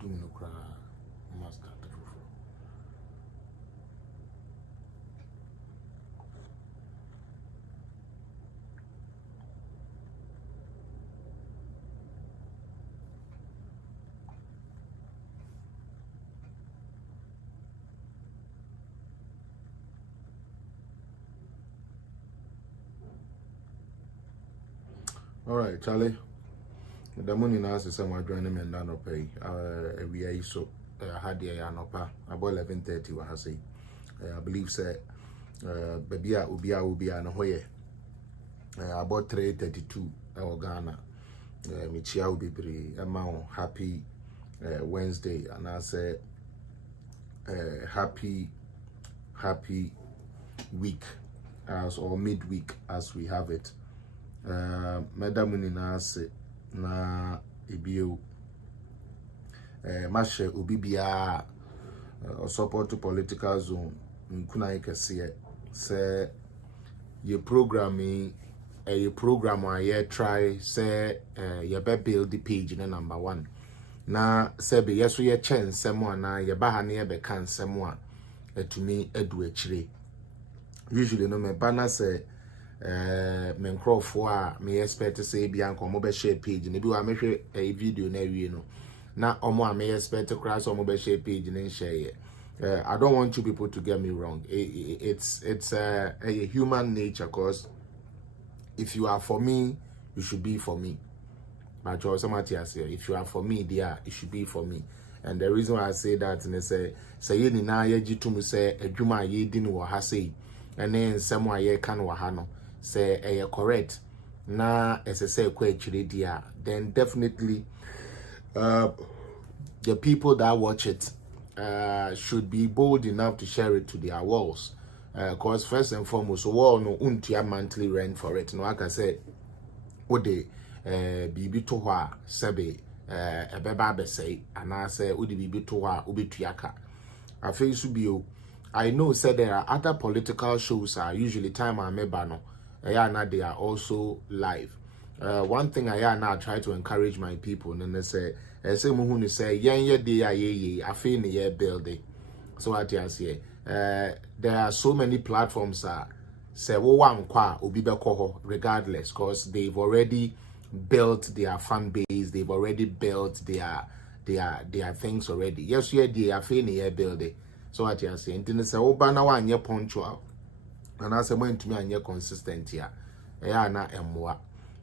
doing no cry. Must start to all right, Charlie. The money now is some joining me and down pay. We are so had the anopa about 11:30. What I say, I believe say baby will be an hoye about 3:32 Ghana. Michia will be pretty amount happy Wednesday, and I say happy week as or midweek as we have it. Madam Nina say na ebio mashe obi bia support to political zone nkuna ikese say ye programming a program where ye try say ye be build the page na number 1 na say be yeso ye chen semo na ye ba ha na ye be kan semo a etumi edu akire usually no me bana say me nkrofo a me expect say bia nko be share page na bi wa me hwe a video na wie no na omo a me expect crash omo be share page na share I don't want you people to get me wrong. It's a human nature, cause if you are for me, you should be for me. But if you are for me, dear, it should be for me. And the reason why I say that is say you ni na ye jitum say adwuma ye di no ha say and then nsemo ye kan wa ha no say e correct na say kwa chire dia, then definitely the people that watch it should be bold enough to share it to their walls. Because first and foremost, wall no untia monthly rent for it. No, like I said, what they bibi toha sebe ebeba be say, and I say udi bibi toha ubi tuyaka. I feel subio. I know said there are other political shows are usually time I mebano. They are also live. One thing I now try to encourage my people, and they say muhuni say ye de I feel in the building. So what you say? There are so many platforms say one kwa obi regardless, because they've already built their fan base, they've already built their things already. Yes, they are in the building. So what you say? And say obana wa anye punctual, and I say when to me anye consistent here. Na emwa.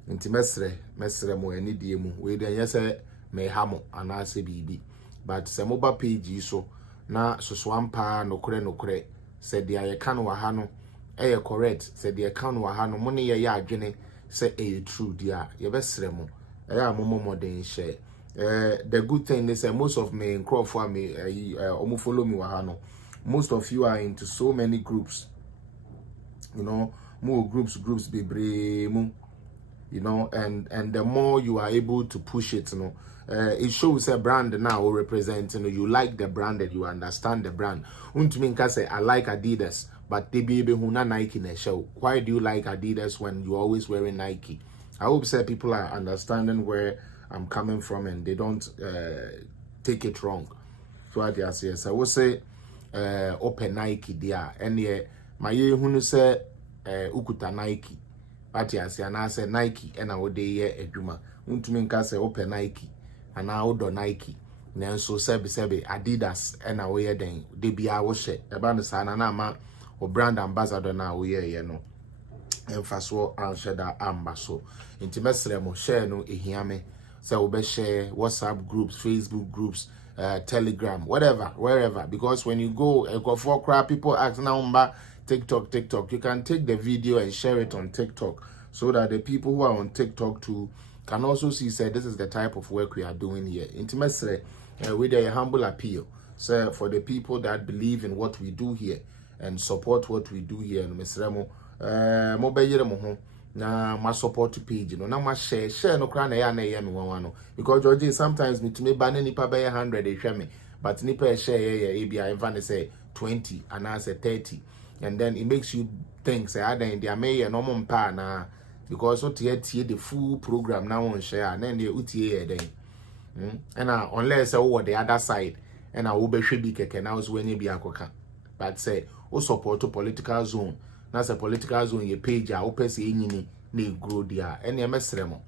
Nti mesre mo ani die mu we dey say me hamo anase bibi, but se mobile page so na soso ampa nokre said the aye kan wa ha no correct, said the kan wa ha no mo ne ye adwene say true dia ye besre mo momo den share. The good thing is most of me crowd for me omo follow me wa ha no, most of you are into so many groups, you know, more groups be brave, you know, and the more you are able to push it, you know, it shows a brand now representing, you know, you like the brand and you understand the brand. Untuminka say I like Adidas, but they be huna Nike in a show. Why do you like Adidas when you're always wearing Nike? I hope say people are understanding where I'm coming from and they don't take it wrong. So I say I will say open Nike there, and my hunu say ukuta Nike. Party as I say Nike and I would ye eduma. Untuminka say open Nike and I would Nike. Nanso sebe Adidas and I wear then they be our share. About the sana ma or brand ambassador now we ye no. And fast war answer that ambasso. Intimate mo share no ehiame. So we share WhatsApp groups, Facebook groups, Telegram, whatever, wherever. Because when you go for crap, people ask now TikTok, you can take the video and share it on TikTok so that the people who are on TikTok too can also see, say, this is the type of work we are doing here. Intimacy, with a humble appeal, so for the people that believe in what we do here and support what we do here, and Mr. Remo, mobile na my support page, you know, now my share no crown no because Georgie sometimes me to me ban nipa by 100 they share me, but nipa share ABI and say 20 and I say 30. And then it makes you think, say, I then they are made a normal pa na because what the full program now on share, and then the UTA then. And unless over the other side, and I will be should be keke now is when you be akoka. But say, o support to political zone. That's a political zone, you page, I open see ni grow there. Any mesremo.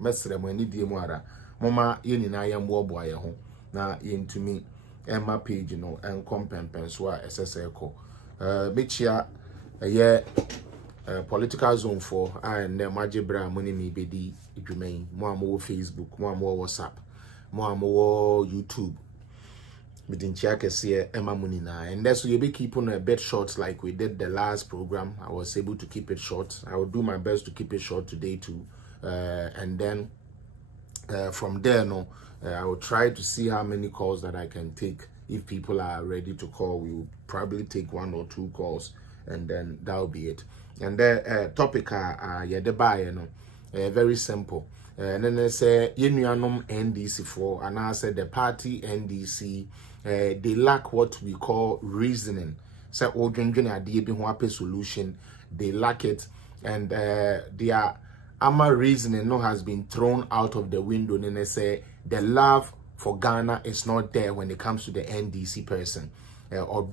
Mesremo, any demoara. Mama, yen in I am warboy home. Na yen to me, Emma page, and compenswa SSL. Bitchia, a year. Political zone for and Majibra money me bedi remain more Facebook, more WhatsApp, more YouTube. Within Chiakes here, Emma Munina, and that's why you be keeping a bit short like we did the last program. I was able to keep it short. I will do my best to keep it short today too, and then from there, I will try to see how many calls that I can take. If people are ready to call, we will probably take 1 or 2 calls, and then that will be it. And the topic very simple. And then they say NDC for, and I said the party NDC they lack what we call reasoning. So solution, they lack it, and their reasoning has been thrown out of the window. And they say the love for Ghana is not there when it comes to the NDC person. Or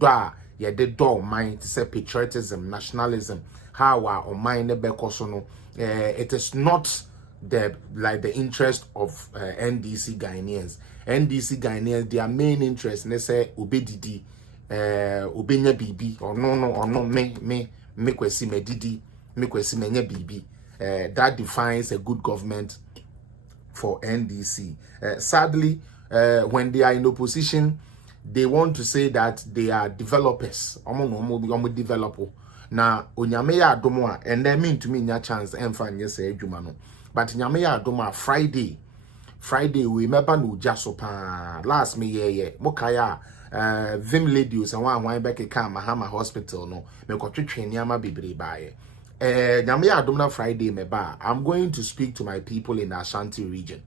yeah, they don't mind to say patriotism, nationalism. How our mind it is not the interest of NDC Ghanaians. NDC Ghanaians, their main interest, they say obedidi, obenya bibi, or no, me kwesi me didi, me kwesi me nye bibi. That defines a good government for NDC. Sadly, when they are in opposition, they want to say that they are developers. Omo developer. Na onyame ya adomo a and then mean to me nya chance emfa nye say adwuma no, but nyame ya adomo a Friday we remember no jaso pa last me ye mokaya vim ladies and one back ka Mahama hospital no me kwetwe niama bebre baaye nyame ya adomo na Friday me ba. I'm going to speak to my people in the Ashanti region.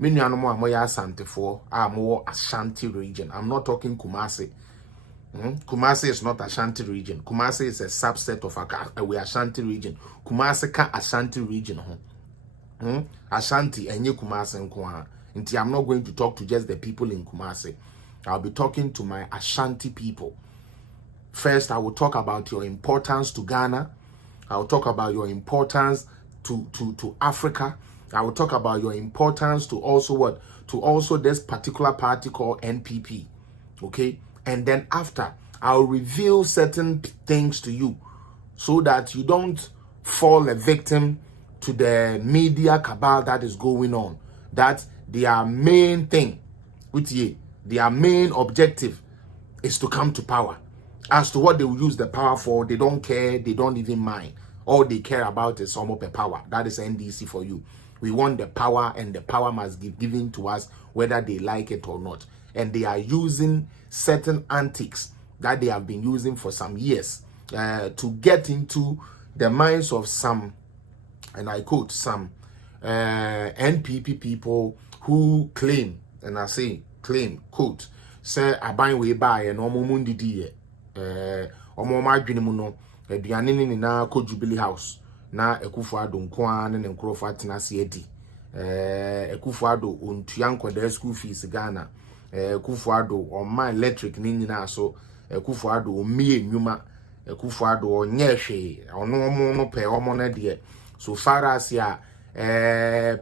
Me nuanom a moya Asante for mo Ashanti region. I'm not talking Kumasi. Kumasi is not Ashanti region. Kumasi is a subset of we Ashanti region. Kumasi ka Ashanti region. Ashanti enye Kumasi nkwa. Nti I'm not going to talk to just the people in Kumasi. I'll be talking to my Ashanti people. First, I will talk about your importance to Ghana. I will talk about your importance to Africa. I will talk about your importance to also what? To also this particular party called NPP. Okay? And then after, I'll reveal certain things to you so that you don't fall a victim to the media cabal that is going on. That their main thing, their main objective is to come to power. As to what they will use the power for, they don't care, they don't even mind. All they care about is some of the power. That is NDC for you. We want the power, and the power must be given to us whether they like it or not. And they are using certain antics that they have been using for some years to get into the minds of some, and I quote, some NPP people who claim, and I say claim, quote, say aban we buy and omo mundi di omo madwene mu no aduane ni na ko Jubilee House na Akufo-Addo nkoa ne nkrofo atena se edi Akufo-Addo ontua nkoda school fees Ghana Akufo-Addo oma electric ni nyina so Akufo-Addo omie nwuma Akufo-Addo onye hwe ono omo no pe omo na de so far as ya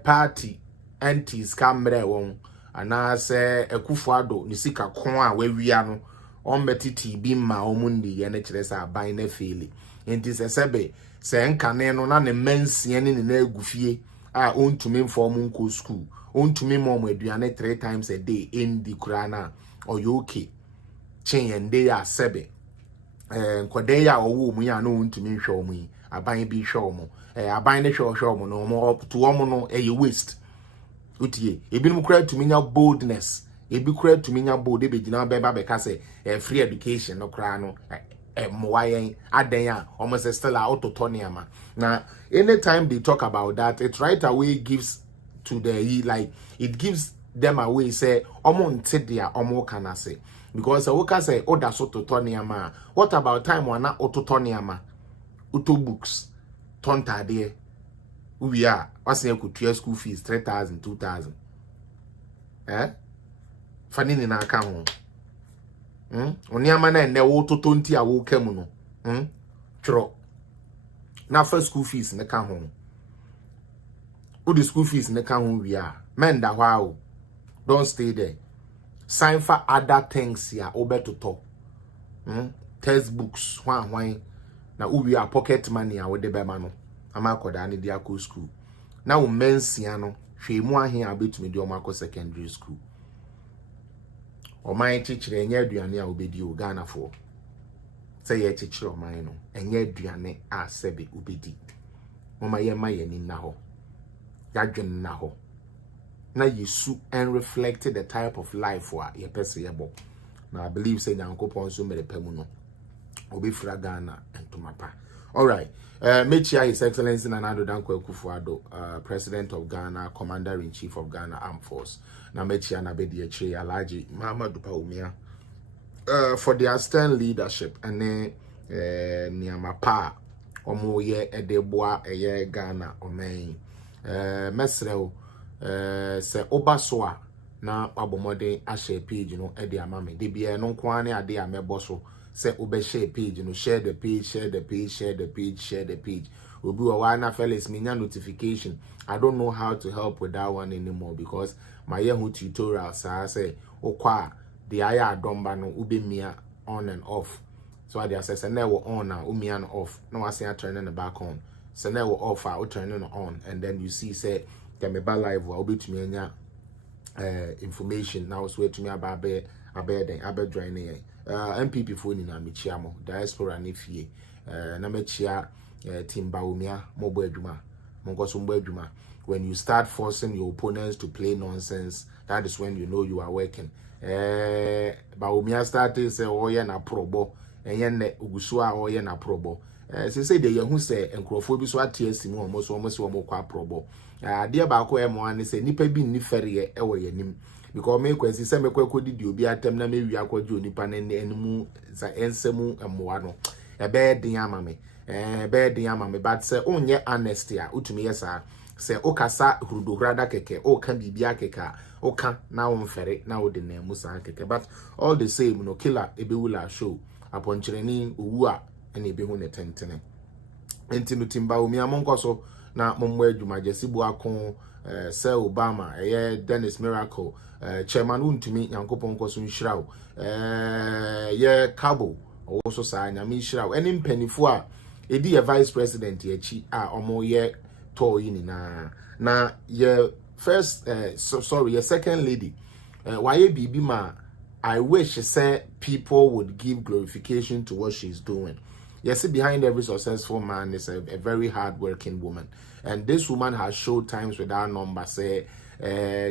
party antis kamre won ana se Akufo-Addo ni sika kon a wawia no on betiti bi ma omundi ye ne kire sa aban na feli enti se sebe se nkane no na ne mansie ne na agufie a ontumi inform nko school ontumi mom aduane 3 times a day in the kurana or okay chen ende ya sebe nkode ya owo mu ya no ontumi hwe omu aban bi hwe omu aban ne hwe omu no mo to omu no waste utie ebinom kura tumi nya boldness ebi kura tumi nya bold ebe gina beba be ka say free education no kura no moyen aden a almost still autotonia. Now anytime they talk about that, it right away gives to the like it gives them away say omo nte dia omo kana say because we can say oda autotonia ma what about time wana autotonia ma auto books tonta there we are what's your school fees 3,000 2,000 Fanini na aka ho. Oniama na ene wo toto nti a wo kam no. Twro. Na first school fees ne ka ho. Wo the school fees ne ka ho wi a. Men da hwa. Don't stay there. Sign for other things here. Obeto textbooks. Why? Na ubi a pocket money a wode be ma no. Ama akoda ne dia ko school. Na wo mensia no hwe mu ahen abetumi de o makọ secondary school. O man chichire enye aduane a obedi o Ghana for. Say ye chichire o man no enye aduane a sebe obedi. Mama ye ma ye ni na ho. Ya dwen na ho. Na yesu and reflected the type of life wa ye pese ye bo. Na I believe say Nyankopon so mere pemu no. Obi fra Ghana entomapa. All right. Mechia His Excellency Nana Dankwa Akufo-Addo, President of Ghana, Commander-in-Chief of Ghana Armed Force. Na Mechia na bedi eche Alhaji Muhammadu Bawumia for their stern leadership and niamapa omo ye edeboa eye Ghana omen. Mesreo se obasoa na abomode ahye page no e de amame de bia no kwa ne ade ameboso se obe share page no share the page, share the page, share the page, share the page. Obi wa na fellas minya notification. I don't know how to help with that one anymore because my tutorial say okwa the aya adomba no ube mia on and off. So I say na we on now umia no off. No I say I turn the back on. So na we off I turn it on and then you see say can me ba live wa obi to me nya information now so to me about abe join here. MPP phone ni na mechia mo diaspora ne fie na mechia team Bawumia mobo adwuma monko so mbo adwuma. When you start forcing your opponents to play nonsense, that is when you know you are working. Bawumia started say oye na probo enye ne ugusu a oye na probo. Say de ye hu say enkrofo bi so atiasi mu omo so kwa probo. De ba ko e mo an say nipa bi ni fere e wo yanim because me kwansi say me kwakodi di obi atem na me wi akwaje onipa na enimu za ensemu emmoa no e be den ama me be den ama me but say onye honesty a utumi yesa say okasa hurudohrada keke o kan bibia keka o kan na wo mfere na wo de na emu sa keke but all the same no killer ebewula show aponchireni owu a na ebehu ne tentene entinu timba omi amonkoso na mommo adwuma jesibu akon Sir Obama Dennis Miracle chairman untumi Nyankopon koso nhirawo ye Cabo also sa nyame nhirawo eni mpanifo a edi ye vice president echi a omo ye toyi ni na ye first ye second lady why bibi ma I wish say people would give glorification to what she's doing. Yes, behind every successful man is a very hard-working woman. And this woman has showed times without number. Say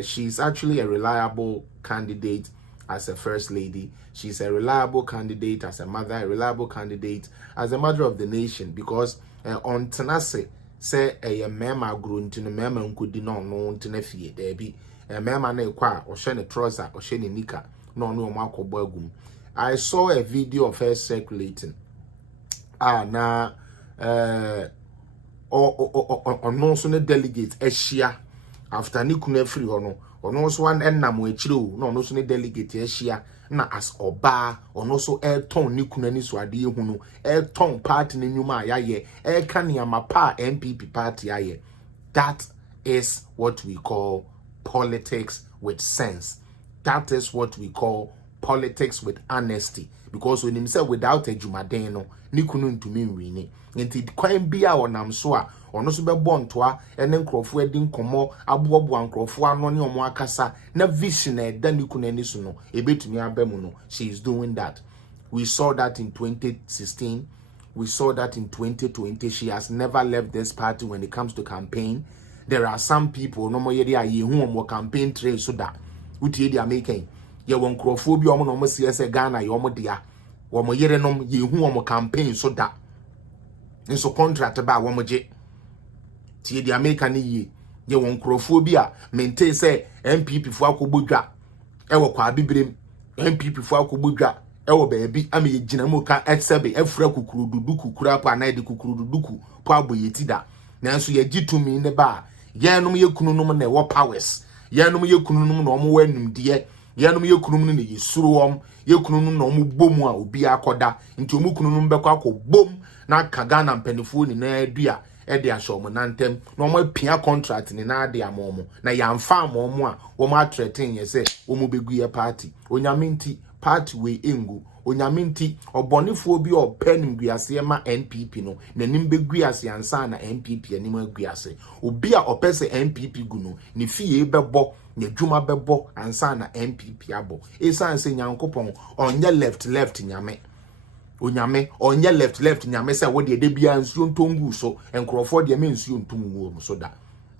she's actually a reliable candidate as a first lady. She's a reliable candidate as a mother, a reliable candidate as a mother of the nation. Because on Tenase, say a mema grew into the mema nkudi no tenefie. There be a mema ne kwa or shene trouser or shene nika no mako bagum. I saw a video of her circulating. Na no so ne delegate ehia after ni kunu afiri ho no so one enam echire no so ne delegate ehia na as oba so ton ni kunu ani so ade ehu no ton party ne nyuma ayaye ka ne amapa MPP party aye. That is what we call politics with sense. That is what we call politics with honesty. Because when himself without a jumaden no ni kunu ntumi nwini nti kwan bia onam so a ono so be bontoa ene nkrofo edi nkomo abobo nkrofo ano ne omo akasa na vision e da ni kunu ani so no ebetumi abamu no. She is doing that. We saw that in 2016. We saw that in 2020. She has never left this party when it comes to campaign. There are some people no more ye dia ye hu omo campaign trail so da utie dia making ye won krofo bi omo no mo se Ghana ye omo dia womo yerenom ye hu omo campaign so da nso contract ba womo je tie di America ni ye won krofo bi a maintain say MPP fo akobodwa e wo kwa bibrem MPP fo akobodwa e wo baabi ame ye gina mu kaetsebe afura kukuru dudu kukura pa na de kukuru dudu po aboyeti da nanso ye gitumi ne ba ye nom ye kunu nom na wo powers Yanom ye kununum no mo wanum de yanom ye kununum ne yisuruom ye kununum no mo bom a obi akoda nti omu kununum bekọ akobom na kagana mpanifo ni na adua e de ahye omo nantem na omo apia contract ni na ade amomo na yamfa amomo a omo atretin ye se omo begu ye party onyame nti party we engu onyame nti obonefo bi open guase ma NPP no nanim beguase ansa na NPP anim aguase obi a opese NPP gu no ne fie bebo ne dwuma bebo ansa na NPP abo esan se nyankopon onye left nyame onyame onye left nyame se wo de bia nsuo ntongu so enkrofo de me nsuo ntongu so da.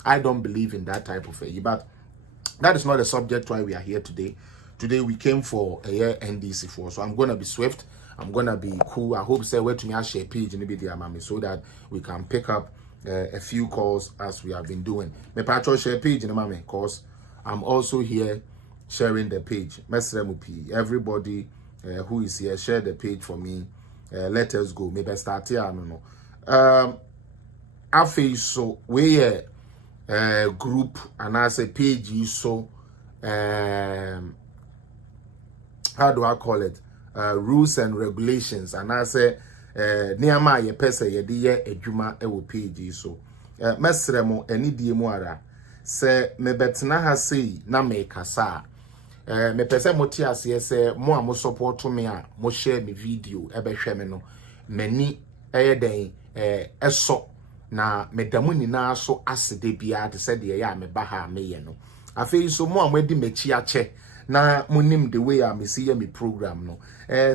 I don't believe in that type of thing, but that is not the subject why we are here today. Today we came for a year NDC for, so I'm gonna be swift. I'm gonna be cool. I hope say where to me I share page in the video, mommy, so that we can pick up a few calls as we have been doing. Me patro share page in the mommy, cause I'm also here sharing the page. Everybody who is here, share the page for me. Let us go. Maybe start here. I don't know. I feel so we group and I say page so how do I call it? Rules and regulations. And I say, Niama ye pese ye diye ejuma ewo page so. Mesremo eni die mo ara. Se me betena ha sei na me kasa. Me pese mo ti ase se mo a mo support me a mo share me video ebe hwe me no. Mani eye den eso na medamu nyina so asede bia de se de ye me ba ha me ye no. Afei so mo a mo di mechi ache na munim the way I see me program no.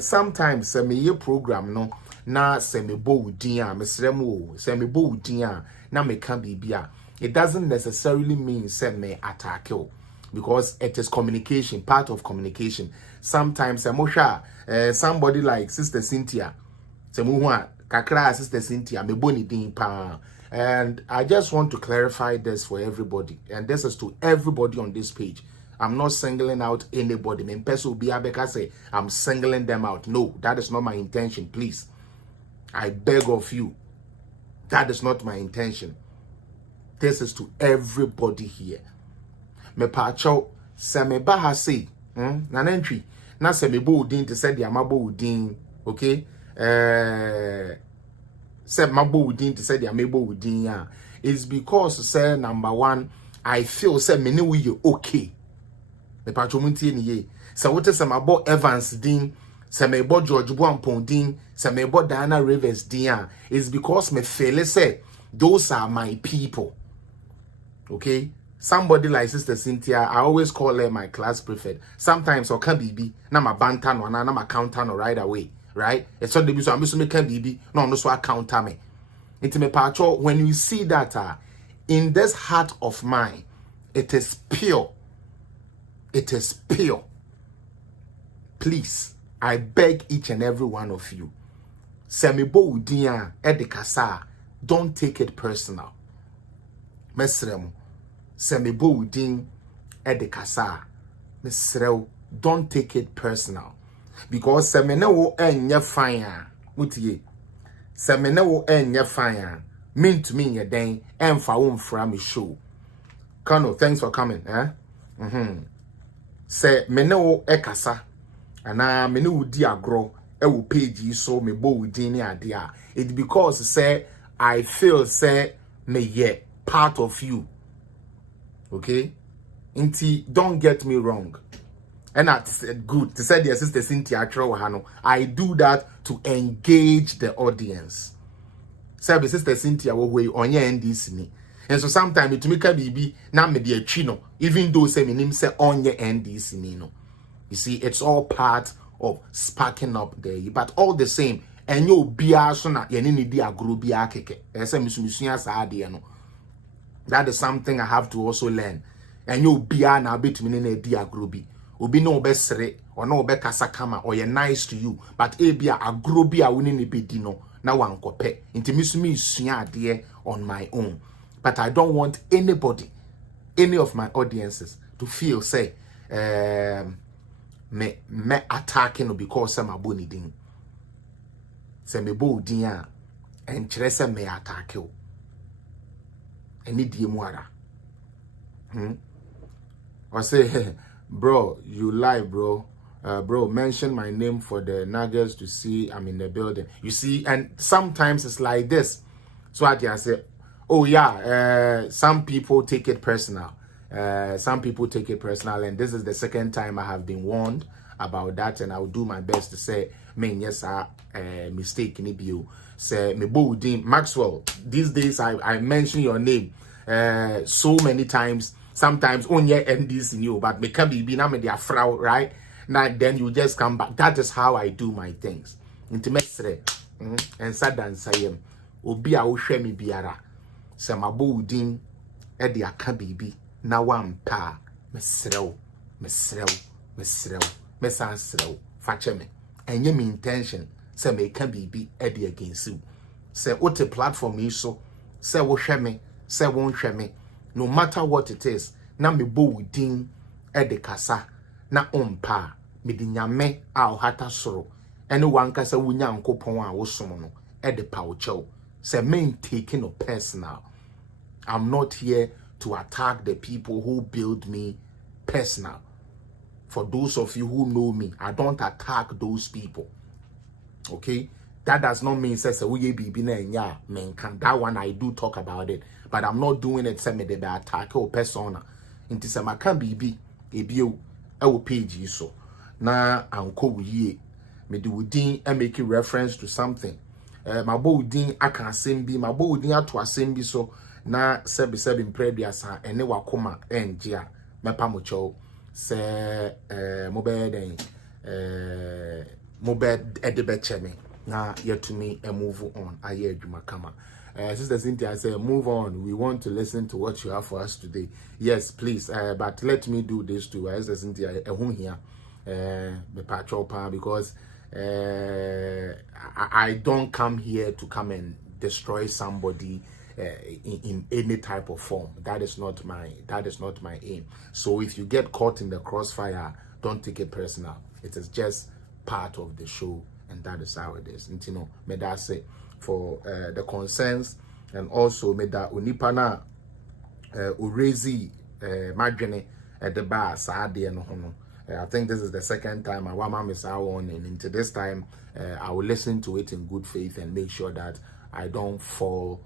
Sometimes me ye program no na se me bo udin a me sremo se me bo udin a na me ka bibia. It doesn't necessarily mean se me attack you, because it is communication, part of communication. Sometimes somebody like Sister Cynthia se mu ho kakra Sister Cynthia me boni din pa. And I just want to clarify this for everybody, and this is to everybody on this page. I'm not singling out anybody. Say I'm singling them out. No, that is not my intention. Please, I beg of you. That is not my intention. This is to everybody here. Me pacho se me baha say, nanentri na se me bo udin to say the amabo udin, okay? Se mabo udin to say the amabo udin ya. It's because say number one, I feel say me ne we okay. Me patro muntie ni ye se wote se mabo Evans din se me bo George Buampon din se me bo Diana Rivers din is because me feel say those are my people. Okay, somebody like Sister Cynthia, I always call her my class prefect. Sometimes or can be na ma banter no na ma counter no right away, right? It's so the so I'm so me can be no so I counter me. It me patro when you see that in this heart of mine, it is pure. It is pure. Please, I beg each and every one of you. Semibo udia edikasa. Don't take it personal. Mesrem. Semibo udin edikasa. Mesrem. Don't take it personal. Because semenewo enye fire. Mutie. Semenewo enye fire. Mean to me ye den. Emfa umfra me show. Colonel, thanks for coming. Se mene ekasa ana mene udi agro ewo page so me bo udin ni ade a it because say I feel say me ye part of you. Okay, inti don't get me wrong, and that's good to say the Sister Cynthia Hano. I do that to engage the audience. Say the Sister Cynthia we onye NDC ni. And so sometimes it make a baby na me de chino, even though say me name say onye NDC ni no. You see, it's all part of sparking up there. But all the same, and you bia so na ye ni di agro bia keke. E say misumusia sa ade no. That is something I have to also learn. And you bia na bit me na di agro bi. Obi no obesere or no obekasa kama or ye nice to you, but e bia agro bia woni ni be di no na wankope. Inti misumi sua ade on my own. But I don't want anybody, any of my audiences, to feel say me attacking because I'm a boni ding. Say me bo din and chrese me attack you. Any di moara. or say, bro, you lie, bro. Bro, mention my name for the Nuggets to see I'm in the building. You see, and sometimes it's like this. So I say, oh yeah, some people take it personal. Some people take it personal, and this is the second time I have been warned about that, and I will do my best to say, man, yes, mistake in you. Say, me Boudin Maxwell. These days I mention your name so many times. Sometimes only NDC new, but me can be na me dia frau, right? Now then you just come back. That is how I do my things. Intimate and sad and sayem. Obi a wo hwe me biara. Se mabodin e de aka bibi na wampa mesrew mesansrew fache me. Enye me intention se me ka bibi e de against you. Se wote platform yi so se wo hwe me, se won hwe me. No matter what it is, na me bodin e de kasa. Na ompa me di nyame a ohata soro ene wankasa wunya nkopon a wosom no e de pauchew say men taking no personal. I'm not here to attack the people who build me personal. For those of you who know me, I don't attack those people. Okay, that does not mean say we be na nya men can. That one I do talk about it, but I'm not doing it say me de attack or persona into say ma can be ebio our page so na anko ye me di wudin and make reference to something my wudin aka asem bi my wudin ato asem bi so na sebi prebiasa ene wakoma engia mepa mocho se mobe den mobe edebe cheme na yetumi move on aye adwuma kama. Sister Cynthia said, move on. We want to listen to what you have for us today. Yes, please. But let me do this too. Sister Cynthia, here, because I don't come here to come and destroy somebody in any type of form. That is not my aim. So if you get caught in the crossfire, don't take it personal. It is just part of the show, and that is how it is. And, you know, may that say for the concerns, and also may that unipana urezi margine at the bar Saturday and I think this is the second time I want miss out on, and into this time I will listen to it in good faith and make sure that I don't fall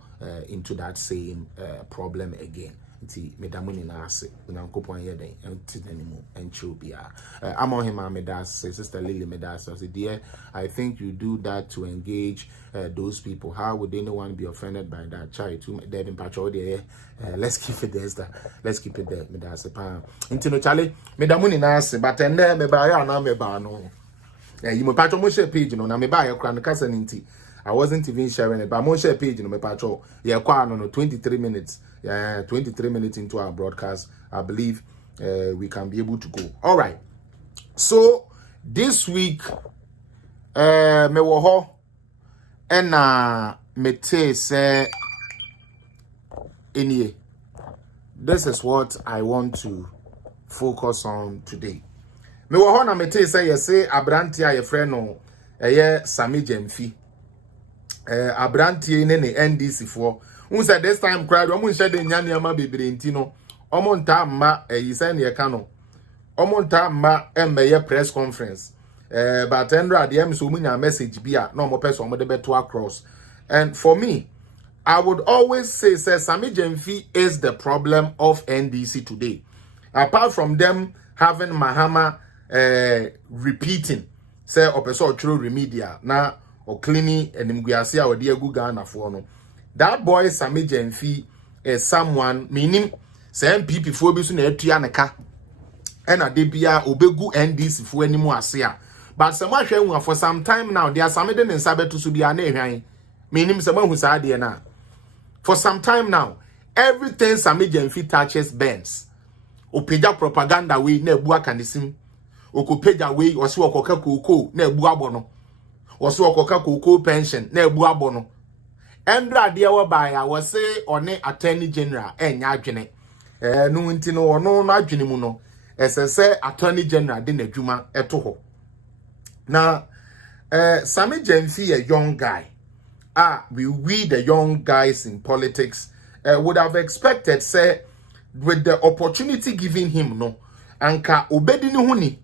into that same problem again. Nti medamuni na ase unankopon ye den enti nanimu enchu bia amon him medas sister Lily medas say dear, I think you do that to engage those people. How would anyone be offended by that? Child to dead in patrol there. Let's keep it there. Let's keep it there. Medas pa enti no chale medamuni na ase but ende me ba ya na me ba no you mo patrol mo share page no na me ba ya kra no kasa nti I wasn't even sharing it, but I'm on share page no me patrol. Yeah, no 23 minutes. Yeah, 23 minutes into our broadcast. I believe we can be able to go. All right. So this week, me wo ho and me te say any. This is what I want to focus on today. Me wo ho na me te say abrantia ye friend no Sami Jemfi. Abrantie ne NDC for who said this time cried omo nche de nya niam bebre nti no omo nta ma yisa ne ka no omo nta ma emmeye press conference but Andrew de am so munya message bia na omo person omo de beto across. And for me, I would always say Sami Jemfi is the problem of NDC today, apart from them having Mahama repeating say opeso true remedial na or cleaning and Mguasia or dear Gugana for no. That boy Sami Jemfi is someone meaning same people for be soon etianeka and a debia obegu NDC for any more asia. But someone for some time now there are some in Sabbath to be an meaning someone who's idea now. For some time now, everything Sami Jemfi touches bends. Opeja propaganda we ne bua kanisim. Okopeja we osi okoka koko ne bua bono. Osi okoka koko pension ne bua bono. Endra dia whereby I was say on attorney general enya adwene no nti no ono no adwene mu no say attorney general de nadwuma eto ho na Sami Jemfi a young guy we the young guys in politics would have expected say with the opportunity given him no anka obedi ni huni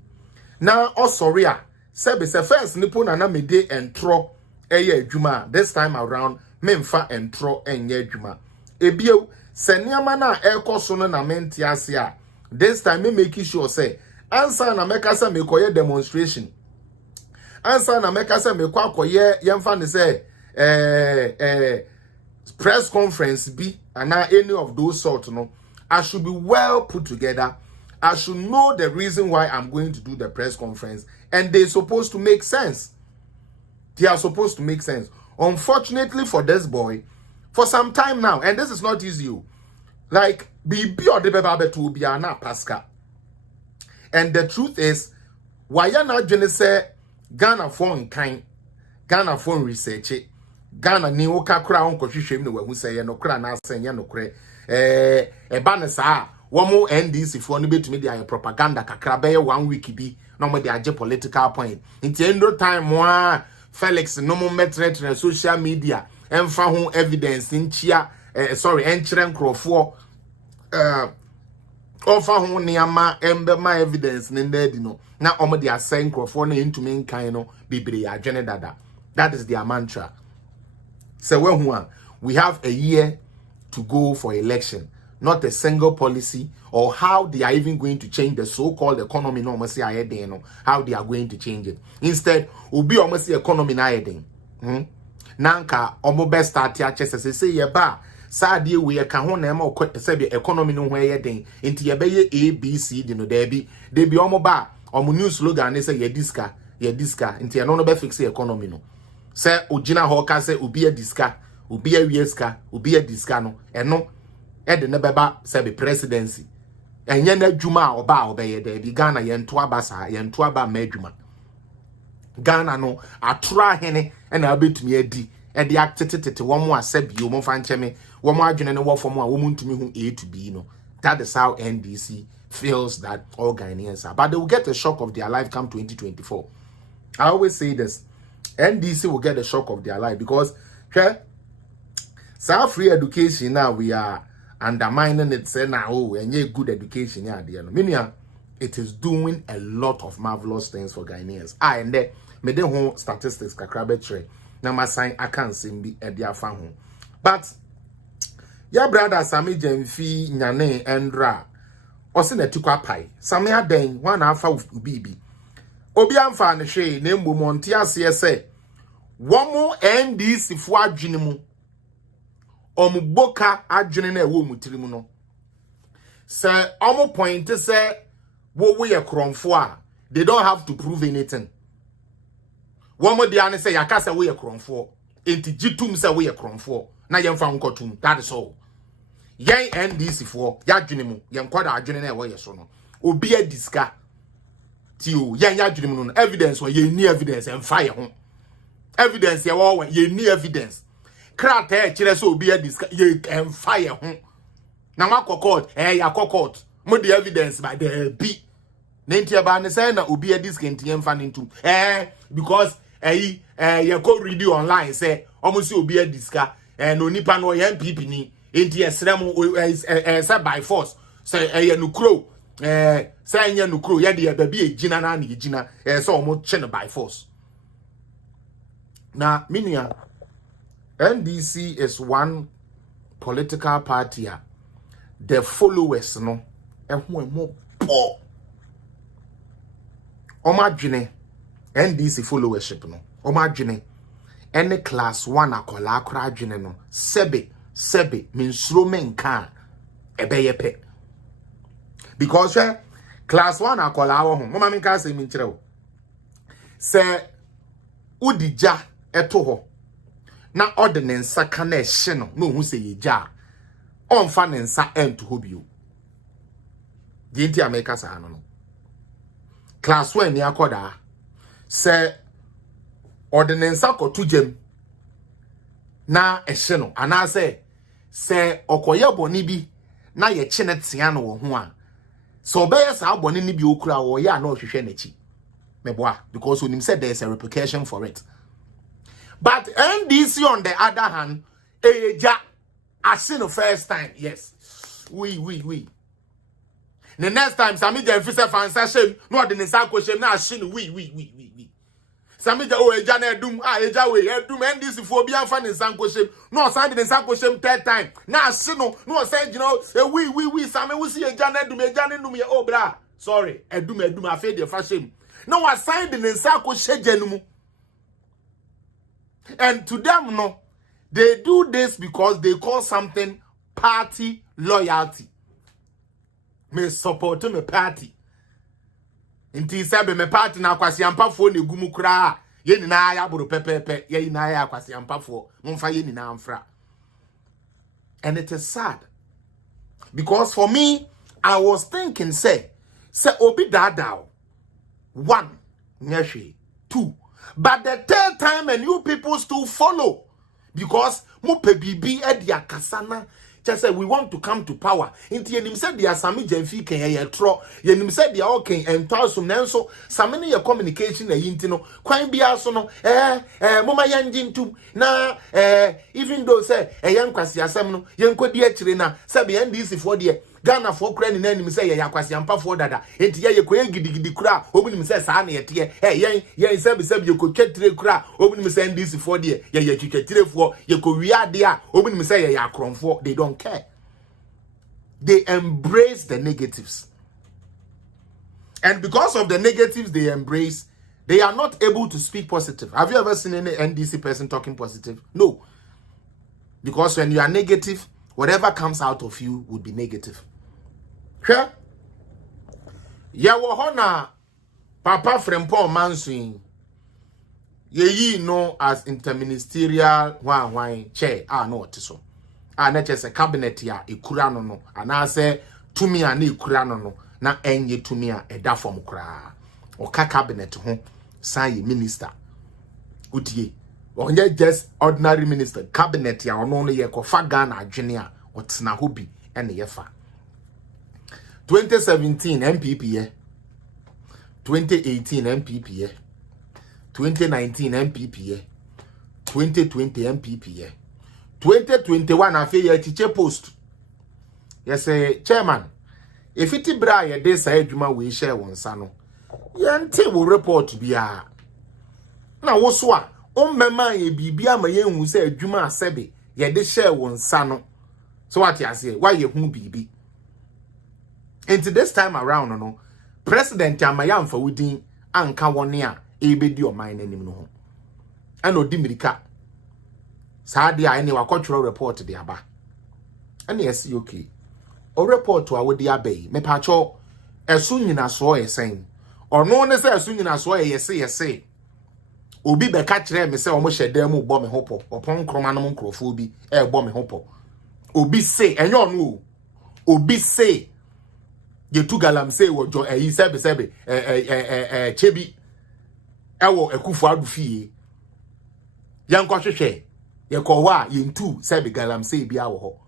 na osori a sebe se first nipo na me de entro eye adwuma this time around memfa entro enye adwuma ebiew se niama na ekoso no na mente ase a this time me make sure say answer na meka say me koye demonstration answer na meka say me kwa koye yemfa ne say press conference be and any of those sort no I should be well put together. I should know the reason why I'm going to do the press conference, and they're supposed to make sense. They are supposed to make sense. Unfortunately for this boy, for some time now, and this is not easy, like BB or the baby to be ana Pascal. And the truth is, why you not gonna say Ghana phone kind, Ghana phone research it, Ghana ni oka kura on kohwehwem no wahu say no kura na asenya no kure ba ne saa womo NDC fo no betumi dia propaganda kakra be 1 week bi no mo dia political point nti endo time mo Felix no mo metre na social media emfa ho evidence nchia enchire nkrofo ofa ho niama embe ma evidence ne ndadi no na omo dia say nkrofo na entumi nkan no bibre adwene dada. That is their mantra. So we have a year to go for election, not a single policy or how they are even going to change the so-called economy. No, how they are going to change it. Instead, ubi almost the economy na heading. Nanka omo best start ya chese say ye ba sadie we ka ho na ma say the economy no ho heading into ye be A B C D no there be omo ba omo new slogan say ye diska into ye no be fix the economy no. Say ojina ho ka say obi a diska obi a wieska obi a diska no eno e de ne beba say be presidency enye na adwuma oba obeye de bi Ghana ye nto abasa ye nto aba ma adwuma Ghana no atura hene e na abetumi adi e de actetete wo mo asabio mo fa ncheme wo mo adwene ne wo fom a wo mo ntumi hu A to B no. That is how NDC feels that all Ghanaians are, but they will get a shock of their life come 2024. I always say this, NDC will get a shock of their life because so free education now we are undermining it, say now and good education meaning it is doing a lot of marvelous things for Ghanaians. And there made the whole statistics kakrabetre na my sign I can't see be at their home. But your brother Sami Jemfi Nyane Endra osi na tukwa pai Sami aden one afa ubibi obi amfa ne hwe na embo monte ase ese womo NDC fu adwene mu omuboka adwene na ewo mutirimu no se omo point se wo ye kromfo a they don't have to prove anything. Womo dia ne se yakasa wo ye kromfo enti gitum se wo ye kromfo na yemfa nkotum. That is all. Yen NDC fo ya adwene mu yen kwada adwene na ewo ye so no obi adiska tio yen ya adwene mu no evidence wo ye ni evidence en fire ho evidence ye wo ye ni evidence krata e kire so obi adiska ye en fire ho na makokot ya kokot mo the evidence by the be nenti aba ne say na obi adiska enti yen fa nintum because ye go read online say almost obi adiska no nipa no ye MPP ni enti esrem say by force say ye no crow say ye no crow ye de ba bi ejina na na ejina so omo che no by force. Now minia NDC is one political party the followers no ehun emo po omadwene NDC followership no omadwene any class 1 akola akra adwene no sebe minsuro menka ebeyepe because class 1 akola awo ho mama menka say minkyere wo se udija eto ho na ordinance ka na ehye no hu se yeja onfa ne nsa ento ho bio di nti America sa no class 1 ni akoda se ordinance akotu jem na ehye no ana se okoye boni bi na ye chene tia no wo ho a so obeye sa aboni ni bi okura wo ya na ohwehwe nachi meboa because onim said there is a repercussion for it. But NDC on the other hand, I seen the first time, yes. We. The next time Samija Fisa fansa shame, no the Nisako shame na shin we. Samija o eja na edum eja we edum NDC for bia fa Nisako shame. No sign the Nisako shame third time. Na sino no say you know we Sami we see eja na edum ye oh bra. Sorry, edum afa de fa shame. No was signed the Nisako shame. And to them no, they do this because they call something party loyalty. Me support me party. Inti sabe me party na kwasi ampafo ne gumu kra. Ye ni na ya buru pepepe. Ye ni na ya kwasi ampafo. Mumfa ye ni na amfra. And it is sad. Because for me, I was thinking, say obi dadao. 1, nyeshi. 2. But the third time and you people still follow. Because mu pe bibi e dia kasana. Just say we want to come to power. Inti yenim said the Asami Jenfi can ye tro. Yenim said the okay and tossum nenso. Samini your communication a yintino. Quine be also no. Mama yanjintum. Na even though say a young kwasi asemno. Yenko die na. Sabi NDC for the Ghana for credit name say ya kwasi ampa for dada. Inti ye kwe gidi kra. Obunim say sa na ye yen sabi you could chetre kra. Obunim say NDC for the ye chetre for ye ko wi dia. Obunim say ya kron for. They don't care. They embrace the negatives. And because of the negatives they embrace, they are not able to speak positive. Have you ever seen any NDC person talking positive? No. Because when you are negative, whatever comes out of you would be negative. Sure? Yawahona Papa Frempon Mansuin. Ye know as interministerial chair. No, so. Na chese cabinet ya ikura no ana se tumi a na ikura no na enye tumi a eda form kra o ka cabinet ho san ye minister utie onye just ordinary minister cabinet ya ono no ye ko fa Ghana adwene a otena ho bi ene ye fa 2017 MPP ye 2018 MPP ye 2019 MPP ye 2020 MPP ye 2021 afi ye teacher post. Yes, chairman. If it bra ye dey say adwuma we share wonsa no. Ye nte wo report bia. Na wo so a o mema ye bibia ma ye hu say adwuma asebe ye dey share wonsa no. So what you say? Why ye hu bibi? Into this time around no. President Amayam for within anka woni a e be di o man anim no ho. Ana odi mirika Sadia any cultural report the aba. And yes, okay. O report to our dear bay, me pacho, as soon in a soy saying, or no one as soon in a soy, yes. Obi be catch them, me say almost a demo bomb hopo, upon chromanum crofobie, air bomb hopo. Obi say, and you know, Obi say, ye two galam say, what Joe, a sebe, chebi, ewo, a kufu adufi, young coche. Ye kowa yintu sabi galam say bia wo ho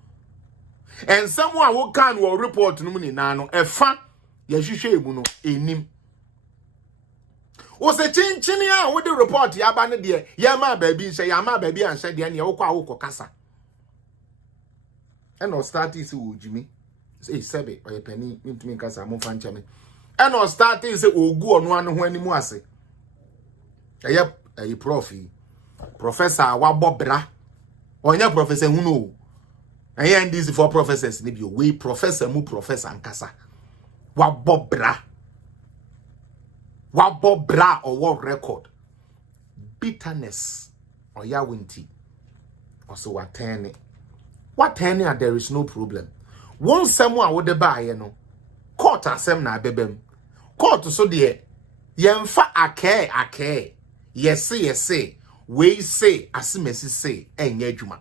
and someone who can will report no ni nano efa ye hwehwe emu no enim o se chinchini a wo de report ya ba ne de ya ma ba bi nhye ya ma ba bi anhye de ne wo kwa wo kasa and o start is wo jimi say sabi o ye pani ntumi kasa mo fa nchame and o start is ogu ono anu ho animu ase eye prof Professor Wabobra. Onya professor huno. And this for professors ni bi we professor mu professor ankasa. Wabobra or what record. Bitterness or ya winti. Also what turn there is no problem. One someone would buy no. Court asem na bebem. Court so de yemfa ake. Yes. We say asimesi say enye adwuma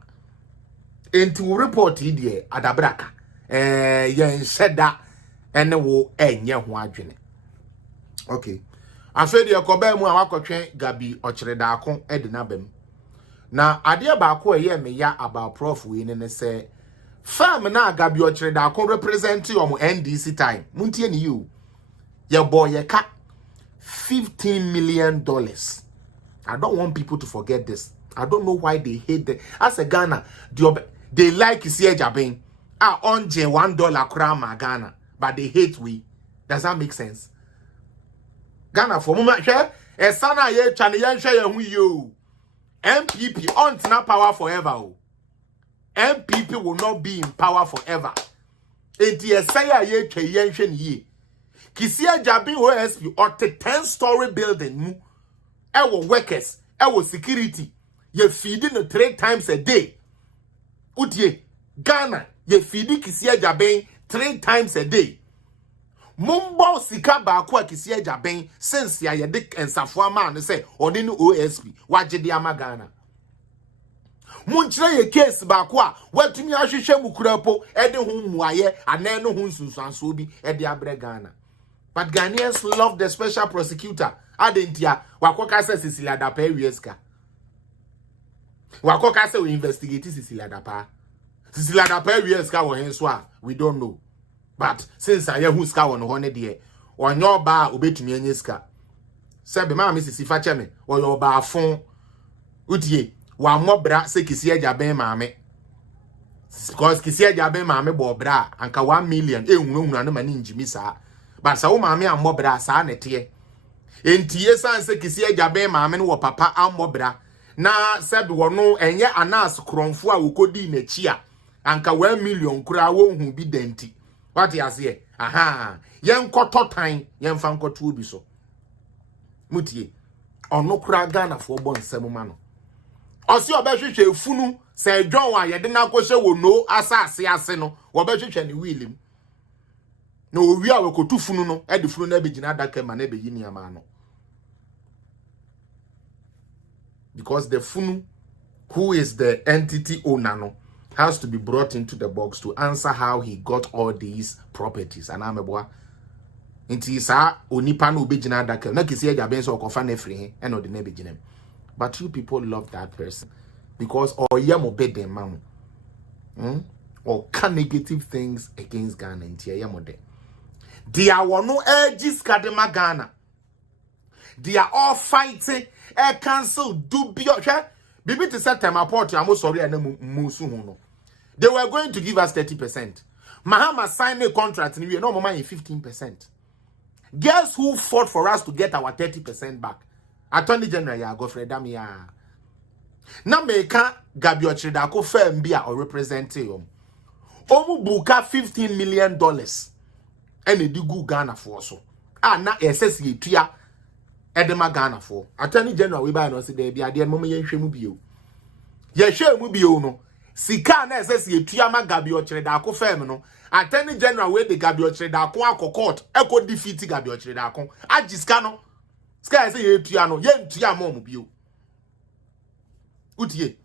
enti report here adabraka yen sheda ene wo enye ho adwene okay afedi ekoba mu awakotwe gabi ochireda akon edina bam na ade ba akọ eye me ya about prof we ne say farm na gabi ochireda akon represent your NDC time muntie ni you your boy ye ka $15 million. I don't want people to forget this. I don't know why they hate the as a Ghana. They like Isia Jabin. Onje $1 krama Ghana, but they hate we. Does that make sense? Ghana for moment share e sana ye chane ye hwe ye hu yo. MPP on not power forever. MPP will not be in power forever. Enti esaya ye twa ye hwe ne ye. Kisia Jabin OSP or 10-story building mu. Ewo workers, ewo security. Ye feeding the 3 times a day. Utie Ghana ye feeding Kisia Jabin 3 times a day. Mumbo sika ba kwa Kisia Jabin since ya ye dik ensafo man say odini OSP waje di ama Ghana. Munchire ye case ba kwa watumi ahwehwe mukurapo ede hu muaye anan no hu nsunsuanso bi ede abre Ghana. But Ghanaians love the special prosecutor. Adentia wakoka se Cecilia Dapa wieska. Wakoka se we investigate Cecilia Dapa. Cecilia Dapa wieska wo henswa, we don't know. But since I who ska won ho ne de, onyo ba obetumi enyeska. Se be ma me sisi fa cheme, wo yo ba afon. Utie, wa mobra se kisi agya ben maame. Because kisi agya ben maame bo bra anka 1 million ehunu anu mani njimi saa. But sa wo maame amobra saa nete. Enti yesan se kisi agya ben maame no wo papa amobra. Na said wono enye anas kronfo a wokodi na chi a anka 1 million kura wo hu bi denti. What you say? Aha. Yen koto tan, yen fan koto obi so. Mutie. Ono kura Ghana for bon nsem ma no. Osi obehwehwe funu se dwon wa ye de na kohye wo no asase ase no, wo behwehwe ni wilim. No owi a wekotu funu no, e de funu na begina adaka ma na beyi ni ama no. Because the funu, who is the entity owner no, has to be brought into the box to answer how he got all these properties. And I'm a boy. Inti sa onipa no begina adaka na kisi agya ben so okofa na free he no de na begina. But you people love that person because or yam obey them mam. Or can negative things against Ghana inti yam ode. They are no edges kadema Ghana. They are all fighting cancel dubio. Bibi to set time apart I'm sorry and musu no. They were going to give us 30%. Mahama signed a contract and we no more in 15%. Guess who fought for us to get our 30% back? Attorney General ya Godfrey Damia. Na meka Gabi Ochredako firm bia or representative. Omu buka $15 million. And they do Ghana for so. Ah na SS ye tuya Edema Ghana for. Attorney General we buy no say there be ade mama ye hwemu bio. Ye hwemu bio no. Sika na SS ye tuya ma Gabi Ochredako firm no. Attorney General we the Gabi Ochredako akọ court e ko defeat Gabi Ochredako. Ajiska no. Sky say ye tuya no, ye tuya mo bio. Utie.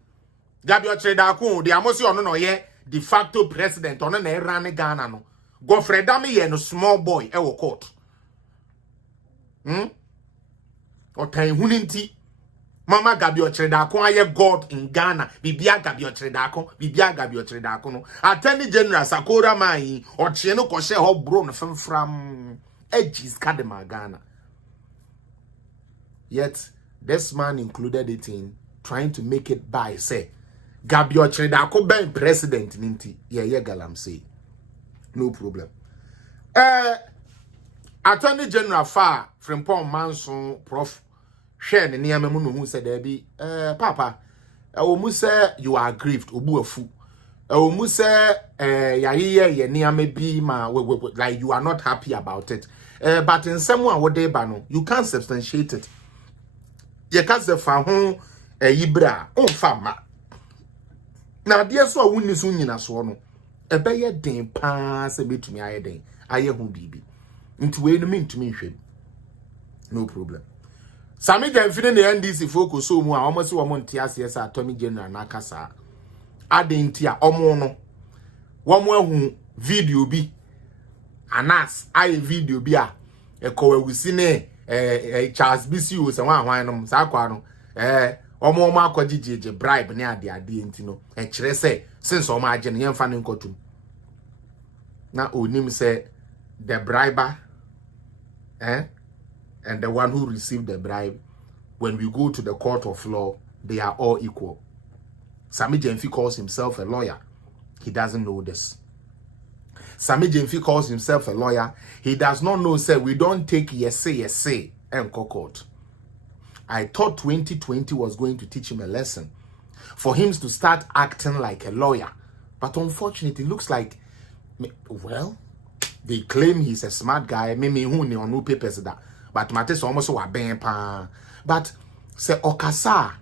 Gabi Ochredako de amosi ono no ye de facto president ono na run Ghana no. Godfrey Dami ye no small boy e wo court. Otan huninti. Mama Gabi Ochredako aye God in Ghana. Bibia Gabi Ochredako no. Attorney General Sakora mai ochie no koshe ho bro no from edges kadema Ghana. Yet this man included it in trying to make it by say Gabi Ochredako ben president ninti ye galam say no problem. Attorney General Fa Frimpong Manson Prof share ne niyama mu no hu say there be papa mu say you are aggrieved obu afu mu say ye niyama bi ma like you are not happy about it but in someone what they ba no you can't substantiate it. Ye ka se fa ho yibra on fa ma na de so a wonni so nyina so no ebe ye den pa se betumi aye den aye ho bibi nti we no mentumi hwem no problem. Sami Jamfine ne NDC focus so mu a omo se omo ntia se esa Attorney General na kasa adentia omo no womo ahu video bi anas aye video bi a ekowawusi ne Charles BCO se wan hwan no sa kwa no omo akwagijeje bribe ne ade enti no kire se since omo age ne yemfa ne nkotum na onim se the briber and the one who received the bribe, when we go to the court of law, they are all equal. Sami Jamfi calls himself a lawyer. He doesn't know this. Sammy Jemfi calls himself a lawyer. He does not know, say, we don't take yes say, and court. I thought 2020 was going to teach him a lesson for him to start acting like a lawyer. But unfortunately, it looks like, well, they claim he's a smart guy. Maybe who on no papers that. But Matis almost a ben pa. But say okasa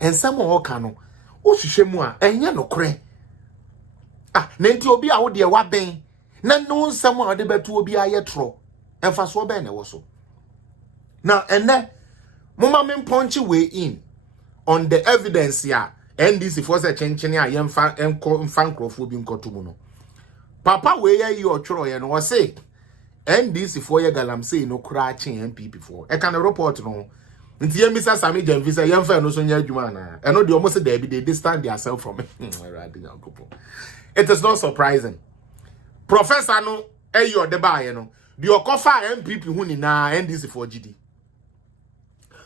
and some okano. O shishemua enya no kre. Ah, nenti obi a wo de wa ben. Na no nsam a de betu obi ayetro. Emfa so ben e wo so. Now and then mama men punch way in on the evidence ya. NDC for say chenchene a yemfa nkrofo bi nkotomu no. Papa we ye your choro ye no was say NDC for ye galamsey no kra chen MPP for. E can report no. Nti ye Mr. Sammy Jemfi say yemfa no so nya adwuma na. E no de almost say they distance themselves from it. It is not surprising. Professor no e your de ba ye no. The okofa MPP hu ni na NDC for GD.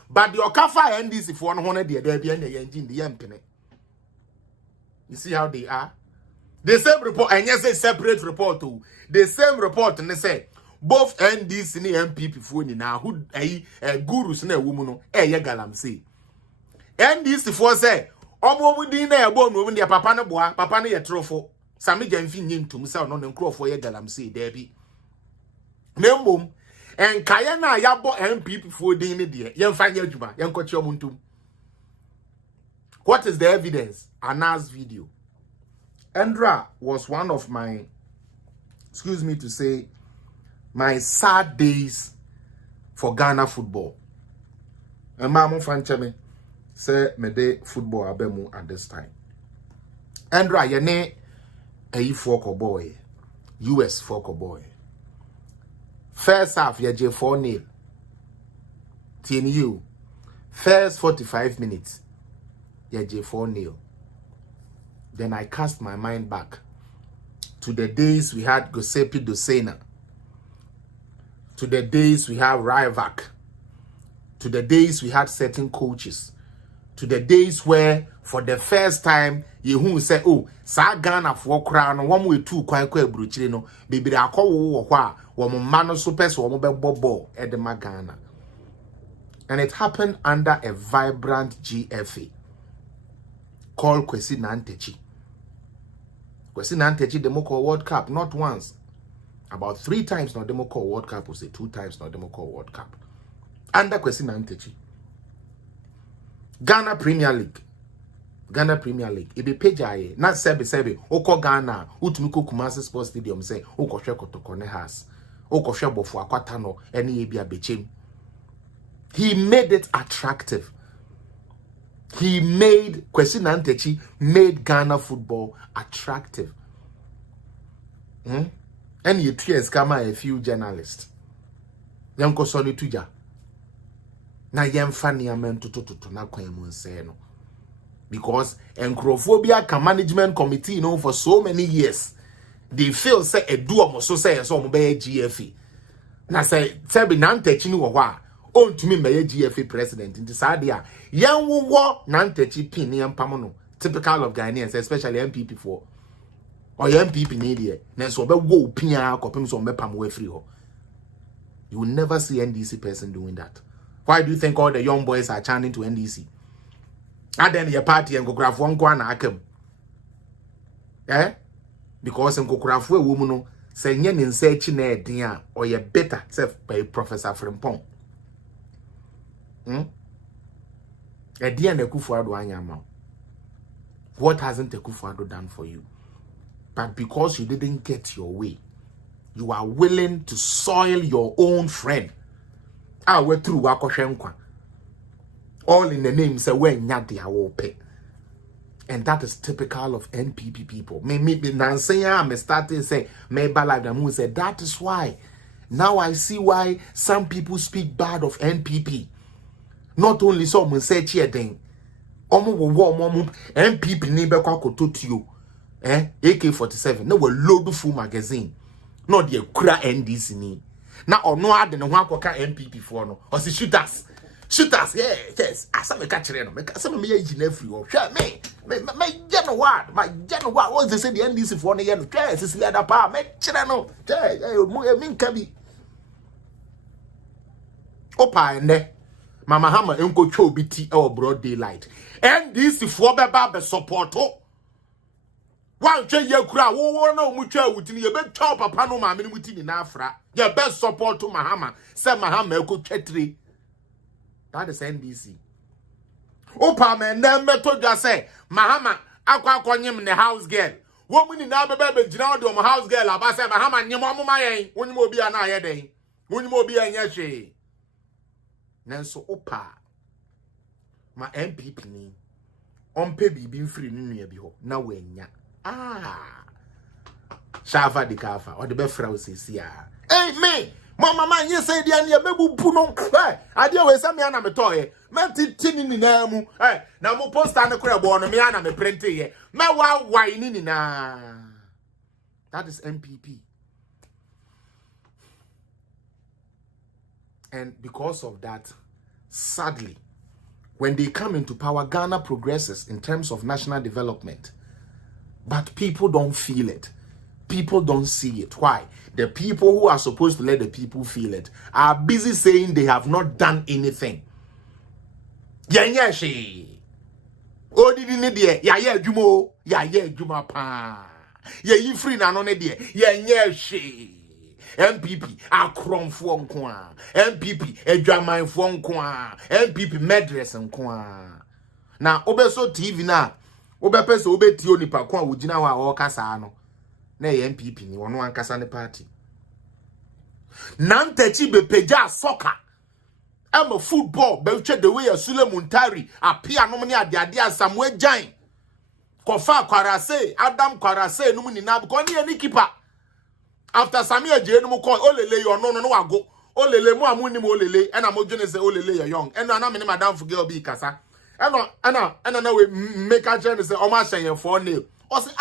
But the okofa NDC for no one de there be na ye engine the yempene. You see how they are? The same report, and yes, a separate report too. The same report, and they say both NDC and MPP for now who a gurus na woman ya galamsey. NDC for say, Omo within a bone woman, their papa no boy, papa no ya trofo. Sammy Jemfi yin to himself non and crow for ya galamsey, Debbie. Nembum, and Kayana yabo MPP for the dear, young fine yajuba, young cochomuntum. What is the evidence? Anna's video. Andra was one of my, excuse me to say, my sad days for Ghana football. And Mamu Fancheme say me de football abemu at this time. Andra yene a fork boy, US fork boy. First half yaje 4-0. TNU. First 45 minutes. Yaje 4-0. Then I cast my mind back to the days we had Giuseppe Dosena, to the days we have Ryvac, to the days we had certain coaches, to the days where for the first time you say, oh, sa Ghana for crown, one way two quite bruchino, baby, I call one man super so bobo at the Magana. And it happened under a vibrant GFA called Kwesi Nantechi. Kwesi Nantechi Demoko World Cup, not once, about 3 times not Demoko World Cup, or say 2 times not Demoko World Cup. Under Kwesi Nantechi. Ghana Premier League. Ghana Premier League. Ibe pejaye, not sebe, oko Ghana, utumiko Kumasi Sports Stadium say, oko shwe kotokone has, oko shwe bofu akwatano, eni ebia bechem. He made it attractive. He made Kwesi Nantechi made Ghana football attractive. And you tears come a few journalists. Yanko soni tuja. Na yemfani amen to na kwemu nseno. Because encrophobia ka management committee for so many years. They feel say a duo so say so mo be GFA. Na say be Nantechi ni wo wa. On to me, my GFA president in the Sadia. Young war Nantechi pin and pamono, typical of Ghanaians, especially MPP for or MPP in India. Next, over go pia, copim so mepam free. You will never see NDC person doing that. Why do you think all the young boys are chanting to NDC? And then your party and go graph one kwana akem. Eh? Because in go graph a woman say yen in search in dia or ye better self by Professor Frimpong. What hasn't Ekufuado done for you? But because you didn't get your way, you are willing to soil your own friend. I went through Wakoshenkwa. All in the name say when nyadi awope. And that is typical of NPP people. Me Nansenya me starting say me baladamu say that is why. Now I see why some people speak bad of NPP. Not only so mun say cheer den. Omo wo MPP ni be kwa kototuo. AK-47 no we load full magazine. No the kura NDC ni. Na ono ade ne ho akoka MPP for no. O si shooters. shooters, yes. I saw me catch them. I saw me engineer free. Share me. My general what? My general what? What they say the NDC for the year? Yes, it's the other part. Me channel. Yes, mean kabi. Opa ene. Mama Hammer unko cho biti or broad daylight. NDC for be support. One che ye kura wo no mucha wutini ye be top papa no ma me wutini na afra. Ye best support to Mahama. Say Mahama eko chetri. That is NDC. Opa man na meto just say Mahama akwa kwanyem ne house girl. Wo muni na be gina do mo house girl aba say Mahama nyem omoma yen. Wonyi obi a na ye den. Wonyi obi anya hwe. Nanso opa ma MPP ni ompe bibi mfiri nunu bi ho na wanya. Shafa di kafa or the be fra osisi a. Hey me, mama man you say dia na mebu pu no. Hey, ade we say me ana me to ye. Me titini ni na mu. Hey, na mo poster na kura bo no me ana me print ye. Me wa wai ni na. That is MPP. And because of that, sadly, when they come into power, Ghana progresses in terms of national development. But people don't feel it. People don't see it. Why? The people who are supposed to let the people feel it are busy saying they have not done anything. Yeah, she. Oh, didn't it? Yeah, Jumo. Yeah, Juma pa. Yeah, free na no ne dear. Yeah, she. MPP akron fo nko a. MPP edwaman fo nko a. MPP medress nko a. Na obeso TV na obepeso obeti onipa ko a wogina ho a okasa no. Na MPP ni wono ankasa ne party. Nantachi bepeja soccer. Ema football be twa the way Asule Muntari apia no ne ade Samuel Jan. Kofa Kwarase, Adam Kwarase no mu ni na ko ne keeper. After Samuel J no call olele yo no wago. Olele mu amuni mu olele ena mo dwene se olele yo young. Ena na me ne madam for girl bi kasa. Ena na we make a journey say o ma hyen for nail. O say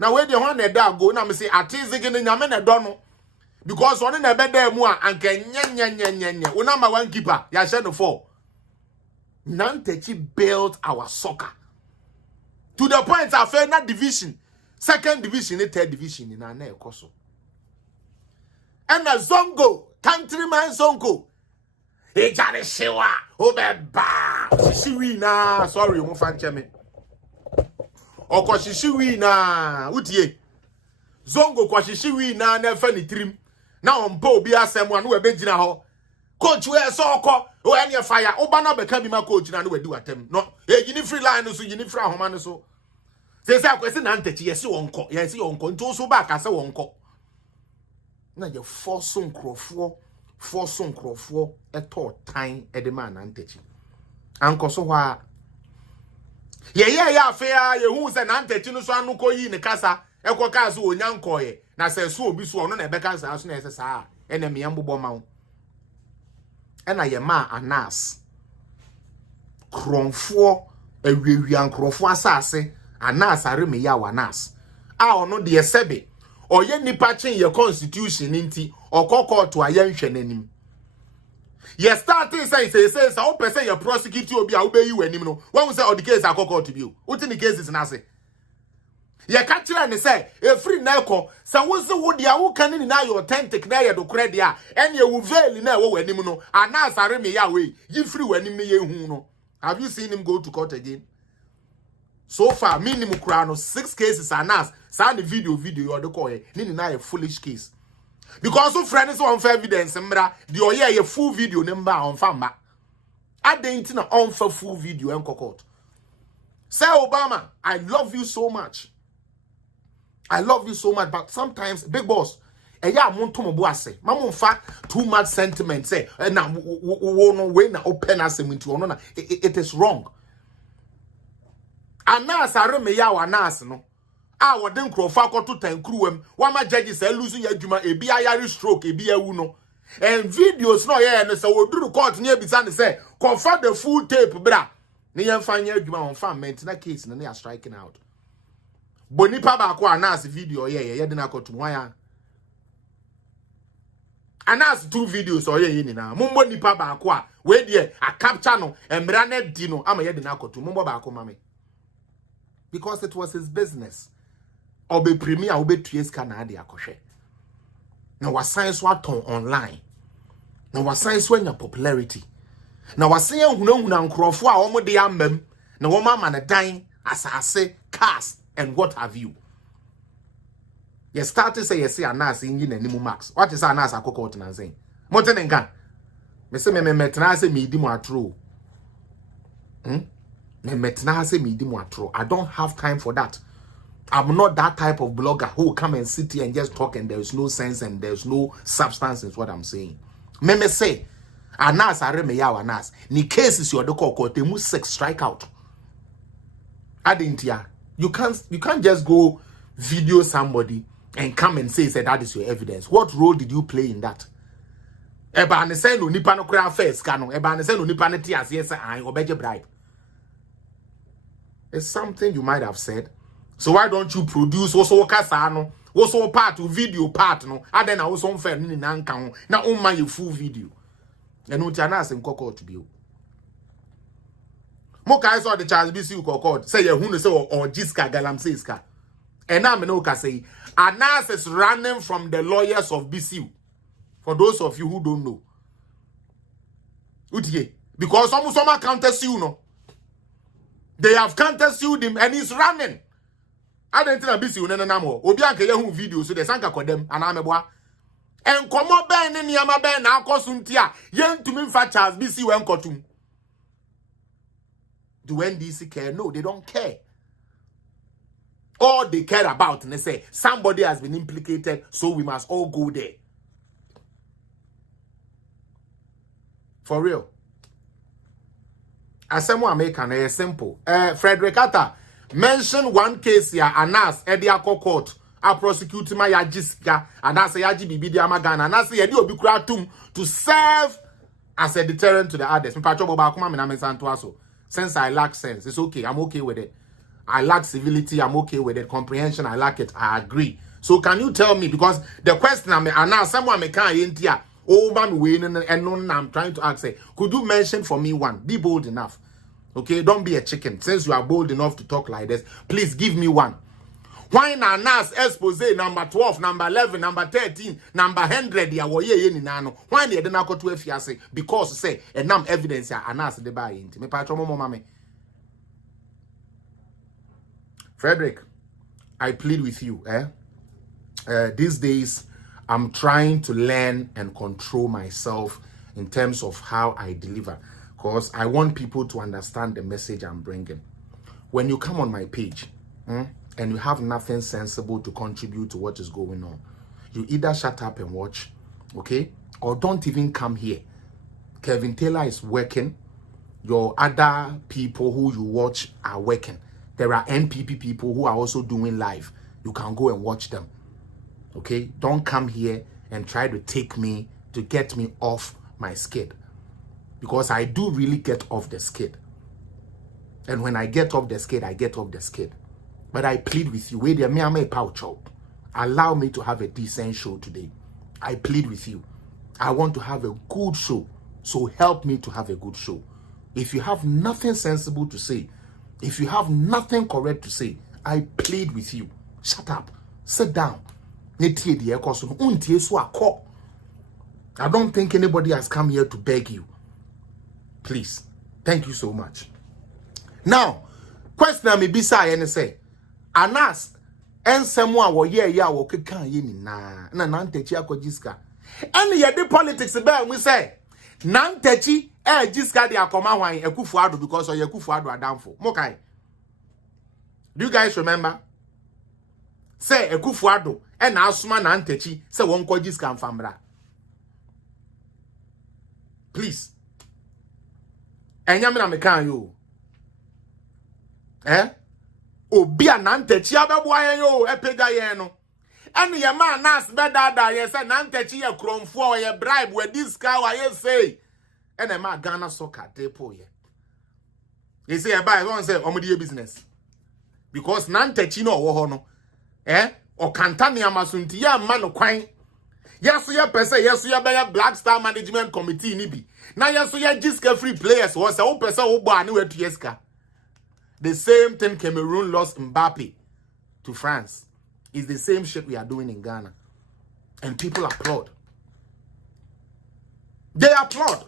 na we dey ho na da go na me say atizigi ne nyame na do no. Because one na be da mu a anka nya. Una ma one keeper ya hye no for. Nantachi built our soccer. To the point of na division, second division, third division in na ekoso. And a Zongo, countryman Zongo. He jare shewa, obeba. Shishiwi na, sorry, mo fanche me. Oko shishiwi na, utie. Zongo kwa shishiwi na nefe ni trim. Na ompo obi asem wan we bejina ho. Coach we so oko, o anya fire. Oba na beka bi ma coach na no we di watem. No, e yini free line so yini free ahoma no so. Say akwese na Nantachi yesi wonko, yesi wonko nto so ba ka se wonko. Na ye force nkrofo eto time edema Nantachi ankoso hwa ye afia ye hu se Nantachi no so anu koyi ne kasa ekoka so onyankoye na se so obi so no na ebe kansa so na ese saa ene me yambobo mawo ena ye ma anas kronfo awiawia nkrofo asase anas are me ya wanas a ono de sebe oye nipa chen ye constitution nti okoko to ayenhwe nanim ye starting say o person ye prosecute obi a obeyi wanim no when we say all the case akoko to bi o tin cases na say ye ka kire ne say e free na ekọ say wo se wo dia wo kan ni na your authentic na ye do kre dia ene e wo veil na wo wanim no ana asare me ya we yi free wanim ne ye hu no. Have you seen him go to court again? So far, minimum crown 6 cases are announced. Send the video you do call it. Nini na a foolish case. Because of friends on evidence, the oye a full video number on famba. I didn't know on for full video and court. Say Obama, I love you so much. I love you so much, but sometimes big boss. Eya monto mo boase. Mamon fa too much sentiment say na no way na open assembly to no. It is wrong. Anas are me ya wanas no a wode nkrofo akoto tankruwam wama judge say lose ya adwuma ebi ayare stroke ebi awu no and videos no ye no say woduru court ne ebisa ne say confirm the full tape bra ne yem fanya adwuma on fa na case ne ya striking out bonipa ba ko anas video ye de na akoto waya Anas 2 videos or ye na mumbo nipa ba ko a we de a capture no emra na di no ama ye de na akoto mumbo ba ko mame because it was his business obe premier obe tueska na ade akohwe na wasan so aton online na wasan so anya popularity na wasan ahunahuna nkrofo a omo de amam na wo mama na dan asase cars and what have you. You start to say, you see, Anas in Nimu Max. What is Anas a cocoa and saying? Motenengan. Me say, me metnase me dimu atro. Me metnase me dimu atro. I don't have time for that. I'm not that type of blogger who will come and sit here and just talk and there's no sense and there's no substance in what I'm saying. Me say, Anas are me yaw Anas. Ni cases your doko te mu 6 strike out. Adintia. You can't just go video somebody and come and say that is your evidence. What role did you play in that? Eba ne say no nipa no kra first ka no. Eba ne say no nipa ne ti ase say an obeje bribe. It's something you might have said. So why don't you produce also kasa no? Also part to video part no. And then also unfair ni na nka ho. Na umma you full video. And no tiana asem kokko to be. Mo kai so the Charles BC kokko say ye hu no say or jiska galam say iska. And now I say, Anas is running from the lawyers of BCU. For those of you who don't know. Because some counter you no. They have counter sued him and he's running. I don't think BCU no more. Obianke yehu video so the sanka kodem anameboa. And come up ben ni yama ben na akosuntia. Yen to me fa Charles BCU enkotum. Do NDC care? No, they don't care. All they care about, and they say somebody has been implicated, so we must all go there. For real. As someone American, it's simple. Frederick Atta mentioned one case here, Anas, Ediako court, a prosecutor my Yajiska, and I say Yaji Bibi Amagan, and I say Yadi Obikratum to serve as a deterrent to the others. Since I lack sense, it's okay, I'm okay with it. I lack civility, I'm okay with it. Comprehension, I lack it, I agree. So can you tell me, because the question and now someone may can't here, oh man, and I'm trying to ask, could you mention for me one? Be bold enough. Okay, don't be a chicken. Since you are bold enough to talk like this, please give me one. Why na Nas expose number 12, number 11, number 13, number 100 ya wo ye ni nano. Why na de na ko to afiase because say enam evidence ya Anas de ba yin. Me patro mo mama. Frederick, I plead with you, these days, I'm trying to learn and control myself in terms of how I deliver. Because I want people to understand the message I'm bringing. When you come on my page, and you have nothing sensible to contribute to what is going on, you either shut up and watch, okay? Or don't even come here. Kevin Taylor is working. Your other people who you watch are working. There are NPP people who are also doing live. You can go and watch them. Okay? Don't come here and try to take me, to get me off my skid. Because I do really get off the skid. And when I get off the skid, I get off the skid. But I plead with you. Wait there, me, I'm a pouch out. Allow me to have a decent show today. I plead with you. I want to have a good show. So help me to have a good show. If you have nothing sensible to say, if you have nothing correct to say, I plead with you. Shut up. Sit down. I don't think anybody has come here to beg you. Please. Thank you so much. Now, question me bisa and say, Anas, and someone wo ye wo keka ye ni na nantechi akojiska. And ye the politics be we say, nantechi jiska de akoma hwan Ekufuado because of Ekufuado adamfo. Mokai. Do you guys remember? Say Ekufuado and asuma nantechi say won ko jiska mfamra. Please. Enyame na mekan yo. Obi anantechi abeboa yen yo epega yen no. Enu ye man nas bedada ye say nantechi ye kromfo ye bribe we this guy wa ye say. Ene ma Ghana soccer depo ye. Ye say e buy one say omudi business. Because nantechi no wo ho no. O kanta ne amasunti ya ma no kwan Yes, we are person. Yes, we are Black Star Management Committee. Nibi. Now, yes, we are Jiska free players. Was a person who bought anywhere to Yeska. The same thing Cameroon lost Mbappe to France. It's the same shit we are doing in Ghana. And people applaud. They applaud.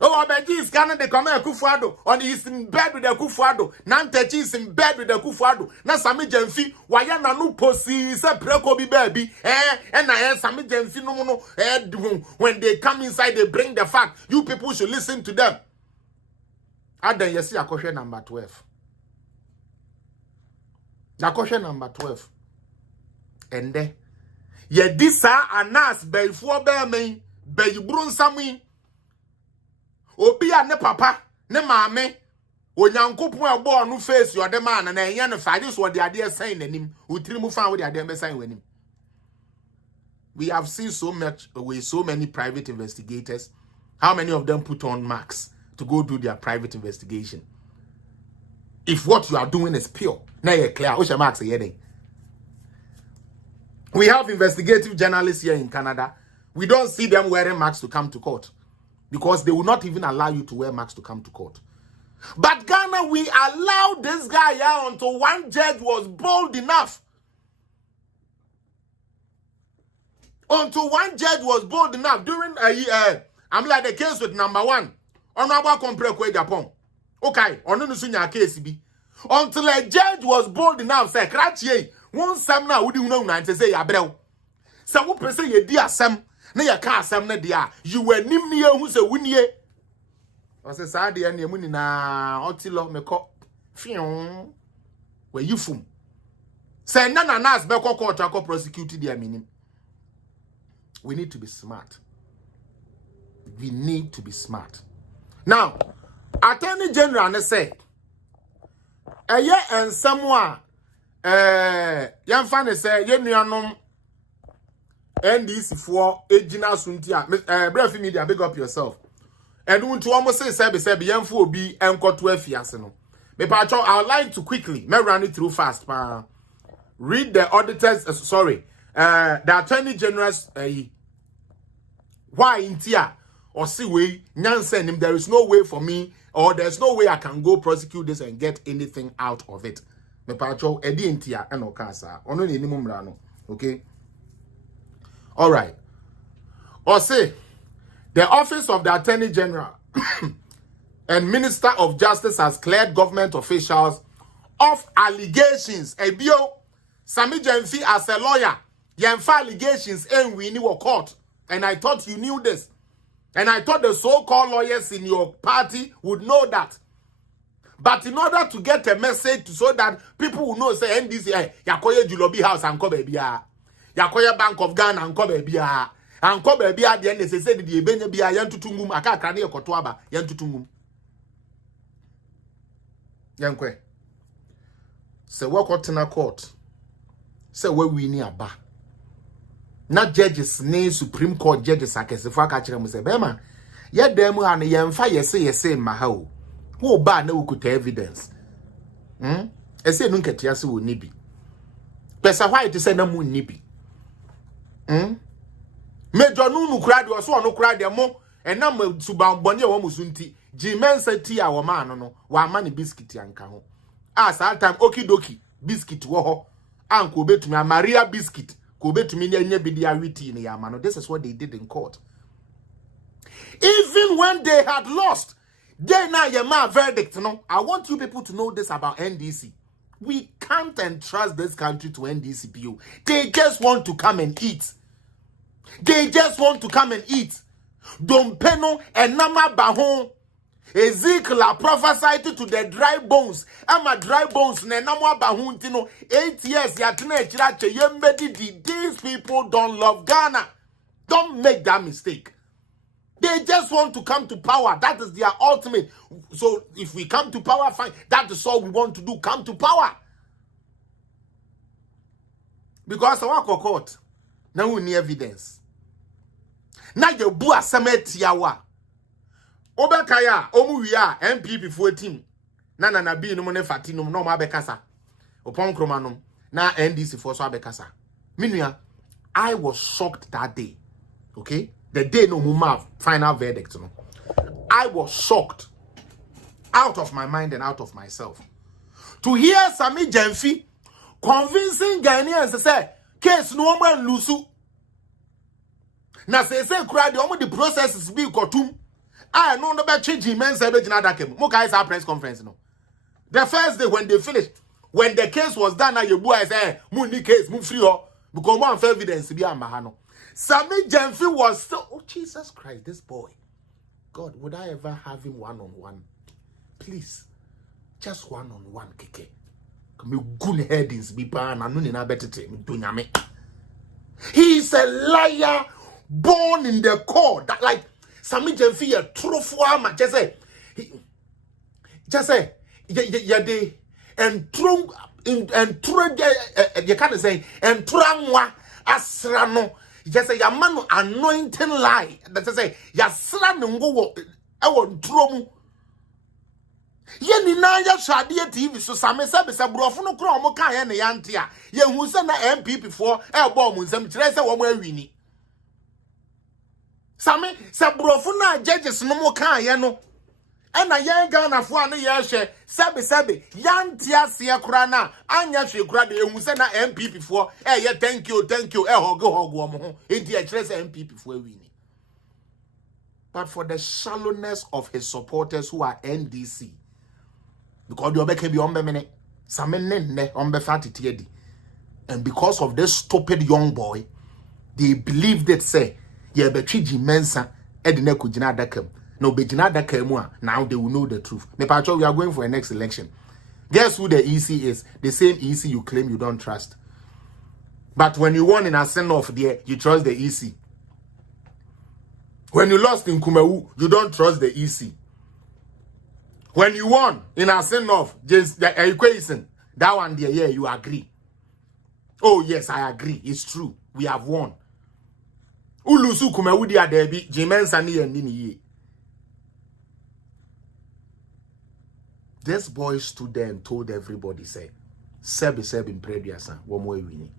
Oh, Abeji is Ghana, they come here Kufuado. On he's in bed with the Kufuado. Nantechi is in bed with the Kufuado. Na Sami Jenfi, Wayana no posi, is a precobi baby. And I Sami Jenfi no. When they come inside, they bring the fact. You people should listen to them. And then you see a question number 12. The question number 12. And then, ye disa anas be for be me, be you brun sami. Obi a ne papa ne maame onyankopon ebo no face your the man na enye no fa this what the ade sign nanim utiri mu fa wo the ade be sign wanim. We have seen so many private investigators. How many of them put on marks to go do their private investigation? If what you are doing is pure, now you're clear. Marks we have investigative journalists here in Canada. We don't see them wearing marks to come to court. Because they will not even allow you to wear marks to come to court. But Ghana, we allowed this guy here until one judge was bold enough. Until one judge was bold enough during I'm like the case with number 1. Honorable Compre Japan. Okay, on case be. Until a judge was bold enough, say, Kratchie, one sam now would you know and say Abrel. Some person ye dear Sam. Na ya ka asem na dia you were nim ne hu se wunie o se sa dia na emu ni na otilo meko fion we yufum say na nas be court akọ prosecute dia minim. We need to be smart. We need to be smart. Now, Attorney General ne say eye ensam a yemfa ne say ye nuanom NDC for Ejina Suntia, Brefi Media, big up yourself. And want to almost say, Yemfu will be Enco 12 years. I would like to quickly, may run it through fast. Read the auditors, the Attorney General's why in Tia or see way, Nyansen him, there is no way for me, or there's no way I can go prosecute this and get anything out of it. Me pacho, Edi in Tia, and Okasa, only minimum rano, okay? All right. Or say, the Office of the Attorney General and Minister of Justice has cleared government officials of allegations. Ebio, Sami Jenfi as a lawyer, Yenfa allegations and we knew a court. And I thought you knew this. And I thought the so-called lawyers in your party would know that. But in order to get a message so that people will know, say, NDC, Yakoye Julobi House and Kobe Yakoya Bank of Ghana and Kobe Bia. And Kobe Bia, the end, they said the Ebenya Bia, Yantutungum, Akakani, Kotuaba, Yantutungum. Yankwe. Say, what in a court? Say, where we near ba. Not judges, nay, Supreme Court judges, I can say, for catching say, Bema, yet them and the young fire say, Mahao. Who ba no could evidence? I say, Nunketiasu will nibi. Pesa why to send them would nibi. Major Nunu cried was one who cried their mo, and now Subam Bonnie or Musunti, Jimen said tea our man, no, one money biscuit and caho. As all time, okie dokie, biscuit woho, Uncle bet me a Maria biscuit, go bet me near Bidia witty in the Yamano. This is what they did in court. Even when they had lost, they now Yama verdict. No, I want you people to know this about NDC. We can't entrust this country to NDCPU. They just want to come and eat. They just want to come and eat. Dompeno and Nama Bahon. Ezekiel prophesied to the dry bones. I'm a dry bones. Nenama Bahun Tino. 8 years. These people don't love Ghana. Don't make that mistake. They just want to come to power. That is their ultimate. So if we come to power, fine. That is all we want to do. Come to power. Because our court now we need evidence. Now you bua sameti yawa. Obekaya omuwiya MPP 14. Na bi no ne fatinum no ma bekasa. Opon kromanum na NDC for so abekasa. Minua I was shocked that day. Okay? The day no move final verdict. No? I was shocked. Out of my mind and out of myself. To hear Sammy Jenfi convincing Ghanaians to say, case no man lusu. Na say crowd the process is be kotum. I know no be change men say be jina dakem. Mo kai sa press conference no. The first day when they finished, when the case was done, na yebu I say, mu ni case, mu free ho because one evidence be amba no. Sammy Jenfi was so, oh Jesus Christ, this boy. God, would I ever have him one-on-one? Please, just one-on-one, keke. Me good headings be pan and no better me. He's a liar born in the core. That like Sammy Jenfi a true farmer. Just say, yeah, they and true and true. You can't say and trangwa asrano. Just say, your man anointing lie. That's say, your son and go. I want drum. Ye ni na ya shade TV so same se brofo no kro omo kan ye ne yantia ye hu se na MPP for e bo mu nsam kire se wo mo awini same se brofo na judges no mo kan ye no e na ye Ghana fo an ye hwe sebe yantia se kura na anya hwe kura de hu se na MPP for e ye thank you e hogo omo ho enti e kire se MPP for awini. But for the shallowness of his supporters who are NDC, because the obeke be ombe mene samene ne ombe fatiti and because of this stupid young boy, they believe that say ye betwiji mensa edine kujina dakem no bejina dakem now they will know the truth. Me pacho, we are going for a next election. Guess who the EC is? The same EC you claim you don't trust. But when you won in a send-off there, you trust the EC. When you lost in Kumewu, you don't trust the EC. When you won in a send-off, just the equation, that one there, yeah, you agree. Oh, yes, I agree. It's true. We have won. Ulusu Kumewu dia debi, Jimensani and Nini. This boy stood there and told everybody, say, Sebi in Prediasa, one more winning.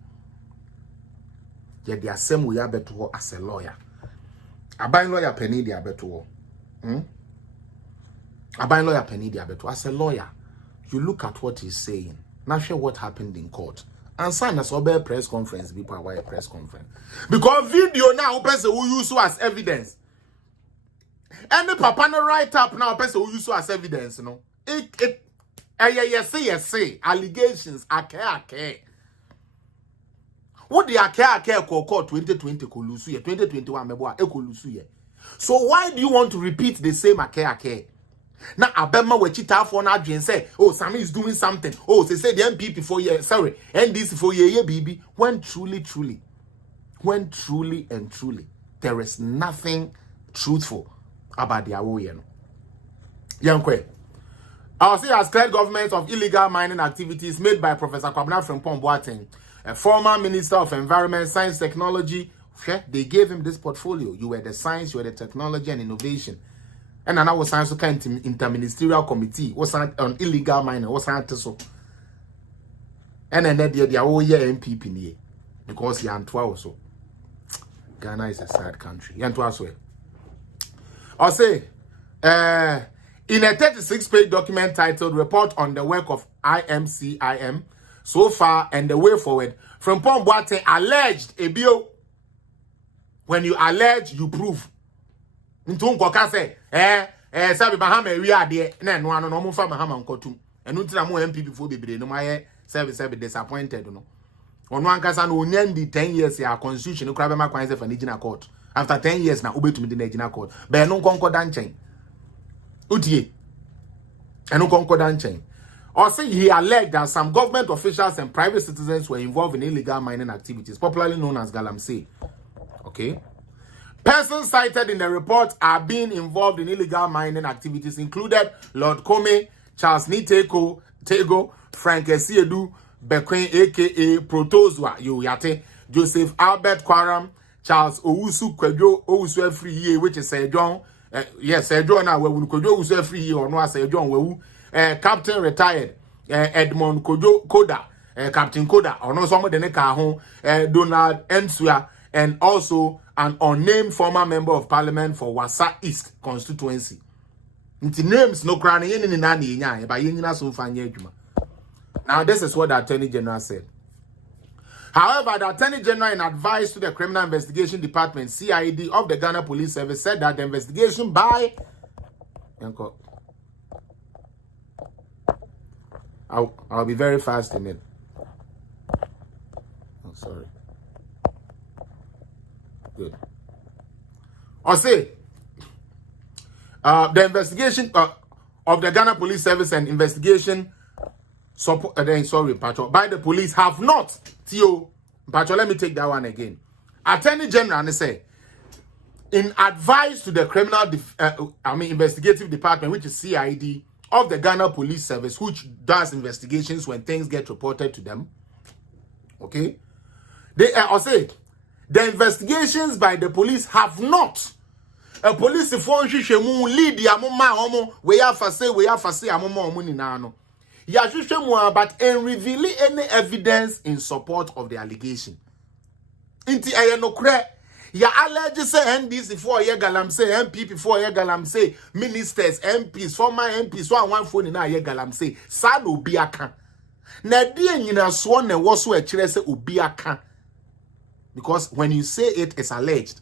Yet the same we are better as a lawyer. A buying lawyer penny the abeto. A buying lawyer penny the abeto. As a lawyer, you look at what he's saying. Not sure what happened in court. And sign as a press conference. People are a press conference. Because video now person who use as evidence. Any papa no write up now person who use as evidence, you know. Yes, say allegations ake. What the ake court 2020 kolusu ye 2021 mebo ekolusu ye. So why do you want to repeat the same ake? Now abema we chita for na adwen say, oh, Sammy is doing something. Oh, they say the MPP for year, sorry, NDC for year BB. When truly and truly there is nothing truthful about the awoye no. Yankwe. I'll say as clear government of illegal mining activities made by Professor Kwabena Frimpong Boateng, a former Minister of Environment, Science, Technology. They gave him this portfolio. You were the science, you were the technology and innovation. And I was science kind interministerial committee. Was on illegal mining. Was so. And then they all year MPP near because Yantwa also. Ghana is a sad country. Yantwa also. I'll say, in a 36-page document titled "Report on the Work of IMCIM So Far and the Way Forward," Frimpong Boateng alleged a bill. When you allege, you prove. Ntunko ka say, sabi Bahama we are there. Na no ano no mo fa Bahama nkotum. Enu ntina mo MPP fo bebre no maye sabi disappointed no. Ono ankasa no onyandi 10 years ya constitution no kra be ma kwan se fa Nigeria court. After 10 years na obetumi di Nigeria court. Be no nkonko dan chen. Utie. Enu nkonko dan chen. Also, he alleged that some government officials and private citizens were involved in illegal mining activities, popularly known as galamsey. Okay. Persons cited in the report are being involved in illegal mining activities included Lord Kome, Charles Niteko, Tego, Frank Esiedu, Bekwen aka Protozwa, Yoyate, Joseph Albert Kwaram, Charles Owusu Kwejo Owusu Free Year, which is Sir John. Yes, Sir John, now we Kwejo Owusu Free Year or no Sir John, Captain retired Edmond Kojo Koda, Captain Koda, or no some of the Nekaho, Donald Ensua, and also an unnamed former member of parliament for Wasa East constituency. Nti names no crown in nani nya by yina so fanye adwuma. Now this is what the Attorney General said. However, the Attorney General, in advice to the Criminal Investigation Department (CID) of the Ghana Police Service, said that the investigation by I'll be very fast in it. Oh, sorry. Good. I'll say the investigation of the Ghana Police Service and investigation support by the police have not Pacho, let me take that one again. Attorney General say in advice to the Criminal Investigative Department, which is CID of the Ghana Police Service, which does investigations when things get reported to them. Okay, they say the investigations by the police have not a police phone lead the amoma we have for say amoma omuni nano. But in revealing any evidence in support of the allegation. Inti no kre ya allege say NDC 4 year galam say MP 4 year galam say ministers MPs former MPs one phone na year galam say sad obi aka na die nyina so na wo so a kire say obi aka, because when you say it is alleged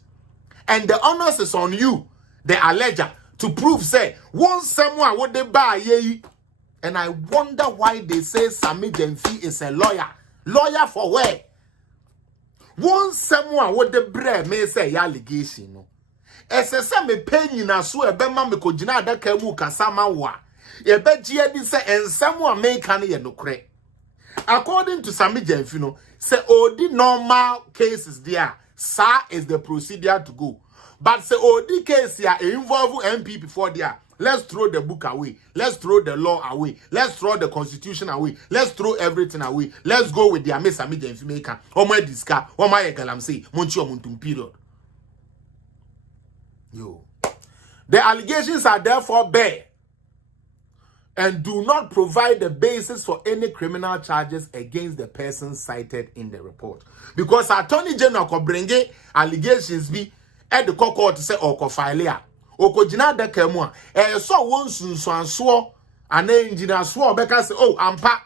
and the onus is on you, the alleger, to prove say one someone would they buy ye. And I wonder why they say Sammy Demfi is a lawyer. Lawyer for where? Once someone with the bread may say allegation. No. As a same penny na so a bema me ko jina da kamu kasama wa. Ye be GD say and someone may can ye no cre. According to Sammy Demfi, no, say odi normal cases there. Sir is the procedure to go. But say odi case here involve MP before there. Let's throw the book away. Let's throw the law away. Let's throw the constitution away. Let's throw everything away. Let's go with the Amesa Media Information. Oma diska, oma yegalam say, monchi omuntum period. Yo. The allegations are therefore bare and do not provide the basis for any criminal charges against the person cited in the report. Because Attorney General could bring allegations be at the court to say or file. Okojina de kemwa so won sunsuanso ana engineer so beka say oh ampa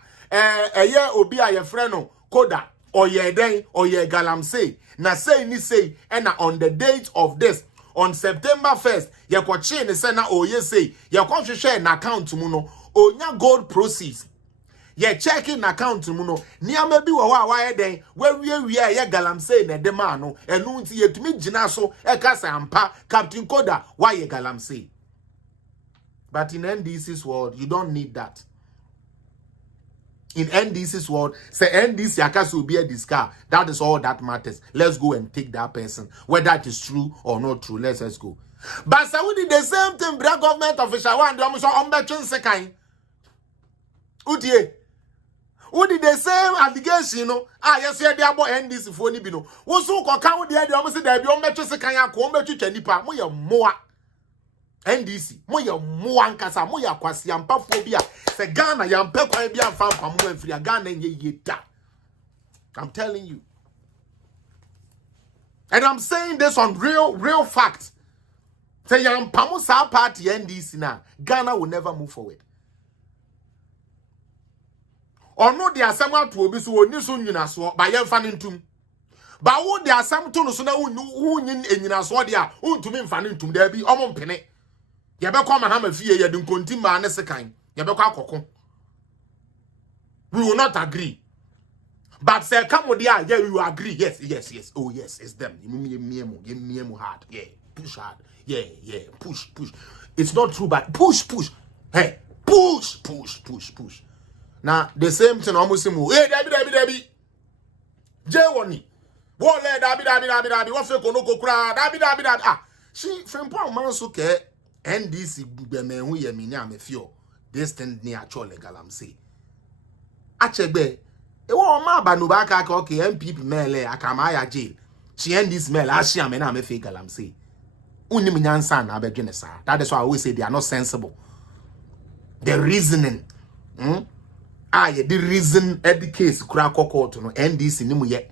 ye obi a ye frɛ no Koda or ye den or ye galamsey na say ni say and on the date of this on September 1st ye kwache ne say na oye say ye kwanhwehwe na account mu no onya gold proceeds ye checking account mu no niam bi wo wa ye den we ye galamsey na de ma no enu nti yetumi gina so e ka say ampa Captain Koda why ye galamsey. But in NDC's world you don't need that. In NDC's world, say NDC akasi will be a discar. That is all that matters. Let's go and take that person, whether it is true or not true. Let's go. But so we did the same thing. Black government official one. They almost on second. Utie. Who did the same allegation? You know. Yes, yeah, they are about NDC for Nibino. Who so called count the idea? Almost they be on metro second. Ya come metro chenipa. Mo ya moa. NDC. Mo ya moa nkasa. Mo ya kwasi ampa phobia. Se Ghana yampe kwa bia mfa mpamu enfiri Ghana nye yeda. I'm telling you. And I'm saying this on real facts. Say yampamu sa party NDC na Ghana will never move forward. Or no the asema to obi so oni so nyina so ba yemfa ntum. Ba wo the asem to no so na wu nyin enyina so de a untumi mfa ntum da bi omo mpene. Ye be kwa mahama fie ye de nkonti ma ne sekan. Ye be kwa akoko. We will not agree. But say come with yeah, we will agree. Yes. Oh yes, it's them. Miemu hard. Yeah, push hard. Yeah, push. It's not true, but push. Hey, push. Now the same thing almost same. Hey, Debbie. J1. What let Debbie. What fake no go cry? Debbie. Ah, she from Paul Mansuke NDC be hu ye mi na me fio. This thing near actual legal am say. Achegbe e wo ma ba no ba ka okay MPP mele akama ya jail. She end this mail as she am na me fake am say. Unim nyansa na abedwene sa. That is why I always say they are not sensible. The reasoning the reason the case kura court no NDC ni mu ye.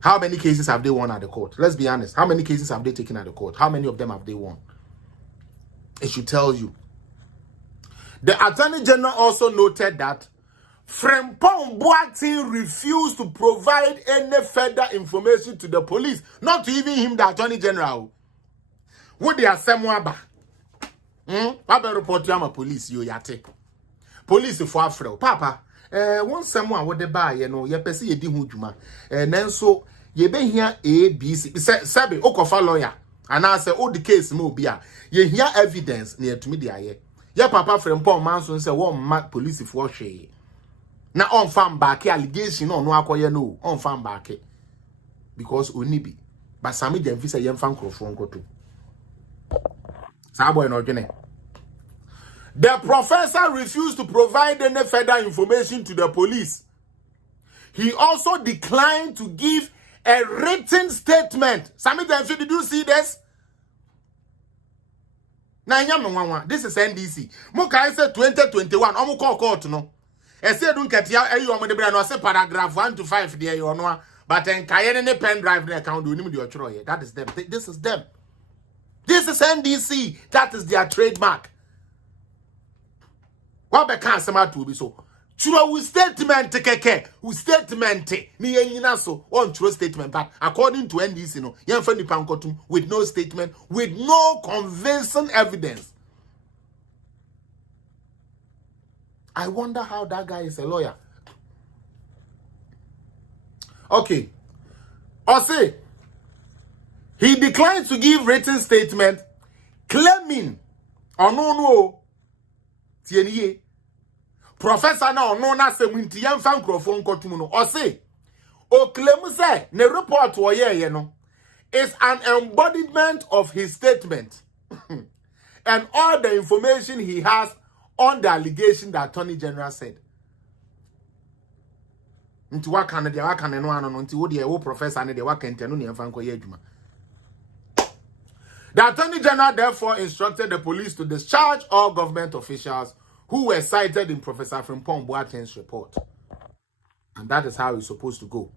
How many cases have they won at the court? Let's be honest. How many cases have they taken at the court? How many of them have they won? It should tell you. The Attorney General also noted that Frimpong Boateng refused to provide any further information to the police, not to even him, the Attorney General. What they are saying, Papa report to my police, you yate. Police for Afro. Papa, once someone would buy, you know, you perceive a dihujuma, and then so ye be here A, B, C, Sabi, Okofa lawyer, and I say, oh, the case mo be ye hear evidence near to me, the ya papa Frimpong Manson say, one mark police for she. Now on farm back allegation no akoye no on farm back because oni bi but sami dem fi say yem fan crofon koto sa boy no dwene. The professor refused to provide any further information to the police. He also declined to give a written statement. Sami dem fi, did you see this? Now this is NDC. Mo kai say 2021 omo call court no. I said, don't get ya, you the brand, say paragraph 1 to 5 there, you know, but then Cayenne pen drive the account, do you your that is them. This is them. This is NDC. That is their trademark. What be can't to be so? True statement, keke, who statement, ni so on true statement, but according to NDC, no, yan friendly pankotum with no statement, with no convincing evidence. I wonder how that guy is a lawyer. Okay. Or say, he declined to give written statement claiming, or no, TNE, Professor now, no, na se winti yan fan crofon kotumuno. Or say, o claim say, ne report wo ye no, is an embodiment of his statement and all the information he has on the allegation the Attorney General said. Nti waka no de waka no ano no nti wo de wo professor ne de waka ntano ne mfa nkoye adwuma. The Attorney General therefore instructed the police to discharge all government officials who were cited in Professor Frimpong Boateng's report. And that is how it's supposed to go.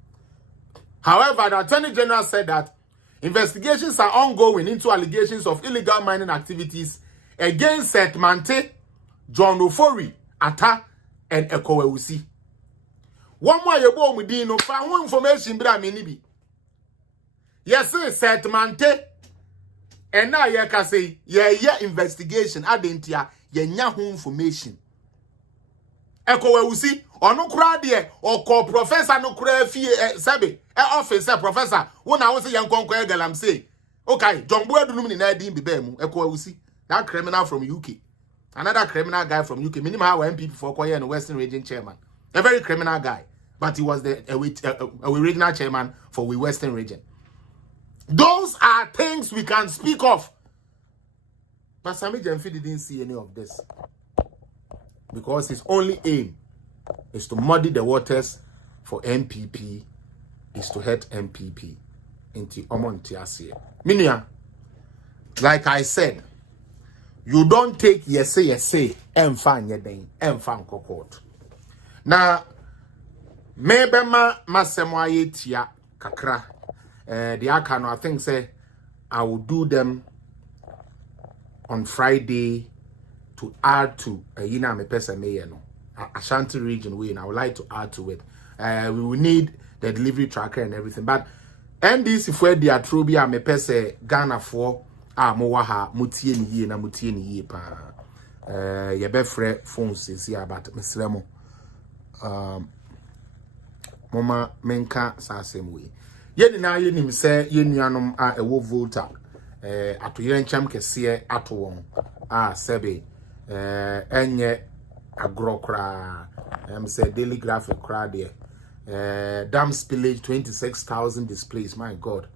However, the Attorney General said that investigations are ongoing into allegations of illegal mining activities against Seth Mante, John Ofori, Ata, and Ekowewusi. One more yebo mudi no fa one information bra me ni bi. Yes, Seth Mante, and now ye ka say ye investigation adentia ye nya ho information. Ekowewusi ono kura de o ko professor no kura fie sabe officer professor wona wo say ye nkonko e galam say okay John Boadunum ni na din bi ba mu Ekowewusi, that criminal from UK. Another criminal guy from UK. Minimum how MPP for Korea and Western Region chairman. A very criminal guy. But he was the original chairman for the Western Region. Those are things we can speak of. But Sami Jemfi didn't see any of this. Because his only aim is to muddy the waters for MPP, is to hurt MPP into Omontiasia. Minia, like I said, you don't take yes say and find your day and find court. Now, maybe masemwa tia kakra. The akano I think say I will do them on Friday to add to yina me pesa me no Ashanti region way, and I would like to add to it. We will need the delivery tracker and everything. But NDC for the atrobia me pesa Ghana for mo waha mutie ni yie na mutie ni yie pa ye be frɛ phones esi about mesremo mama menka sasem we ye ni na ye nim sɛ ye nuanom a ɛwɔ volta atoyere ncham kɛse ato wɔn a sɛbe enye agro kra say daily graphic kra there dam spillage 26,000 displays. My God.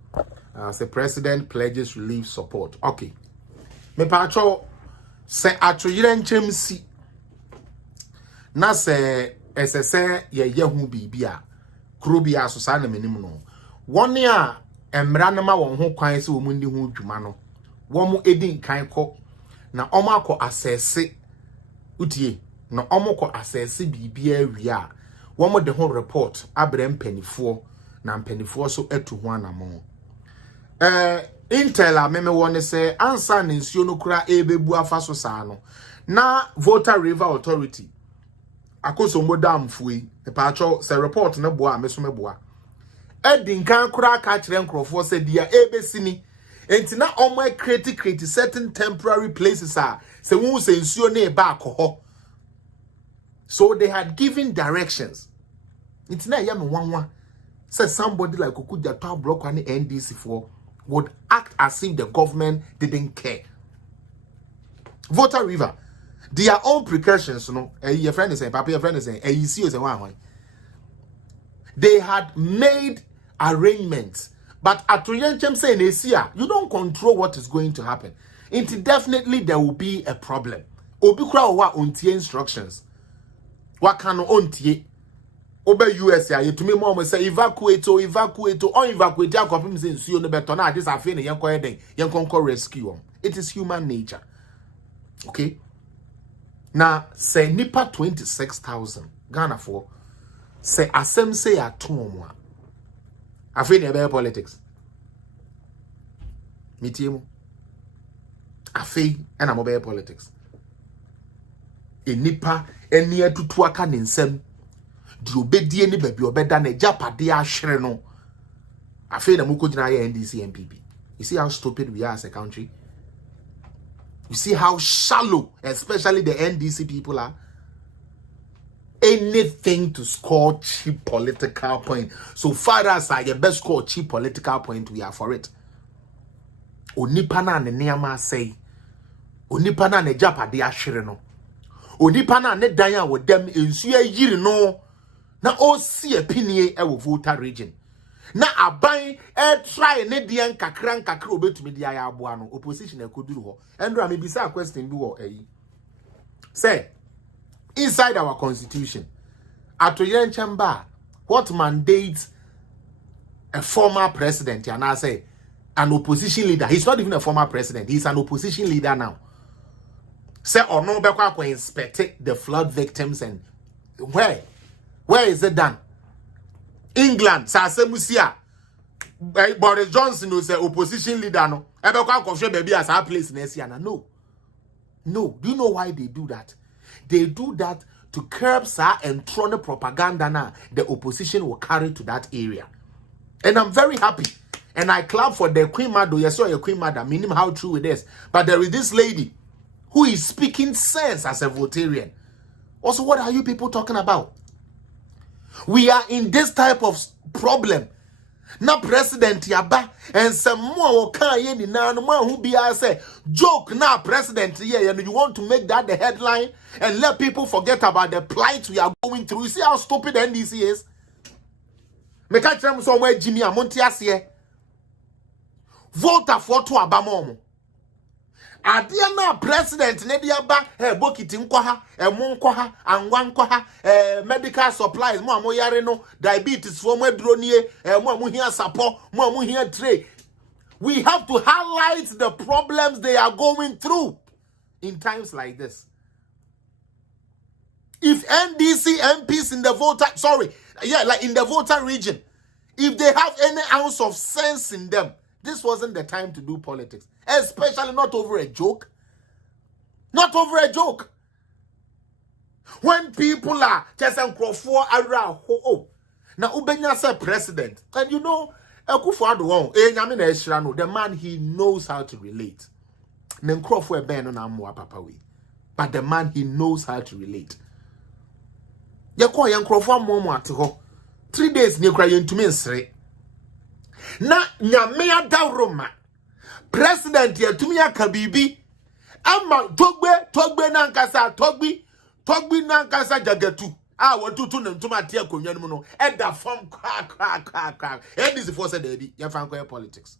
The president pledges relief support. Okay. Me pacho se atoyere nchem si na se esese ye hu bibia kro bia so sa na menim no. Won a emra na ma won ho kwan se wo mu ndi ho dwuma no. Wo mu edin kan kɔ na omo akɔ asese utie no omoko assess bibia wi a womo de ho report abrɛ mpanifo na mpanifo so etu ho anamo intel a meme wone say ansa na nsuo no kura ebebu afa so saa no na Volta River Authority akoso modam fui e pa cho say report na boa me so me boa edinkan kura ka kire nkrofo say dia ebesini enti na omo create certain temporary places say won say nsuo na e ba akọ. So they had given directions. It's not yam one said somebody like Okuja to block on the NDC for would act as if the government didn't care. Volta River, their own precautions, your friend is saying, Papa, your friend is saying, you see, they had made arrangements, but at Rianchem saying, you don't control what is going to happen. It definitely there will be a problem. Obikra wa untie instructions. What can untie? Obe USA, you to me mom say evacuate or evacuate ya kopim say nsuo no beto na this afi ne yenko eden yenko rescue. It is human nature. Okay? Now say nipa 26,000 Ghana for say asem say atom a afi ne be politics. Mitiemu. Afi and am be politics. E nipa eni atutu aka ne nsem di obedie ni baby obeda na japade ahwere no afi na mukojina ya NDC MPP. You see how stupid we are as a country? You see how shallow especially the NDC people are? Anything to score cheap political point. So far as I best score cheap political point, we are for it. Onipa na ne neama say onipa na ne japade ahwere no onipa na ne dan a wodam ensu ayiri no na o si apinie e wo Volta region na aban try ne de nkakra obetumi de aya aboa no opposition e koduru ho endra me bisa question bi wo ayi say inside our constitution atoyen chamba what mandates a former president and I say an opposition leader. He's not even a former president, he's an opposition leader now. Say or no bekwa inspect the flood victims and where is it done? England Sasemusia Boris Johnson who say opposition leader no ebekwa kofre baby as our place next year. No. Do you know why they do that? They do that to curb and throw the propaganda now the opposition will carry to that area. And I'm very happy. And I clap for the Queen Mother. Yes, you're a Queen Mother. Meaning how true it is. But there is this lady who is speaking sense as a Voltarian. Also, what are you people talking about? We are in this type of problem. Now, President Yaba and some more can ye na no man who be say joke now, President. Yeah, and you want to make that the headline and let people forget about the plight we are going through. You see how stupid NDC is? Me catch them somewhere Jimmy Amontias here. Volta for to abamomo. Adia na president ne dia ba bokiti nkwa ha mo nkwa ha anwa nkwa ha medical supplies mo amoyare no diabetes for mo aduro nie mo amuhia support mo amuhia tray. We have to highlight the problems they are going through in times like this. If NDC MPs in the Volta in the Volta region, if they have any ounce of sense in them, this wasn't the time to do politics. Especially not over a joke. Not over a joke. When people are just for around now Ubenya said president. And you know, the man, he knows how to relate. But the man, he knows how to relate. 3 days ni kra yentu nsere na nyame ada roma president yetumi aka bibi ama togbe na nkasa togbi na nkasa jagatu wotutu ne ntuma te akonwa no no eda form kra NDC for said dey ye fan ko politics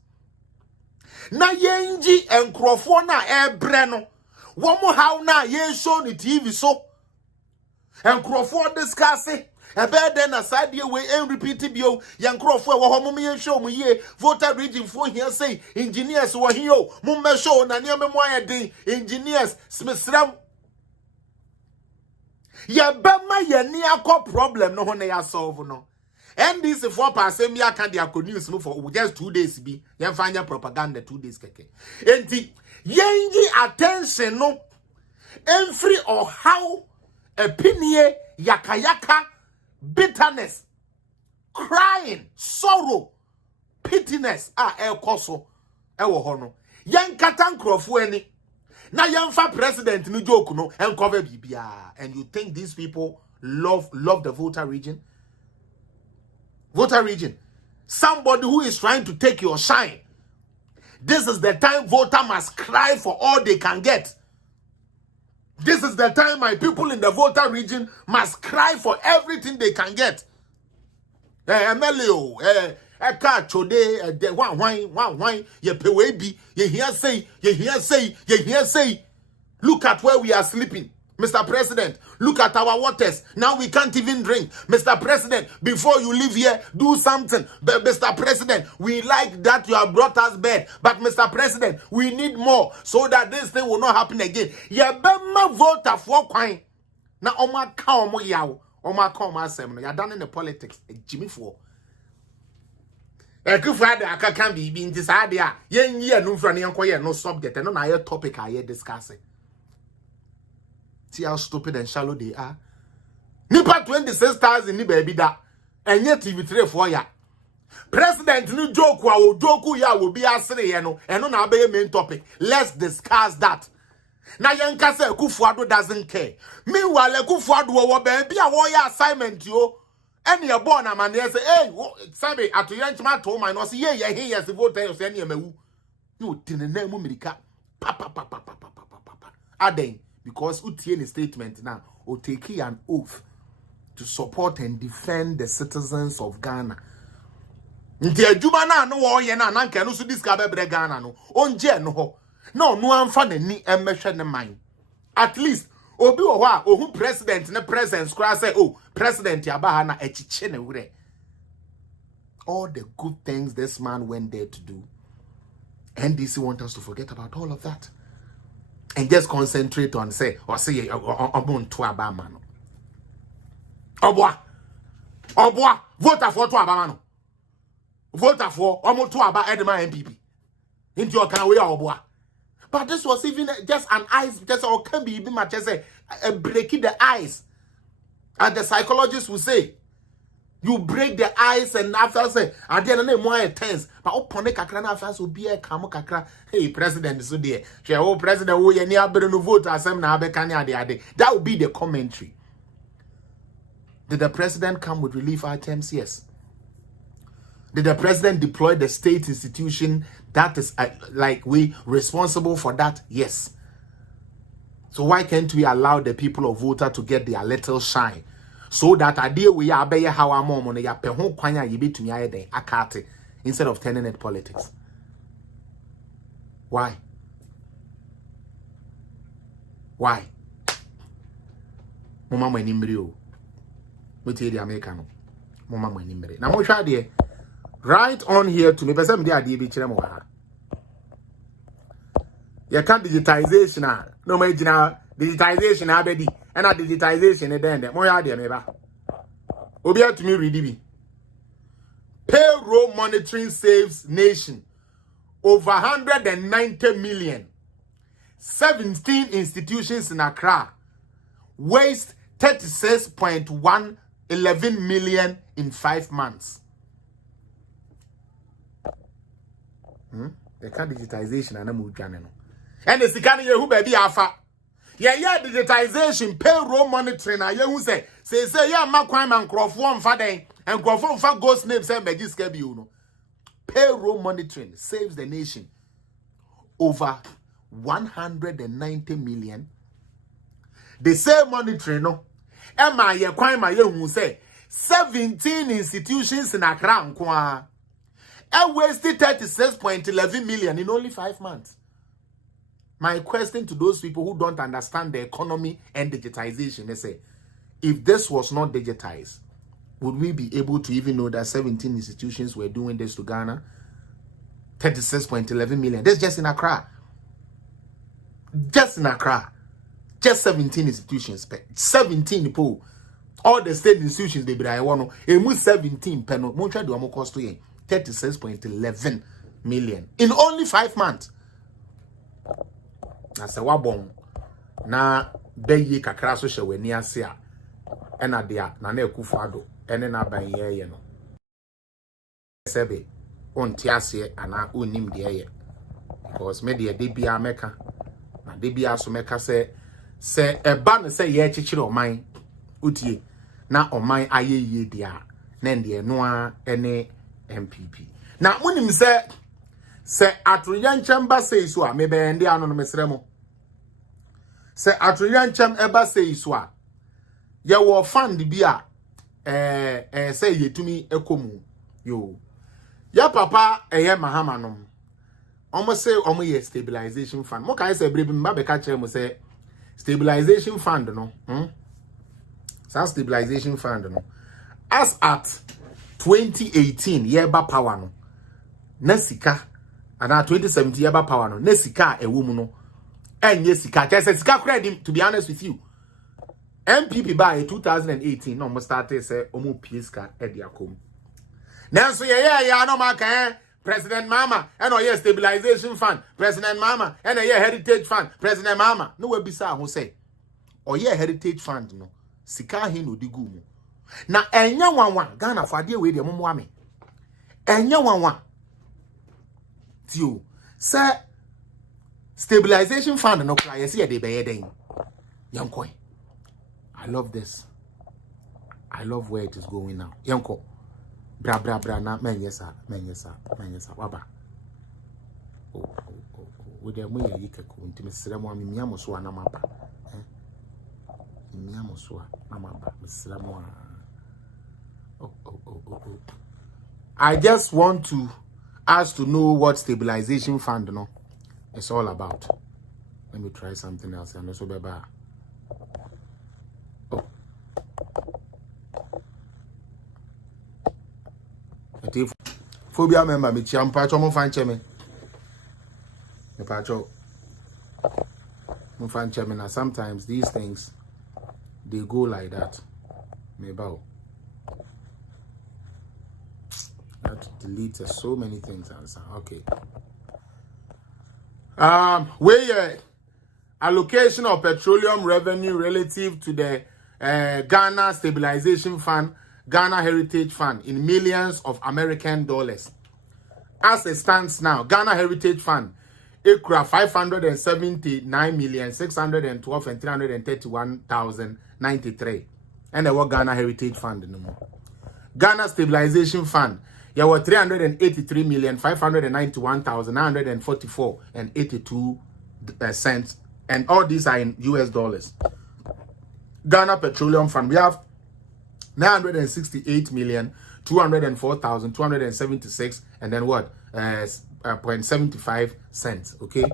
na yenji enkrofo na ebre no wo mo haw na ye show ni TV so enkrofo discuss then aside the way and repeat it bio yankro for a show me ye Volta region for here say engineers were here mumma show na near memoir day engineers smithram Ye bema ye ni akọ problem no ho na ya solve no. NDC 4% ya kan dia news no for just 2 days bi. Ye fanya propaganda 2 days keke. Enti yengi attention no every or how opinie yakayaka bitterness crying sorrow pittiness ekoso ewo ho no yen kata nkrofo ani na yen fa president no joke no en cover bibia. And you think these people love the voter region? Somebody who is trying to take your shine. This is the time voter must cry for all they can get. This is the time my people in the voter region must cry for everything they can get. MLO, eka chode, one, ye pewebi, ye hear say. Look at where we are sleeping. Mr. President, look at our waters. Now we can't even drink. Mr. President, before you leave here, do something. Mr. President, we like that you have brought us bed. But Mr. President, we need more so that this thing will not happen again. Ye bema vote for kwine. Na oma ka omo yawo. Oma ka omo asem no. Ya done in the politics. Jimmy for. Ekufade akaka bibi nti sa de a yen yi anu mfra ne yenkoye no subject no na ye topic aye discussing. See how stupid and shallow they are. Nipa 26,000 ni baby da. Enye TV3 for ya. President ni joke wa joke ya will be asere ye no. Eno na be main topic. Let's discuss that. Na yenka se Kufuado doesn't care. Meanwhile Kufuado wo baby a wo ya assignment yo. Any a born a man say, hey, sabe at yenchma to my no say ye he yes vote you say any mewu. You tinene mu mirika. Papa. Aden. Because Utieni statement now will take an oath to support and defend the citizens of Ghana. Nti adwuma na no wo ye na nanka no so discover bre Ghana no onje no ho no amfa nani emehwe ne man. At least obi wo ho a ohun president ne presence kra say oh president ya ba ha na echiche ne wure. All the good things this man went there to do. NDC want us to forget about all of that. And just concentrate on say or say obon to abama no. Obwa vote for to abama no. Vote for omo to aba Edema MPP. Into your can we obwa. But this was even just an ice, just or can be even much as a breaking the ice. And the psychologists will say you break the ice and after say at the end more tense. But upon the kakra na after so be a kamo kakra. Hey president so there. Oh president wo ye ni abere no vote asem na abeka ni ade. That would be the commentary. Did the president come with relief items? Yes. Did the president deploy the state institution that is like we responsible for that? Yes. So why can't we allow the people of Volta to get their little shine? So that idea we are be how our mom on ya pe ho kwanya yibi to me ayede akate instead of turning it politics. Why? Mama mo animbre o. Wetie di America no. Mama mo animbre. Na mo hwa de right on here to me person me ade bi kire mo ha. You can't digitization no ma gina digitization abedi and a digitization then mo ya de me ba. Obi atumi read bi. Payroll monitoring saves nation over 190 million. 17 institutions in Accra waste 36.111 million in 5 months. They can't digitization and I'm no. And the sikani yehu baby afa. Yeah, digitization, payroll monitoring. I yehu say yeah, ma kwan man crofo mfa den and crofo mfa ghost name say magic bi you know. Payroll monitoring saves the nation over 190 million. They say monitoring no. Emma ye kwan ma yehu say 17 institutions in Accra nkwa. I wasted 36.11 million in only 5 months. My question to those people who don't understand the economy and digitization, they say, if this was not digitized, would we be able to even know that 17 institutions were doing this to Ghana? 36.11 million. That's just in Accra. Just in Accra. Just 17 institutions. 17 people. All the state institutions they be I want to 17 penal. Muncha do amo cost to 36.11 million in only 5 months. That's a wabon. Na beyi kakra so hye wani ase a ena de a na ekufado ene na ban ye no sebe onti ase ana onim de ye because me de bia meka na de bia so meka se eba ne se ye chichire oman utie na oman ayeye de a na de no a ene MPP na munim se atoyanchamba sei so a me be ende ano no mesrɛ mo se atoyanchem eba sei so a ye wo fund bi a say yetumi ekomu yo ya papa eye mahama no omo say omo ye stabilization fund mo kan say brebi mba be ka kire mo say stabilization fund no stabilization fund no as at 2018 yeba power no na sika ana 2017 yeba power no na sika ewo mu no enye sika kese sika credit to be honest with you MPP by 2018 no mo started say omo pieska ediakom nanso ye no maka President Mama and oye stabilization fund President Mama and oye heritage fund President Mama no we bisa ho say oye heritage fund no sika he no digu mu na enya wanwa Ghana for ade we de mo ame enya wanwa tio say stabilization fund no cry yes ye de be den yankoi. I love this. I love where it is going now. Yanko. Bra na men yesa waba. Oh. With the way you can go into Mr. Ramon Miamoso and Amapa. Miamoso Amapa, Mr. Ramon. Oh. I just want to ask to know what stabilization fund no it's all about. Let me try something else and also be back. Phobia member me chiampacho mo fan cheme me pacho mo fan cheme na sometimes these things they go like that me bow I have to delete so many things answer okay where allocation of petroleum revenue relative to the Ghana Stabilization Fund, Ghana Heritage Fund in millions of American dollars. As it stands now, Ghana Heritage Fund, ECRA 579,612,331,093. And there was Ghana Heritage Fund no more. Ghana Stabilization Fund, there were 383,591,944 and 82 cents. And all these are in US dollars. Ghana Petroleum Fund, we have 968,204,276 and then what? 0.75 cents, okay?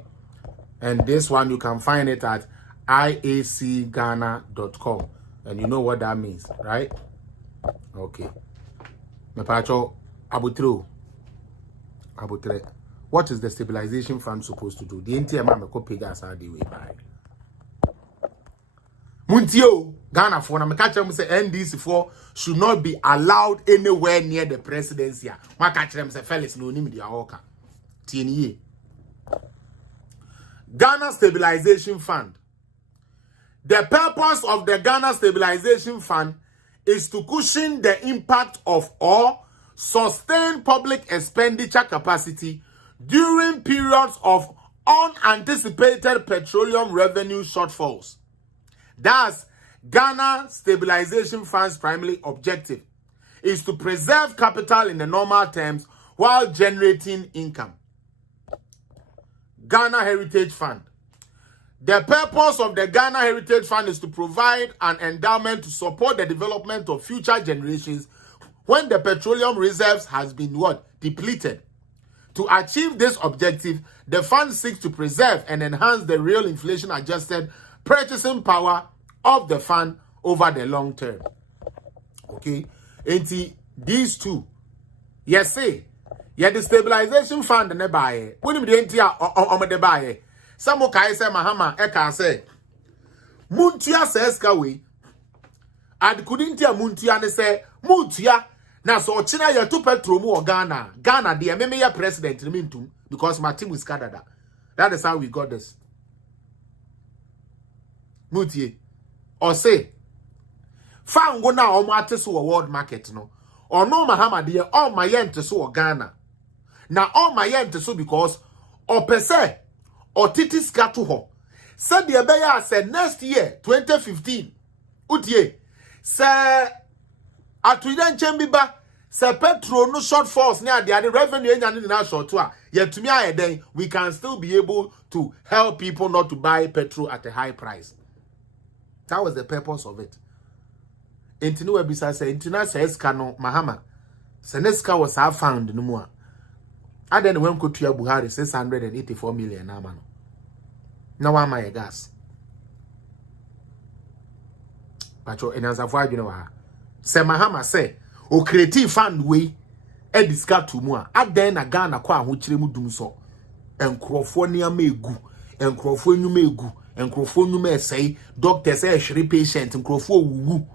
And this one you can find it at iacghana.com. And you know what that means, right? Okay. Mepacho Abutre. What is the stabilization fund supposed to do? The NTM am copy gas are the way by. Muntio Ghana for na me catch them say NDC for should not be allowed anywhere near the presidency. Ma catch them say Felix no nim dia oka. Tieniye. Ghana Stabilization Fund. The purpose of the Ghana Stabilization Fund is to cushion the impact of or sustain public expenditure capacity during periods of unanticipated petroleum revenue shortfalls. Thus, Ghana Stabilization Fund's primary objective is to preserve capital in the normal terms while generating income. Ghana Heritage Fund. The purpose of the Ghana Heritage Fund is to provide an endowment to support the development of future generations when the petroleum reserves has been depleted. To achieve this objective, the fund seeks to preserve and enhance the real inflation-adjusted purchasing power of the fund over the long term. Okay? And these two, yes, say, the stabilization fund ne buy. When you didn't hear on the buy, some okay say Mahama Eka say, Muntia says kawe. And couldn't tell Muntia and say, Muntia, now so China ya 2 petrol or Ghana. Ghana, the MMA president, mintum, because my team is Canada. That is how we got this. Mutie. Or say, found go now on my teso world market, no. Or no Mahama dear, all my yen to so Ghana. Now all my yen to so because, or per se, or titis got to her. Said the Abaya said next year, 2015. Utie. Say, at we then chambiba, say petrol no shortfalls near the revenue and in our short tour. Yet to me, then we can still be able to help people not to buy petrol at a high price. That was the purpose of it. Intinu webisa say intina says kano Mahama. Seneska was our found no more. And then when could you Buhari 684 million amano. Now am I a gas? Pacho en answer you know. Say Mahama say o creative fund way e discard to more. At then a Ghana kwa ho chire mu dum so. Enkrofo ne amegu. Enkrofo nyuma egu. Enkrofo nyuma say doctor say hwere patient enkrofo wuwu.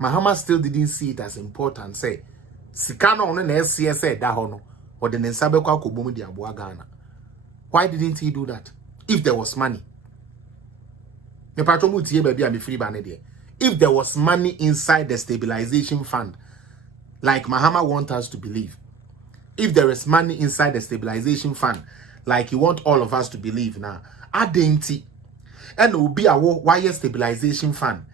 Mahama still didn't see it as important. Say sika no na SCS da ho no. Or the nsabe kwa kobomu di aboa Ghana. Why didn't he do that? If there was money. If there was money inside the stabilization fund, like Mahama wants us to believe, if there is money inside the stabilization fund, like you want all of us to believe now, adenti, and it will be a wire stabilization fund.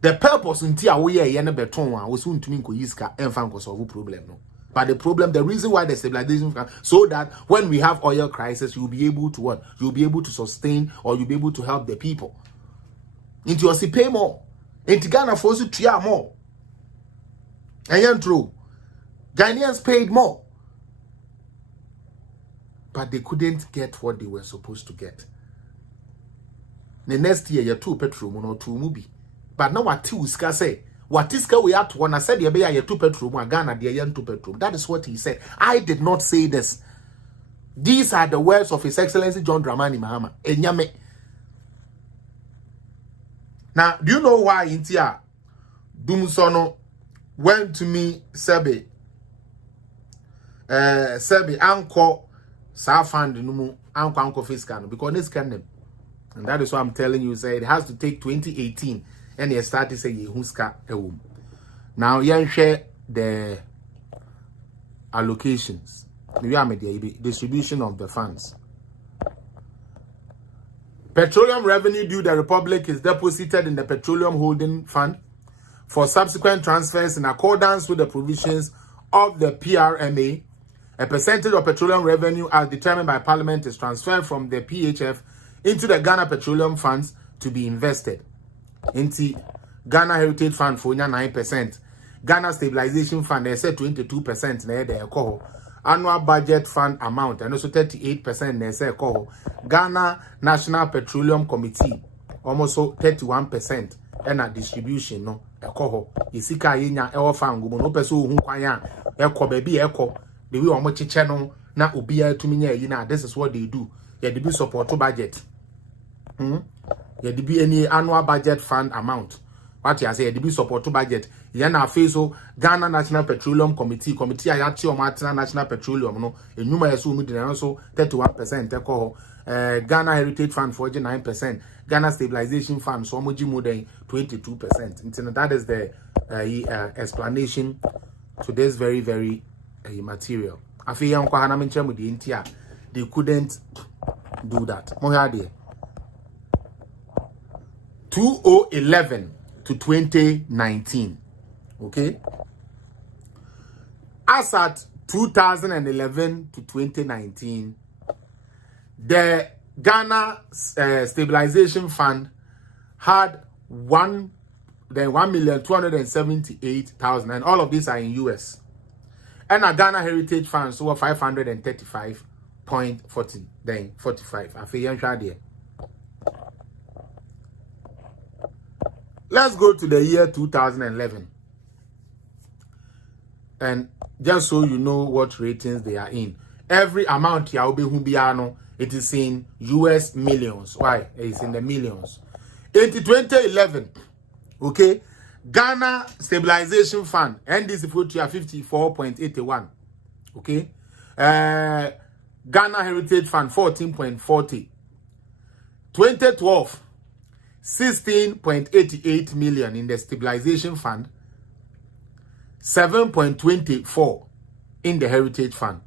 The purpose until we are beton was soon to mean Koyiska and fan solve problem. No. But the problem, the reason why the stabilization fund, so that when we have oil crisis, you'll be able to what? You'll be able to sustain or you'll be able to help the people. Into your pay more. Into Ghana force you to more. And true. Ghanaians paid more. But they couldn't get what they were supposed to get. The next year, you 2 petrol or 2 movie. But now what 2 ska say? What is we at when I said you be 2 petrol, Ghana, the 2 petrol. That is what he said. I did not say this. These are the words of His Excellency John Dramani Mahama. Enyame. Now, do you know why Intia Dumsono went to me, Sebi, Uncle Safand Numu, Uncle Fiscan, because this can them. And that is why I'm telling you, say it has to take 2018 and you start to say Yehuska Ewum. Now, you share the allocations, the distribution of the funds. Petroleum revenue due the Republic is deposited in the Petroleum Holding Fund for subsequent transfers in accordance with the provisions of the PRMA. A percentage of petroleum revenue as determined by Parliament is transferred from the PHF into the Ghana Petroleum Funds to be invested. Into Ghana Heritage Fund for 9%. Ghana Stabilization Fund, they said 22% na the annual budget fund amount and also 38% they say Ghana National Petroleum Committee almost 31% and a distribution no ekoho isika yenya e ofa ngumo no pese ohun kwan a eko baby eko the way omo chiche no na obi a tumi nya yi na this is what they do. Yeah, they be support budget. Yeah, they be any annual budget fund amount. What you say, they be support budget. Yeah, na so Ghana National Petroleum Committee ayati o matina National Petroleum no enuma yeso mu dinero so 31% ekoho. Ghana Heritage Fund for 9%, Ghana Stabilization Fund so much more than 22%. And that is the explanation to this very, very material. I feel they couldn't do that. 2011 to 2019. Okay? As at 2011 to 2019, the Ghana Stabilization Fund had 1,278,000, and all of these are in US. And a Ghana Heritage Fund so 535.40 then 45. Let's go to the year 2011. And just so you know what ratings they are in. Every amount ya obi humbiano, it is in US millions. Why? It's in the millions. In 2011, okay, Ghana Stabilization Fund, NDC for 54.81, okay, Ghana Heritage Fund 14.40, 2012, 16.88 million in the Stabilization Fund, 7.24 in the Heritage Fund.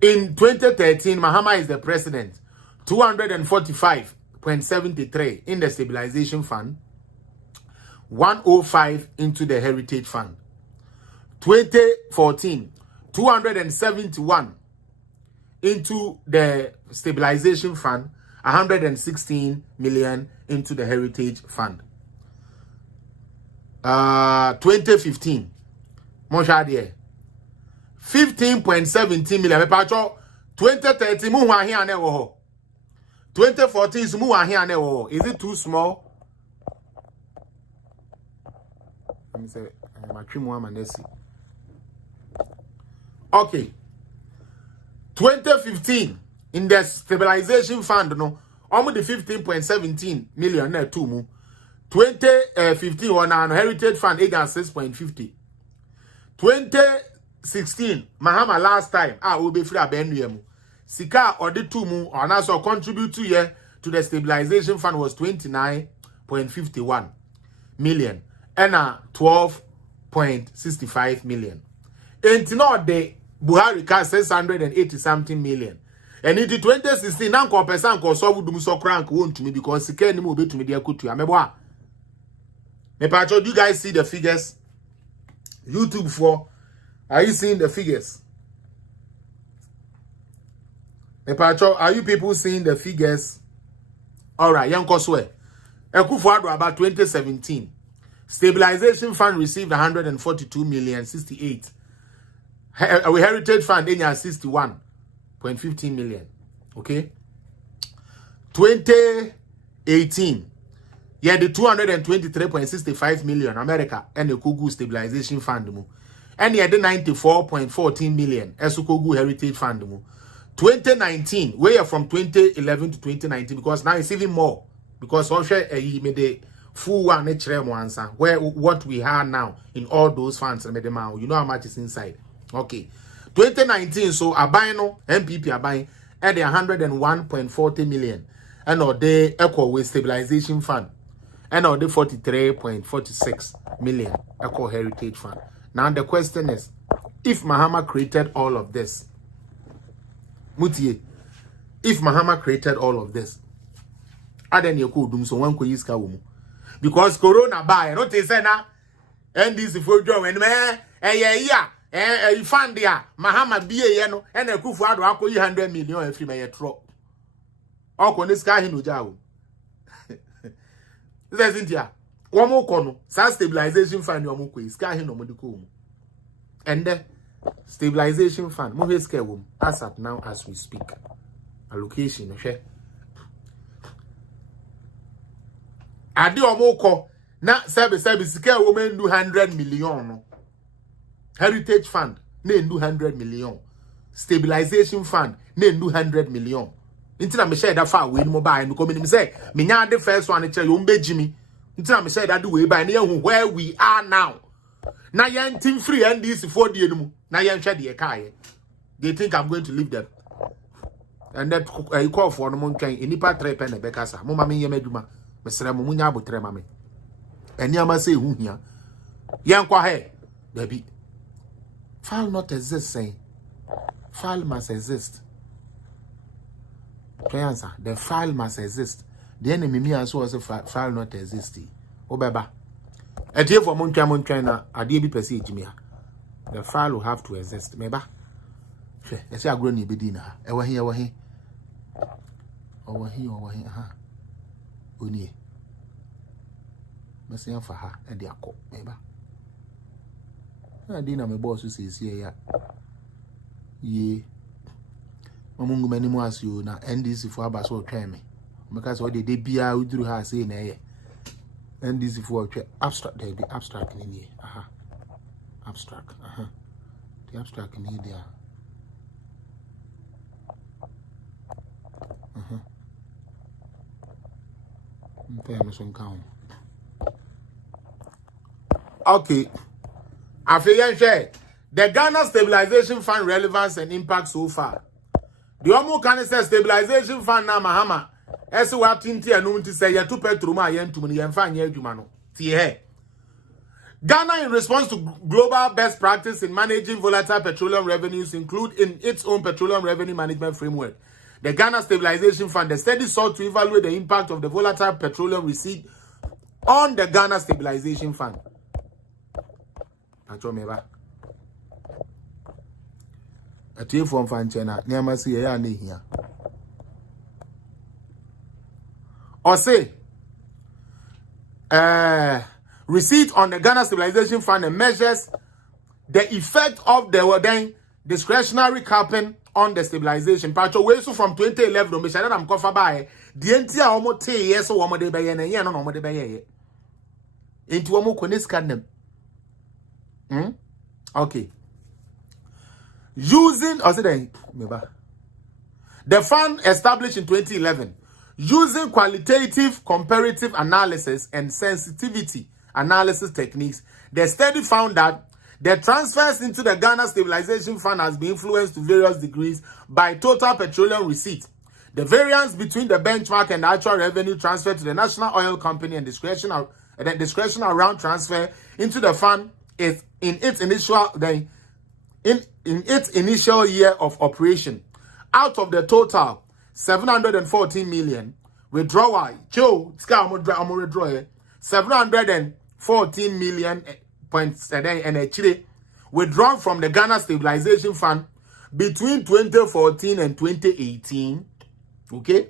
In 2013, Mahama is the president, 245.73 in the Stabilization Fund, 105 into the Heritage Fund. 2014, 271 into the Stabilization Fund, 116 million into the Heritage Fund. 2015, 15.17 million. 2013, 2014 is it too small? Let me say, okay. 2015 in the Stabilization Fund, no, almost the 15.17 million there too. 2015 on our Heritage Fund, 6.50. 2016, Mahama last time, will be free abandon. Sika or the two mu or also contribute to the Stabilization Fund was 29.51 million and 12.65 million. And now the Buhari cash 680 something million. And in 2016, now person ko so would so crank won't to me because Sika ni mo be to me there kutu ameboa. Me pacho, do you guys see the figures? YouTube for, are you seeing the figures? Are you people seeing the figures? All right, young Koswe. Ekufuado about 2017. Stabilization Fund received 142,068,000. Our Heritage Fund in 61.15 million. Okay. 2018. Yeah, the 223.65 million America and the Kugu Stabilization Fund. And yeah, the 94.14 million Esukogu Heritage Fund. 2019, we are from 2011 to 2019 because now it's even more because he made the full one answer where what we have now in all those funds and you know how much is inside. Okay, 2019, so a buying MPP are buying at the 101.40 million and or the Eco with Stabilization Fund and or the 43.46 million Eco Heritage Fund. Now the question is, if Mahama created all of this, Mutie, if Mahama created all of this, Aden you could do so one could use Kawumu. Because Corona buy, not a sena, and this for Joe and man, you found there, Mahama be a yano, and a Kufuado, I'll 100 million if you may a trop. Or this guy in Ujao. There's India. One more corner, Stabilization Fund, your Muku, Sky no Mudikum. And then Stabilization Fund, Mohe's care room, as at now as we speak. Allocation, okay? Adi omoko na service care woman do 100 million. Heritage Fund, ne do 100 million. Stabilization Fund, ne do 100 million. Intina me share that far we no buy because me say me nya the first one tell you mbe jimi. Intina me share that do we buy near where we are now. Na yan team free NDC for the enemy. Na yan share the car. They think I'm going to leave them. And that I call for no monkan enipa 3 pen e bekasa. Mo ma me yemeduma. Mesra mo munya abotre ma me. Eni ama say hu hia. Yan kwa he. Debi. File not exist saying. File must exist. Answer. The file must exist. The enemy me also was a file not existing. Obeba. And here for Montana, na ade bi pese ejimi. The file will have to exist. Meba. Hwe, e say agro ni bedi na. Ewa hi. Owa hi. Aha. Oni. Mese yan fa ha e de akọ. Meba. Na di na me boss say ya. Ye. Mamungu mani mu asio na NDC for aba so twen me. Because what they bia uduru ha say na ye. NDC for abstract there be abstract in here. Aha. Abstract. Aha. The abstract in here there. Okay. The Ghana Stabilization Fund relevance and impact so far. The Omo can say stabilization fund na mahama. Ese wa tinti anu nti say yetu petrol ma yentum ni yemfa anya adwuma no. Tie he. Ghana, in response to global best practice in managing volatile petroleum revenues, include in its own petroleum revenue management framework, the Ghana Stabilization Fund, the study sought to evaluate the impact of the volatile petroleum receipt on the Ghana Stabilization Fund. Or say, receipt on the Ghana Stabilization Fund and measures the effect of the then discretionary capping on the stabilization. Pacho we so from 2011 no me share am cover by the entia omo te yes so omo de be ye na ye no omo de be ye into omo konis kan them. Okay. Using or say the fund established in 2011 using qualitative comparative analysis and sensitivity analysis techniques, the study found that the transfers into the Ghana Stabilization Fund has been influenced to various degrees by total petroleum receipt. The variance between the benchmark and the actual revenue transfer to the National Oil Company and discretion around transfer into the fund is in its initial year of operation. Out of the total 714 million withdrawal, 714 million points and actually withdrawn from the Ghana Stabilization Fund between 2014 and 2018. Okay,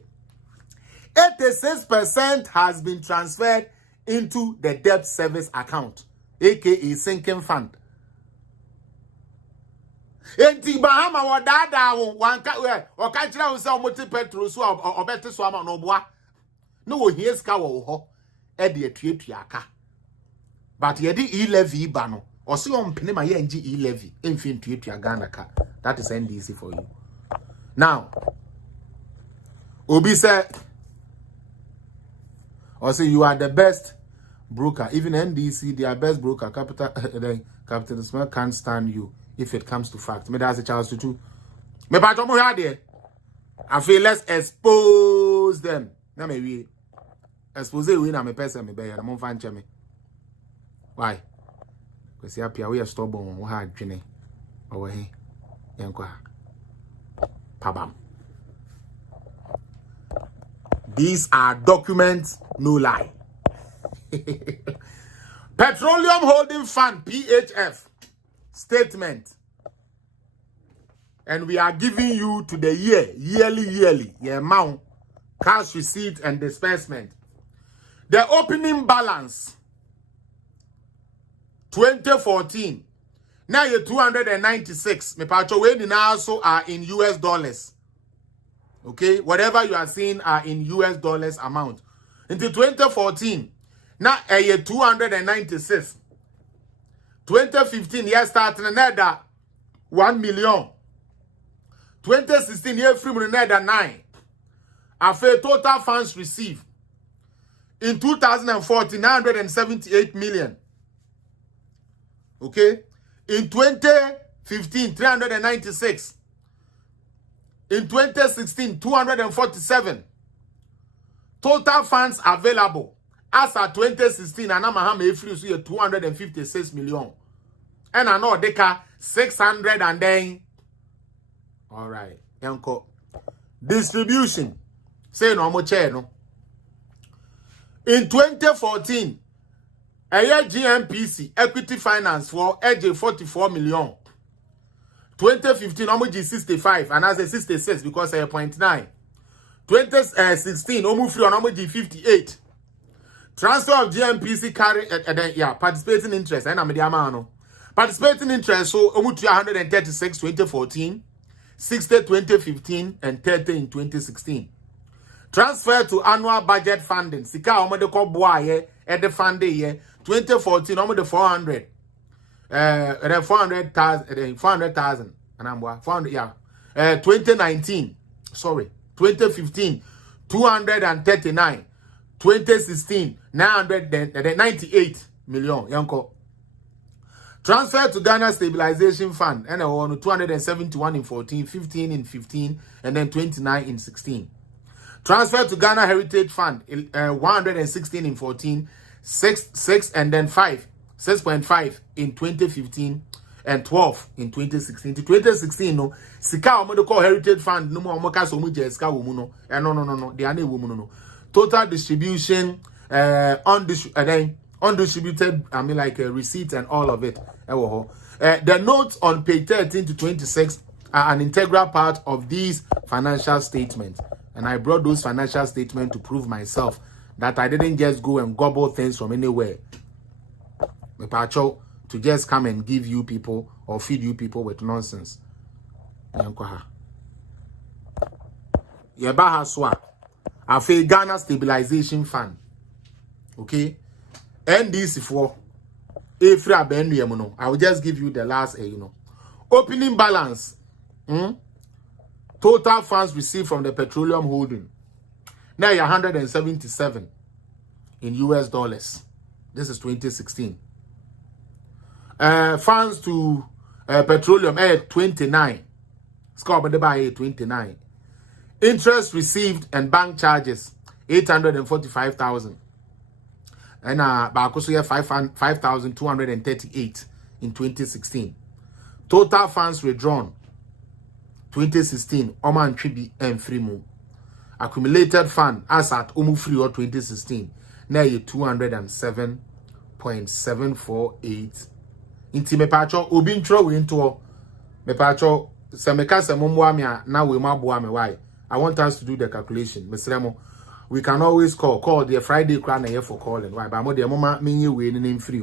86% has been transferred into the debt service account, aka sinking fund. Enti Bahama wadada wanka o ka kira wo se o moti petrol so obete so ama no boa no wo hie ska wo ho e de atuatua aka but ye di e-levy ba no o se o mpene ma ye ngi e-levy emfi ntuatua Ghana ka. That is NDC for you. Now Obi said or say you are the best broker. Even NDC, their best broker, Captain Smith can't stand you if it comes to fact. Me that's a chance to do. Me pa tomo here. I feel let's expose them. Na me we expose we na me person me be here. Mo fan cheme. Why? Because you appear we are stubborn. We had dwene. Over here. Yankwa. Pabam. These are documents, no lie. Petroleum Holding Fund, PHF, statement. And we are giving you to the yearly, amount, cash receipt and disbursement. The opening balance, 2014. Now you're 296. Me pacho we now so are in US dollars. Okay, whatever you are seeing are in US dollars amount. Into 2014, now a year 296. 2015, year starting another 1 million. 2016, year from another 9. After total funds received in 2014, 978 million. Okay, in 2015, 396. In 2016, 247. Total funds available as at 2016, and I'm a free 256 million. And I know deka 600 and then. All right, Yanko. Distribution. Say no more chair, no. In 2014, a year GMPC equity finance for AJ 44 million. 2015, almost 65, and as a 66 because a 0.9. 2016, almost free on almost 58. Transfer of GMPC carry participating interest. And I'm the participating interest so almost 136 2014, 60 2015, and 30 in 2016. Transfer to annual budget funding. Sika almost call boy at the funding year 2014 almost 400. 400,000 and I'm 400 2019 sorry 2015 239 2016, 998 million. Yanko. Transfer to Ghana Stabilization Fund, and 271 in 14, 15 in 15, and then 29 in 16. Transfer to Ghana Heritage Fund, 116 in 14, 6, and then 6.5 in 2015, and 12 in 2016. To 2016, no, Sika omo call Heritage Fund, no more omo so much Sika womuno. No, they are no womuno. No. Total distribution, undistributed, I mean like receipts and all of it. The notes on page 13 to 26 are an integral part of these financial statements. And I brought those financial statements to prove myself that I didn't just go and gobble things from anywhere. To just come and give you people or feed you people with nonsense. Yeba haswa. Afe Ghana Stabilization Fund. Okay? NDC for I will just give you the last, opening balance. Total funds received from the petroleum holding. Now you're 177 in US dollars. This is 2016. Funds to petroleum 29. Score by 29. Interest received and bank charges 845,000. And Bakoso 5,238 in 2016. Total funds withdrawn 2016 Oman Tribi and Frimu. Accumulated fund as at Omufri or 2016 now 207.748. Inti mepacho obintro into mepacho semeka semomwa na we maboa me why. I want us to do the calculation. Mesremo, we can always call the Friday crown here for calling. Why? But the mama mean we name free.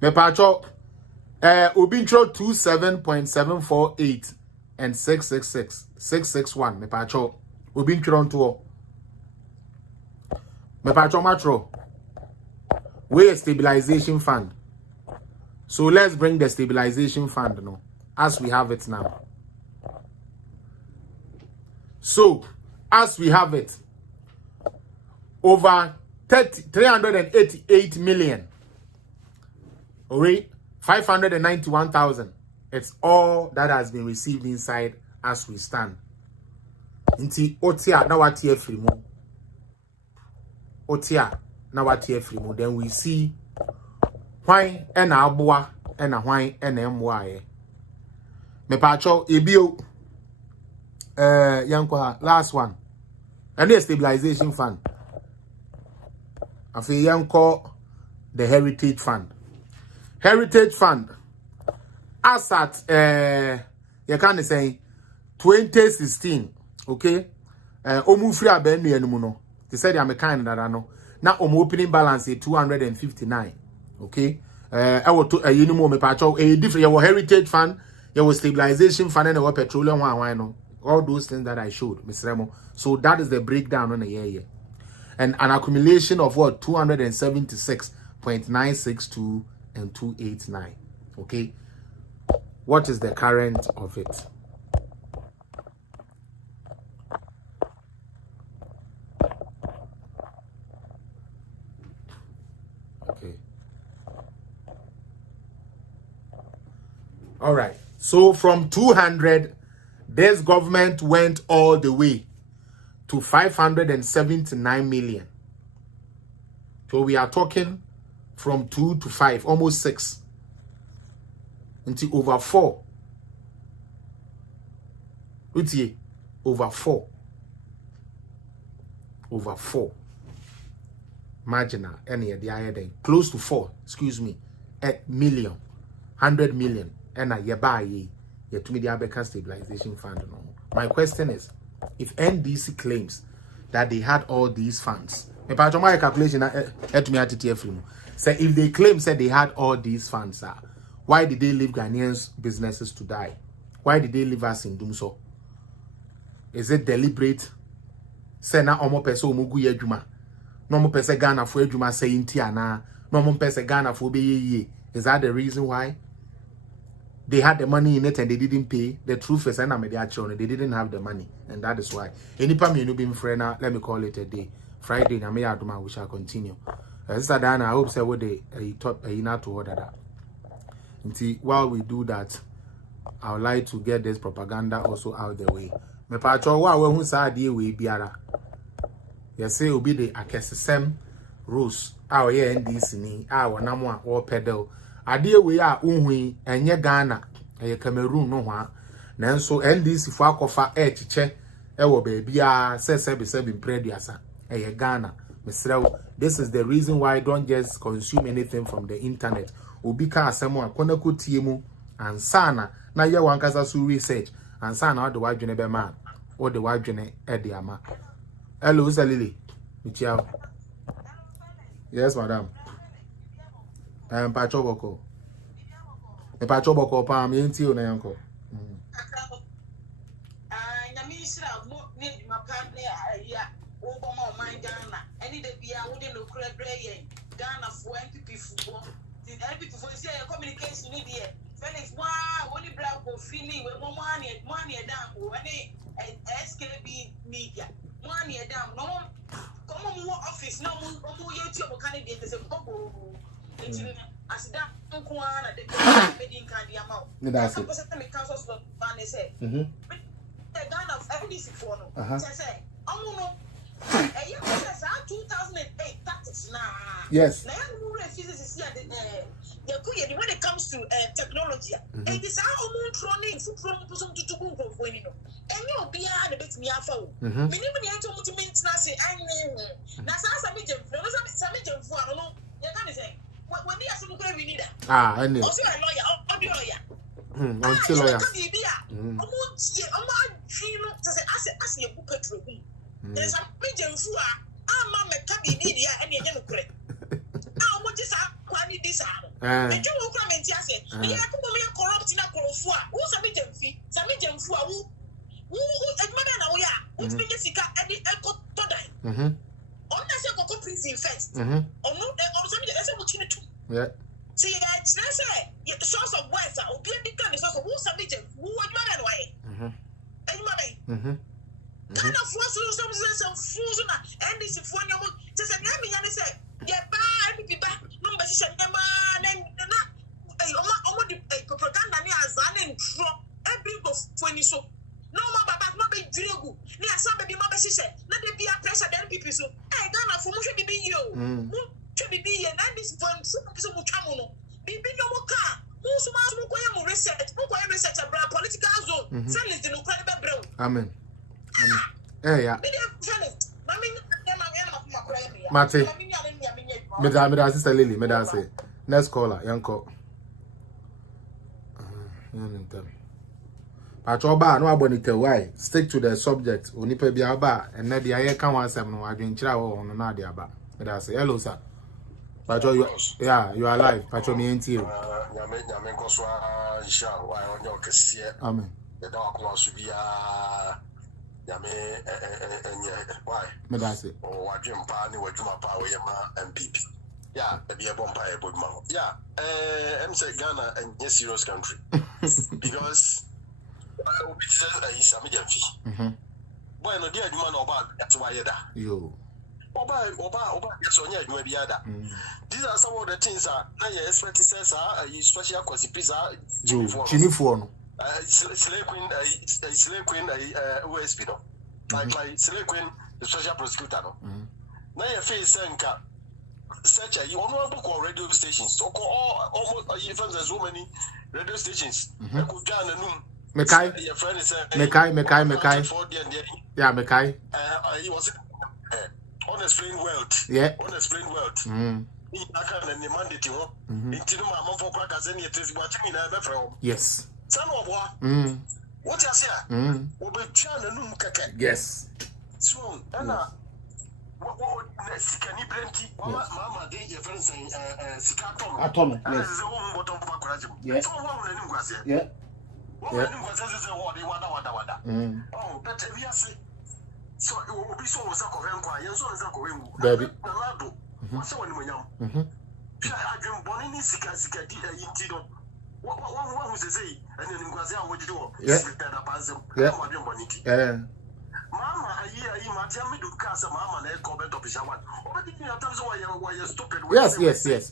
Mepacho obintro 27.748 and 661. Mepacho obintro on to mepacho matro. We a stabilization fund. So let's bring the stabilization fund now, as we have it now. So, as we have it, over 388 million, alright, 591,000. It's all that has been received inside as we stand. Inti otia na watie frimo. Otia na watie frimo. Then we see why and aboa and a why and mwa. Me pacho ebio yanko last one. And the stabilization fund. Afi yanko the heritage fund. Heritage fund as at you can say 2016, okay? Omufri abenu enu no. They said I'm a kind that I know. Now opening balance is 259. Okay, I will to you know me pacho a different your heritage fund, your stabilization fund, and your petroleum one. No, all those things that I showed, Mr. Remo. So that is the breakdown on a year, and an accumulation of what 276.962 and 289. Okay, what is the current of it? All right. So from 200, this government went all the way to 579 million. So we are talking from 2 to 5, almost 6, until over 4. Over 4. Over 4. Marginal. Any the higher than close to 4. Excuse me. A million. 100 million. And a yebaye yet to me the Abeka Stabilization Fund. My question is, if NDC claims that they had all these funds, my calculation to me at say if they claim said they had all these funds, why did they leave Ghanaians' businesses to die? Why did they leave us in doom so? Is it deliberate? Say na omo pese omugu yejuma. No mo pese Ghana for ejuma say intiana. No mo pese Ghana for be ye. Is that the reason why? They had the money in it and they didn't pay. The truth is, they didn't have the money, and that is why. Any time you know being friend, let me call it a day. Friday na me aduma we shall continue. Sister Diana, I hope say what they top not to order that. Until while we do that, I would like to get this propaganda also out the way. Me pacho wa we hu sa de we biara. You say obi the akesesem rules our NDC ni our namo a or pedal. Ade we a unhui enye Ghana e Cameroon no ho nanso NDC fo akofa chiche e wo ba bia se prediasa e Ghana. This is the reason why I don't just consume anything from the internet. Obi ka asemo akona kotie mu ansana na ye wankasa so research ansana o de wadwene be ma o de wadwene e de ama. Hello Salili. Michia. Yes madam. Pacho boko. E pacho boko pa mi enti o na yanko. Ghana for MPP football. The MPP for say communication in there. Felix, wow, only black or feeling with money down or any SKB media. Money down. No, come on, more office. No more YouTube candidate. There's a bubble. As that Unquana, the wedding candy amount. That's what the council's ban say. The Ghana of NDC for no. Say, oh no. 2008 tactics now. Yes. Now when it comes to technology, it is our own training for some to go for you know. And you'll be a bit me after. Minimum to maintenance and that's a major for I don't know. You can say when they are so we need that. I know. Also a lawyer, lawyer. Until lawyer. As a book petrol. There's a pigeon for I'm a cabby media and a yellow crate. How much is our quality this hour? The Jew will come and say, we are corrupt in a corrupt. Who's a pigeon fee? Some pigeon for who admire we are, which means you can edit a cut to die. On the second prison first. Or no, or something that's what you do. Yeah. See, that's the source of wealth or be become the source of who's a pigeon who admire away. And kind of force some fools and this is one of just a name and say, yeah, bye, be back. Number is a man and not a propaganda near Zan and drop every of 20 so. No more about not being drilled. Near somebody, mother, she said, let it be a pressure than people. So, I Ghana for should be you. Should be and this one, some Chamono. Be no more car. Who's more research about political zone. Send it to no credible bro. Amen. Yeah. Mate. Medam sister Lily, medam say. Next caller, yanko. Patroba no abonite why? Stick to the subject. Onipa bia aba and na dia ye kan wansem no adwenkyira wo no na dia ba. Medam say hello sir. Patro you you are alive. Patro me enti o. Nyame nkoso a inshallah wa onyo kese. Amen. The dog was to be Yame why? Medase. Oh, I dream party with my power, MPP. Yeah, be a bumpire, but mouth. Yeah, I'm saying Ghana and a serious country because he's a medium fee. Boy, no dear, you man about that's why you. Oba, yes, on your maybe other. These are some of the things that I expect says are special because pizza Jimmy Phone. Slave Queen, OSP, no. Like Slave Queen, the special prosecutor, no. Now your face Senka, such a you want to call radio stations, so call almost even there's so many radio stations. I could down the noon. Mekai, your friend is Mekai. Yeah, Mekai. He was unexplained wealth. Yeah, unexplained wealth. I can't mandate you. Into my mom for crackers and it is what you mean. Yes. Son of what? What you say? Yes. So, Anna, what can you plenty? Mamma gave your friends Sikatom. Yes. Yeah. Oh, but we are saying so it will be so baby. So when I dream Bonnie Sika Intido. What was the say? And then Guazia would do. Yeah. Mama,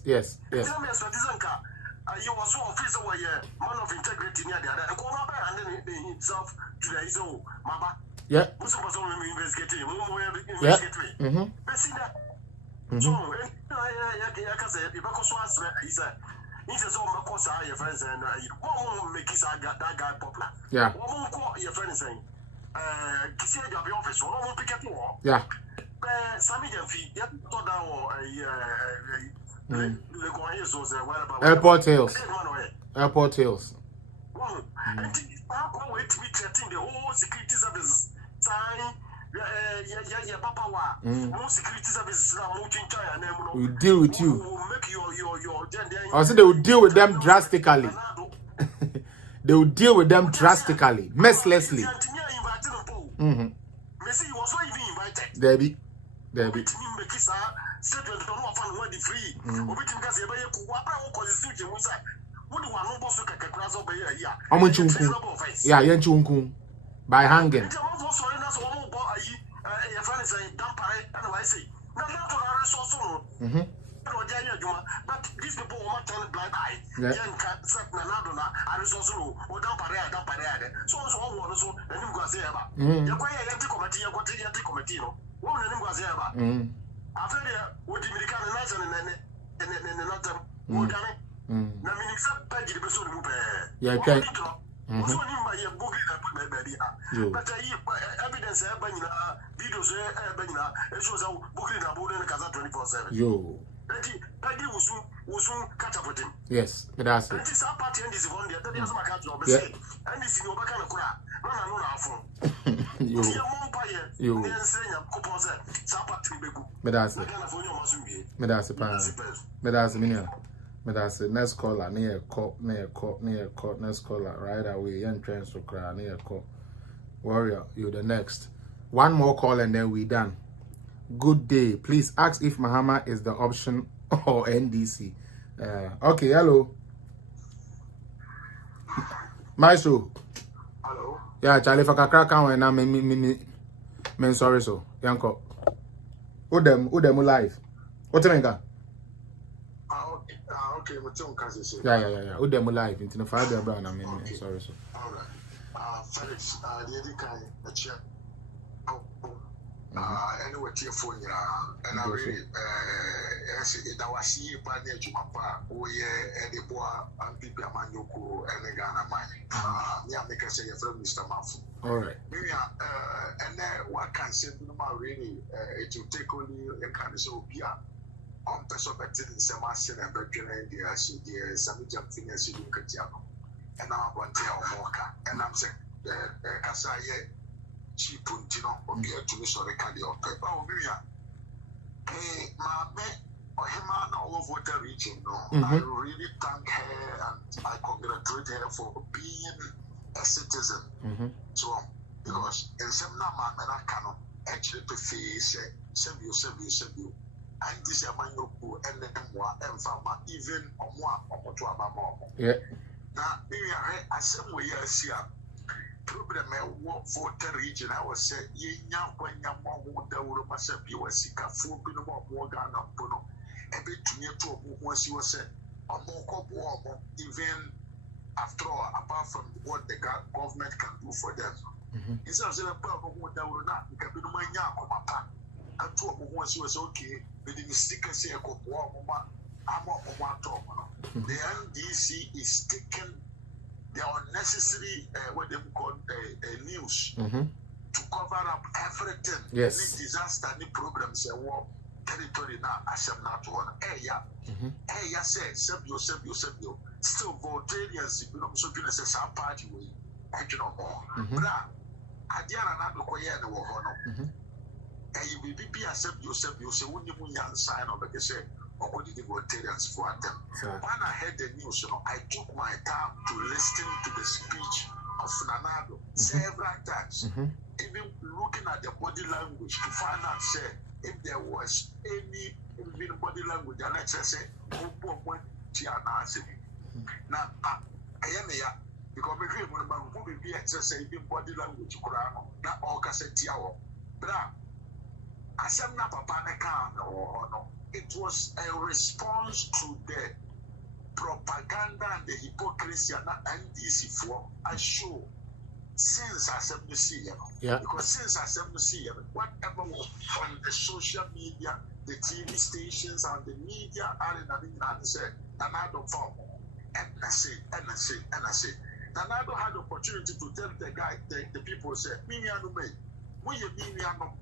Yes. You also officer where man of integrity near the other. I call up and then himself to the Iso, Mama. Yeah. Who's supposed to investigate him? Yeah. So, I can say, because he said, he says, oh, my course are your friends and you won't make his that guy popular. Yeah. Won't call your friends saying, Kissia, your office, won't pick up war. Yeah. Sammy Jeffy, yet thought Airport Hills. Airport Hills. And how wait to be threatening the whole security services. Sign, Papa, no security services now moving China. We deal with you. Will make your I said they will deal with them drastically. They will deal with them drastically, mercilessly. Messi was not even invited. Debbie. Yeah, by hanging. But these people want to turn blind eye. But evidence Yo. Yes, that's it. Next caller, near call, next caller, right away. Young trends to cry, near call. Warrior, you're the next. One more call and then we done. Good day. Please ask if Mahama is the option or NDC. Okay, hello. Maestro. Hello. Yeah, Charlie for crack and I me sorry so. Yanko. Udem live. What you mean? Okay, what's on Kansas? Yeah. Udem live into the Father Brown. I mean, sorry so. All right. Felix, the other kind of chair. Anyway, phone and I really that was see Pania Jumapa, and the boy and people Manoko and Ghana mine. Yeah, make us say a friend, Mr. Mafu. All right. And then what can say really it will take only a kind of so Pia on perspective in some action and Bertrand and the some jumping as you look at Yano. And I want to tell Moka, and I'm saying, Kasaya. Cheap, you know, or get to Mr. Ricardo or paper. Hey, my man, or him all over the region. No, I really thank her and I congratulate her for being a citizen. So, because in some number, I cannot actually face send you. And this is my yoku and then more and farmer, even or more to about more. Yeah. Now, maybe I said, we are here. Problem for the region, I was say, when the Urumasapi was sick, a full bit of more Ghana, Bono, a bit to near to once you were said, a more even after all, apart from what the government can do for them. It's also a problem what they will not, because we don't mind Yako, and to once you was okay, but the stickers say, I'm one talk. The NDC is taken. They are necessary, what they call news to cover up everything. Yes. Any disaster, any problems, war territory now. I shall not one. Hey, say, Sebio. Still, Voltarians, you know, so you say, some party way. I do not more. But I dare not go here and walk on. And you will be a Sebio, say, when you sign of the say. Or did the Voltarians for them? When I heard the news, you know, I took my time to listen to the speech of Nanado several times, even looking at the body language to find out say, if there was any even body language, and I just say, now, I am here because we will be say, even body language, not all cassette. bra asem na papa ne ka no it was a response to the propaganda and the hypocrisy na NDC for I show since asem no see because since asem no see whatever was on the social media, the TV stations and the media are in the said and I don't fall and I say Nanado had the opportunity to tell the guy, the people say, Miniano me, we are Miniano,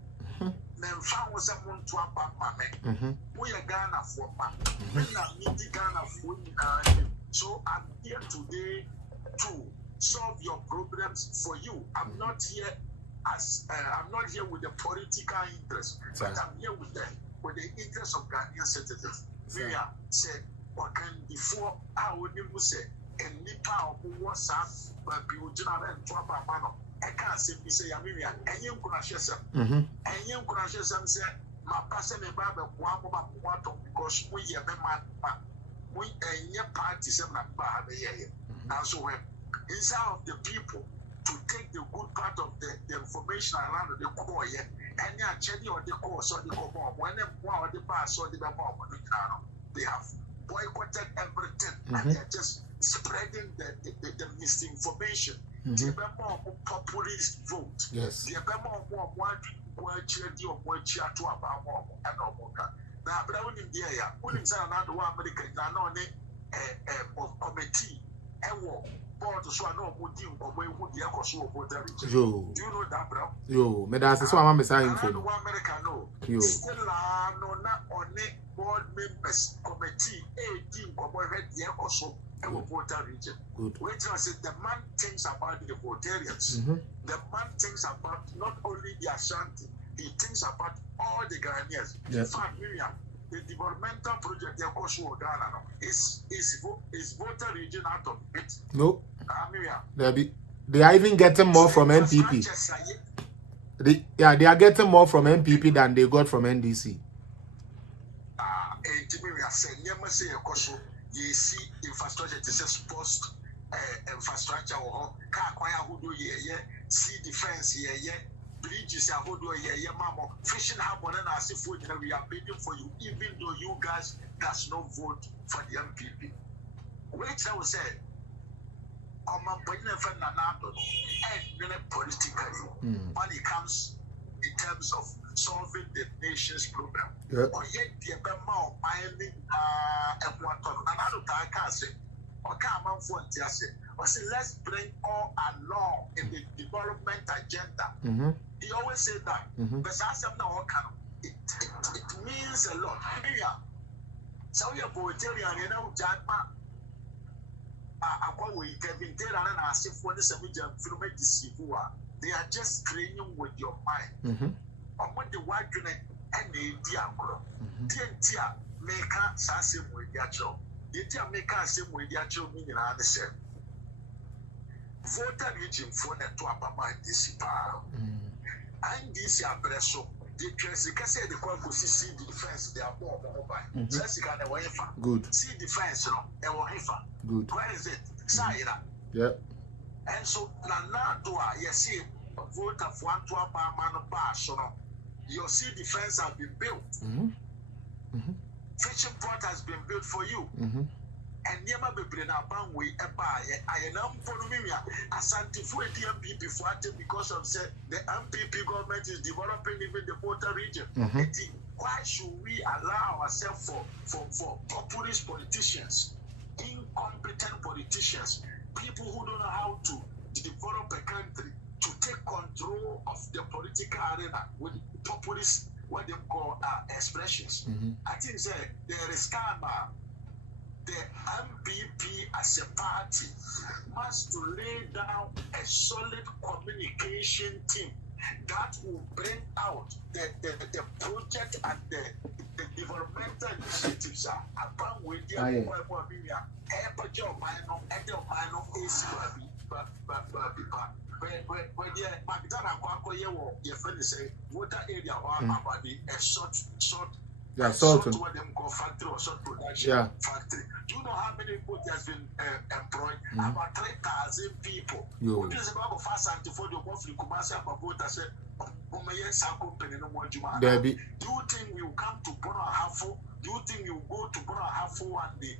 then found someone to a mame, we are Ghana for man, Ghana for so I'm here today to solve your problems for you. I'm not here with the political interest, but I'm here with the interest of Ghanaian citizens. Miriam said, what can before I would say, and Nipa who was up, but you general and drop a man. I can't simply say, Miriam, and you could share some, and you could share some say, my person and Baba, one because we are the man, we and your party, some not bad. Now, so inside of the people to take the good part of the information around the core, and you actually or the course or the core, when the pass or the bomb, they have boycotted everything and they're just spreading the misinformation. The populist vote. Yes. The more cheer to about and all. Now, but I wouldn't be here. Wouldn't say another one American, I know a committee and war. So I know what you would the Ecoso voter. Do you know that, bro? Yo, Medas is what I'm saying for you. America, no. You still no, not on it. Board members committee 18 commemorate the Ecoso voter region. Good. Which was the man thinks about the votarians. The man thinks about not only the Ashanti, he thinks about all the Ghanaians. In fact, Miriam, the developmental project the Ecoso Ghana is voter region out of it. No. They are even getting more from MPP. They are getting more from MPP than they got from NDC. You see infrastructure, it is a sports infrastructure or sea defense here, bridges are mama, fishing harbor and as if we are bidding for you, even though you guys does not vote for the MPP. Wait, I will say. And politically, when it comes in terms of solving the nation's problem, or yet the amount or say let's bring all along in the development agenda. He always said that, but it means a lot. So we are Bolivarian, you know, they are just training with your mind. What the white unit and the Dia make us same with their job. The Dia make us same with their job, meaning the same. Voter region for the to Abama NDC. NDC Abreso. The say the call for see defense, they are more mobile. Good. See defense, good. Where is it? Saira. Yeah. And so now do I see voter for one to a man bar, so your sea defense has been built. Fishing port has been built for you. And never be bring a banway a buy. I am for Mimia, Asante for the MPP for because of the MPP government is developing even the border region. Why should we allow ourselves for populist politicians, incompetent politicians, people who don't know how to develop a country, to take control of the political arena with populist, what they call expressions? I think there is karma. The MPP as a party must to lay down a solid communication team that will bring out the project and the developmental initiatives upon with the factory or short production factory. Do you know how many people has been employed? About 3,000 people. What is about fast antifodio of Kumasi about say company no more Juma? Do you think we will come to Bono Hafu? Do you think you will go to Bono Hafu and the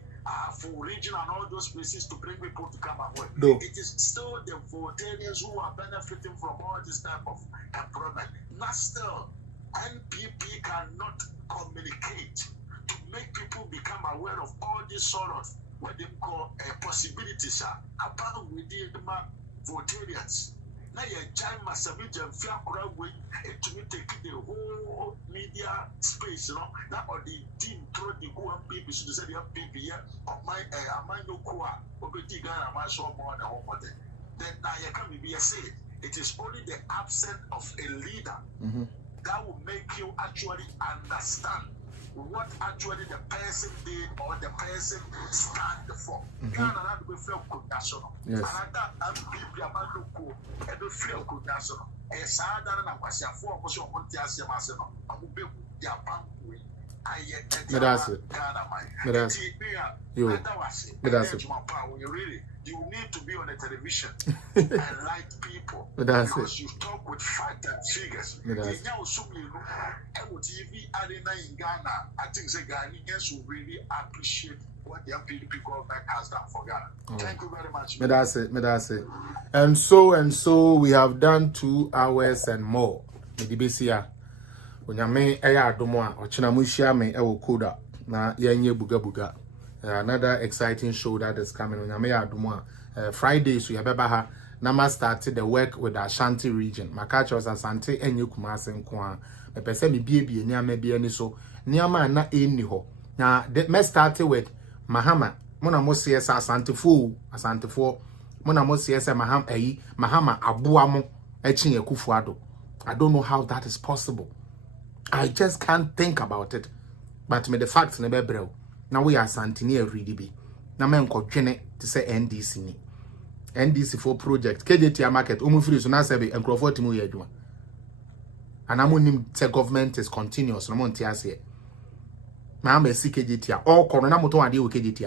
for region and all those places to bring people to come and work? No. It is still the Votarians who are benefiting from all this type of employment. Not still. NPP cannot communicate to make people become aware of all these sort of what they call possibilities about within the Votarians. Now you join Massavage and Fiakura way to take the whole media space, you know, now or the team throw the go and people should say the people here of my no Kua, Obedigan, and my show more than home. Then now you can be say it is only the absence of a leader that will make you actually understand what actually the person did or the person stand for. Ghana and we feel good national. And that people are local and we feel good national. A sad and a was a form of Montias Masino. I will be their bank. You need to be on the television and like people because you talk with facts and figures. TV arena in Ghana, I think the Ghanaians will really appreciate what the MPP government has done for Ghana. Thank you very much. That's it. And so we have done 2 hours and more. Onyame eya adomo a ochina mu hia me ewo koda na yenye buga another exciting show that is coming. Onyame ya adomo a Friday so yabeba ha na ma start the work with the Ashanti region. Makacha was Asante enye Kumasi nko a me pese me biebie niama bia ni so niama na eni ho na me start with Mahama mona mo se Asante fo mona mo se Mahama aboa mo echi Ekufuado. I don't know how that is possible. I just can't think about it. But me the facts never brew. Now we are Santini every DB. Now men ko dwene to say NDC ni. NDC for project. KJT market. Free so na sebe and Crawford timu ye adwuma. And amonim say government is continuous. No monti ase. Na am see KJT all kono na moto ade we KJT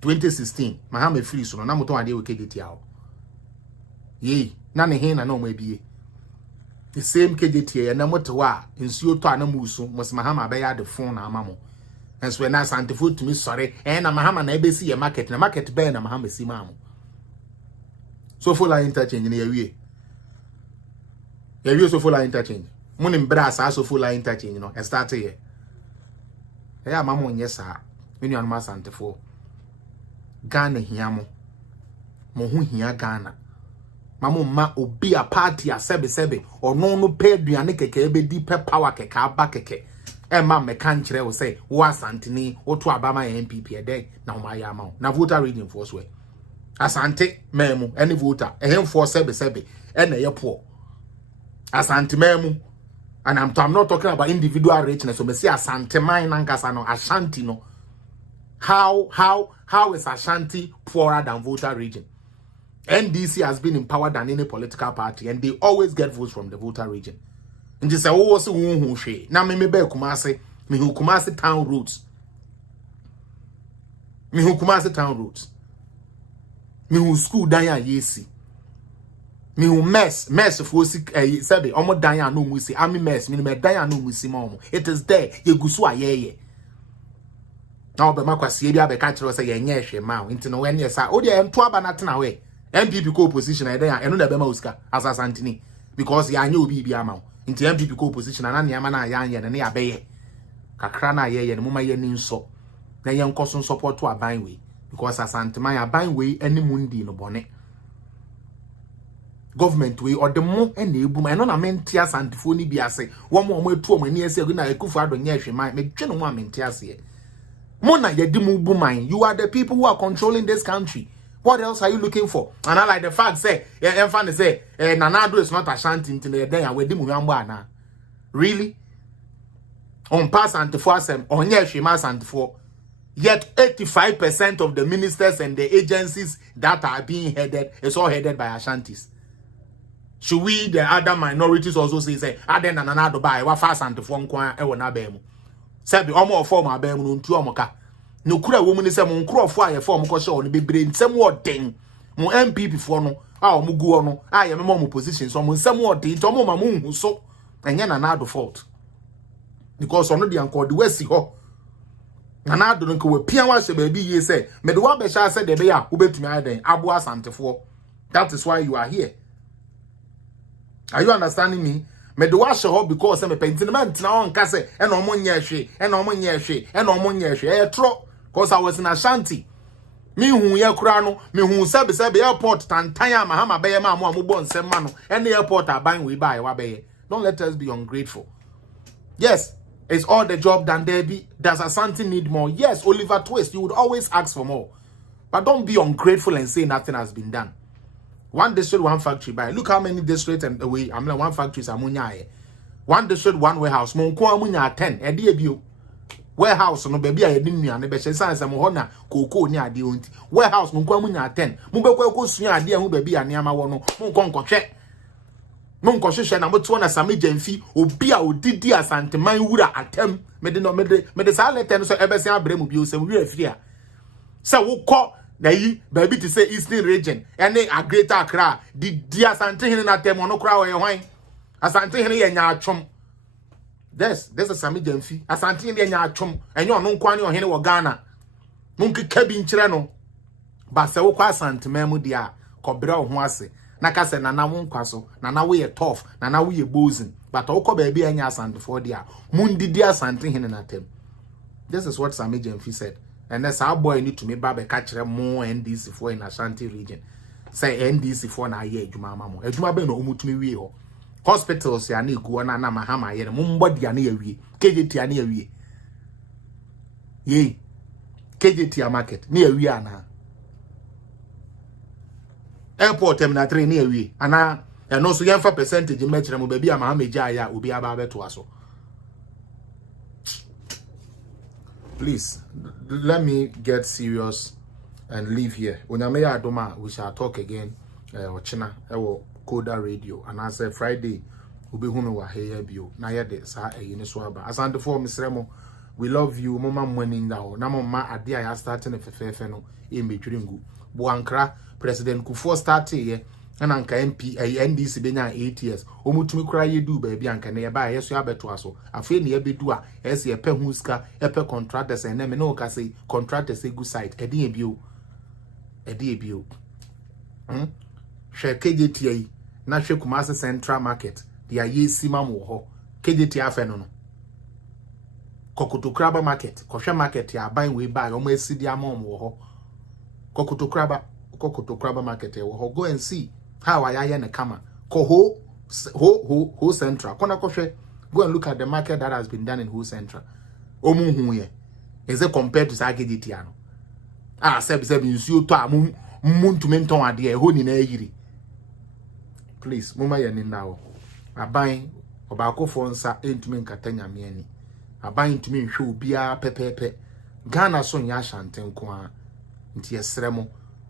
2016. Mahama free so na moto ade we KJT Ye, na ne hin na no mo ebie. The same KJT and Namotawa in Suto and Musu was Mahama Bay the phone amamo. And so when I sent the food to me, sorry, and a Mahama ABC a market bear and a Mahama Simamo. So full interchange in the area. You so full interchange. Moon brass also full interchange, you know, and start here. Yeah, Mamma, yes, sir. When you are my Santa for Ghana Hiamo Mohu here Ghana. Mamma obi a party a sebe or no pay duane keke ebe di pe power keke aba keke e ma me kan kire wo say wa Asantini wo to aba ma NPP e dey na o ma ya ma na voter reading force we Asante memu any voter e hem for sebe e na ye poor Asante memu and I'm not talking about individual richness so me say Asante man nankasa no Ashanti no how is Ashanti poorer than voter region? NDC has been in power than any political party, and they always get votes from the voter region. And just say, oh, so who she? Now me be Kumasi, me who Kumasi town roots. Me who Kumasi town roots. Me who school danya yesi. Me who mess for sick sabi omo danya no musi. Ami mess me danya no musi momo. It is there. Ye gusu ayeye. Now be makwasi ebi abeka kire say ye nye hwe ma. Nti no when yes o de ento aba na tena we. MPP co opposition I dey eno na be ma Oscar as Asantini because ya anya obi bia ma nti MPP co opposition na na ma na ya anya na ya beye kakra na ye no mama ye ni nso na ye nkoso support to aban we because Asanteman aban we any mundi no bone government we or the mo na ebu ma no na menti Asantifo ni bi ase wo mo etu o mani ase na Ekufuado nya hwe man me dwe no mo amenti ase mo na ye di mu bu man. You are the people who are controlling this country. What else are you looking for? And I like the fact say, fan say, Nanado is not Ashanti into the day and we dimu yamba. Really? On pass and for some, on yes, she must and for. Yet 85% of the ministers and the agencies that are being headed is all headed by Ashantis. Should we, the other minorities, also say, Aden and Nanado by what fast and for e wona bemu? Sabi omo form abem no ntu omoka no kura wo mu ni se mo nkrofo aye form ko hye ono bebre nsem odin mo MPP fo no a omo gu ono a ye memo mo position so mo nsem odin to mo ma mo hu so enye na do fault because ono de anko de wasi ho na do nko we pia wa hye ba bi ye se me de wa be sha se de be ya wo betumi aden abo asantefo. That is why you are here. Are you understanding me? Me do wash her because me pentiment na on kase e no mo nya hwe e no mo nya hwe e no mo nya hwe e tro because I was in Ashanti. Me hu ye kura no me hu sebe airport tantan ama ha ma be ye ma mo ambo nsem ma no e na airport aban we buy wa be. Don't let us be ungrateful. Yes, it's all the job done there be. Does Ashanti need more? Yes, Oliver Twist, you would always ask for more. But don't be ungrateful and say nothing has been done. One district, one factory buy. Look how many districts and away. I'm like one factory is amunya. One district, one warehouse. Mon ko amunya 10. E dey bio. Warehouse no baby I didn't know. Ne be hye san sam ho na koko ni ade onti. Warehouse mon ko amunya 10. Mo be ko sua ade ho baby aniama wo no. Mon ko nkɔhwɛ. Mon ko hwehwɛ na mo to na same jamfi obi a odidi asanteman wura atem. Me de sa letter no so ebese abremu bio se wura firi a. Se wo kɔ na yi baby to say Eastern region any a greater Accra the dia asante hene na tem ono kra we hwan asante hene ye nya atwom this is Sami Jamfi asante hene ye nya atwom enye ono nkwane ohene wo Ghana munkeka bi nkyere no ba se wo kwa asante memu dia kobere ho ase na ka se na na wo nkwaso na na wo ye tough na na wo ye bozin but wo ko baby enya asante for dia mundidi asante hene na tem. This is what Sami Jamfi said. And that's our boy need to me babe catch more NDC for in Ashanti region. Say NDC for na ye juma mamo. Ejuma be no umutumi wi ho. Hospitals ya na egu na na mahama ye mo mbodi ya na ye wi. KJT ya na ye wi. Ye. KJT ya market na ye wi ana. Airport terminal 3 na ye wi. Ana e no so yemfa percentage mechire mo baby ama meja ya obi aba beto aso. Please, let me get serious and leave here. Onyame adoma, we shall talk again. Ochina, ewo Koda Radio, and I say Friday, ubi hunu wa heye bio. Na yede sa yine swaba. Asante for Misremo, we love you. Mama mweni ndao. Na mama adia ya starting FFF no imbe churingu. Buankra President Kufuor started ye. And anka MP NDC benya 8 years omutumi kura ye du baby anka ne ye ba yeso abeto aso afi ne ye bedu a ese ye pe huska ye pe contractors en me no ka say contractors e good site e dey bio hwe KJT yi na hwe Kumasi Central Market dia ye sima mo ho KJT afa no Kokotokraba Market kohwe market ya ban we buy o ma asidi amom wo ho Kokotokraba Market e wo ho go and see how I na kama ko ho central kona kohwe go and look at the market that has been done in Ho Central omu hu ye is it compared to KJT ano sebi nsuo to am muntu menton ade e ho ni na yiri. Please mama ye ni nawo aban obakofo nsa entumi nkatanya me ani aban ntumi nhwe obia pepepe Ghana so nya Ashanti nko a nti esremo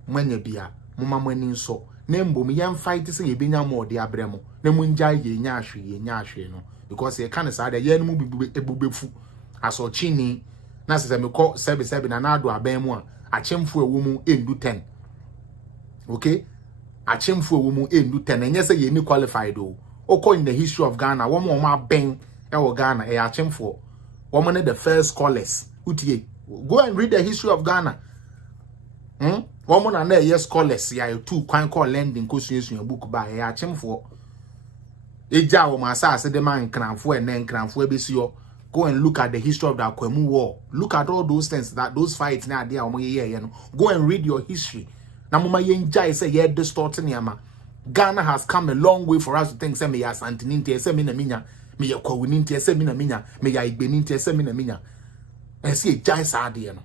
mwanya bia mama mwani nso na mbom yem fight se ye benya mo de abremo na munja ye nya ahwe no because ye kan sa de ye no mu ebubefu aso chini na se me ko sebe na ado aban mu a achemfu ewo mu endu 10. Okay, achemfu ewo mu endu 10 enye se ye ni qualified o oko in the history of Ghana wo mo aben e wo Ghana e achemfu wo mo ne the first scholars utie go and read the history of Ghana. Woman and yes scholars ya two kwan call lending question book by ya chimfo eja wo masase de man kranfo and then kranfo ebesio. Go and look at the history of the Kwemu War. Look at all those things, that those fights now there omo ye no. Go and read your history. Na mama ye njai say ye distorting yama. Ghana has come a long way for us to think say me ya santininti say me na minya me ya kwawuninti say me na minya me ya igbeninti say me na minya. And see jai sa de no.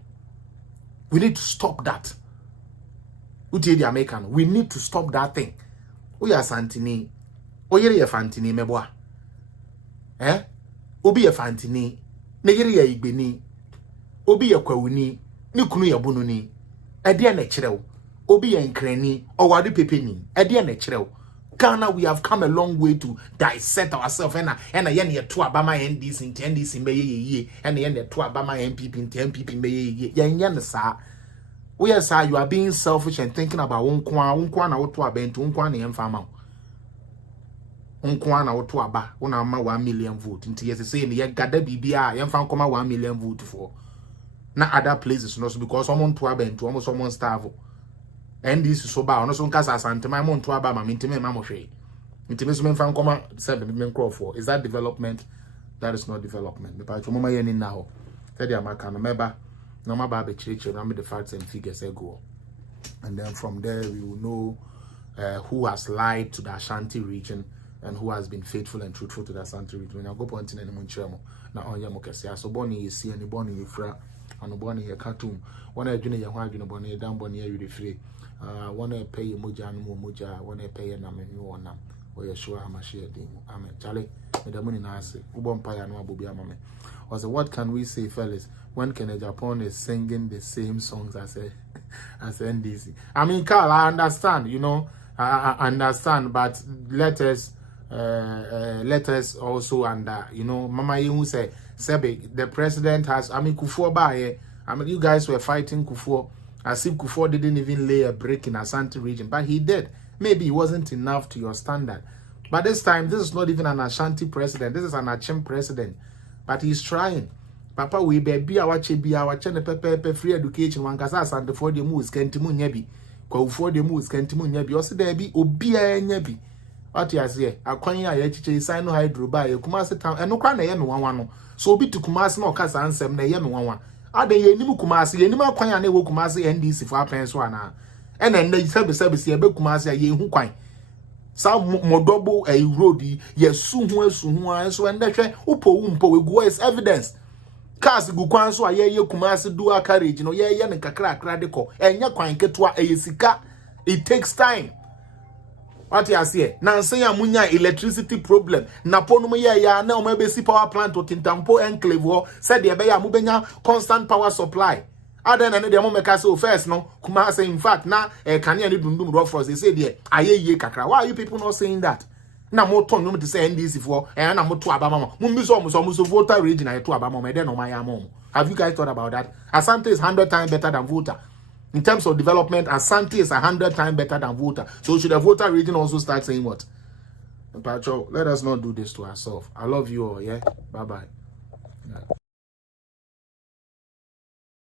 We need to stop that. The American, we need to stop that thing. We are Santini. Oyere ye Fantini meboa. Obi ye Fantini. Neyere ye Igbeni. Obi ye Kwawuni. Ni kunu ye bununi. Ede na kyerɛw. Obi ye Nkrani. Owade pepeni. Ede na kyerɛw. Ghana, we have come a long way to dissect ourselves. And yen two Obama NDC in NDC may ye, and yen two Obama MPP in MPP may ye. Yen sir. We are sir, you are being selfish and thinking about unkwana or to a bent unkwana and farmer. Unkwana or to a ba, 1 million vote. Into yes, say, yen gather BBI, yen found 1 million vote for. Not other places, not because someone to a bent to almost someone starve. And this is so bad. No, so casa Santa, my mom to Abama, intimate mamoshe. Intimate fan comma 7 million crop for. Is that development? That is not development. The part of my yen now. Said the American member, no my baby church, remember the facts and figures ago. And then from there, we will know who has lied to the Ashanti region and who has been faithful and truthful to the Ashanti region. When I go point in any munchemo, now on Yamokasia, so Bonnie is see any Bonnie you fra, and Bonnie a cartoon. One I do your wife in a bonnie, down Bonnie, you free. Wanna pay your moja and more moja, wanna pay a name you want them, or you're sure I'm a share ding. Amen. Charlie, with the money nasi, Ubon Paya no Abubi Amame. Or so, what can we say, fellas, when Kenya Japan is singing the same songs as NDC? I mean, Carl, I understand, you know, I understand, but let us also under, you know, Mama Yu say, Sebe, the president has, I mean, Kufuor Baye, I mean, you guys were fighting Kufuor. As if Kufuor didn't even lay a break in Ashanti region, but he did. Maybe it wasn't enough to your standard. But this time, this is not even an Ashanti president. This is an Achim president. But he's trying. Papa, we be our pepe free education. One casa and the 40 moves kentimu nyebi. Kwa 40 moves kentimu nyebi. Osi debi obia nyebi. What you say? Akwanya ya chiche sign no hydro ba ye Kumasi town. Eno kwa na ye me wanwa. So obi to Kumasi no kasa ansem na ye me wanwa. Ade ye nimu Kumasi ye nimu akwanya na wo Kumasi NDC for apen so ana. Ena nda service ye be Kumasi ye hu kwan. Sa modobo road ye su hu so enda hwe upo we go is evidence. Cars gu kwan so ye Kumasi dual carriage no ye ne kakra de ko. Enya kwan ketua sika. It takes time. What you say? Now say amunya electricity problem. Na ponu ya na o mebesi power plant to Tintampo enclave said the be ya mubenya constant power supply. Other than the meka so first no Kumasi in fact na can you dundum rough for us they say there aye kakra. Why are you people not saying that? Na mo ton no to say NDC for na mo to abama. Mo mi so voter region na to abama me dey no my am. Have you guys thought about that? Asante is 100 times better than voter. In terms of development, Asante is 100 times better than voter. So should the voter region also start saying what? Pacho, let us not do this to ourselves. I love you all, yeah? Bye-bye. Yeah.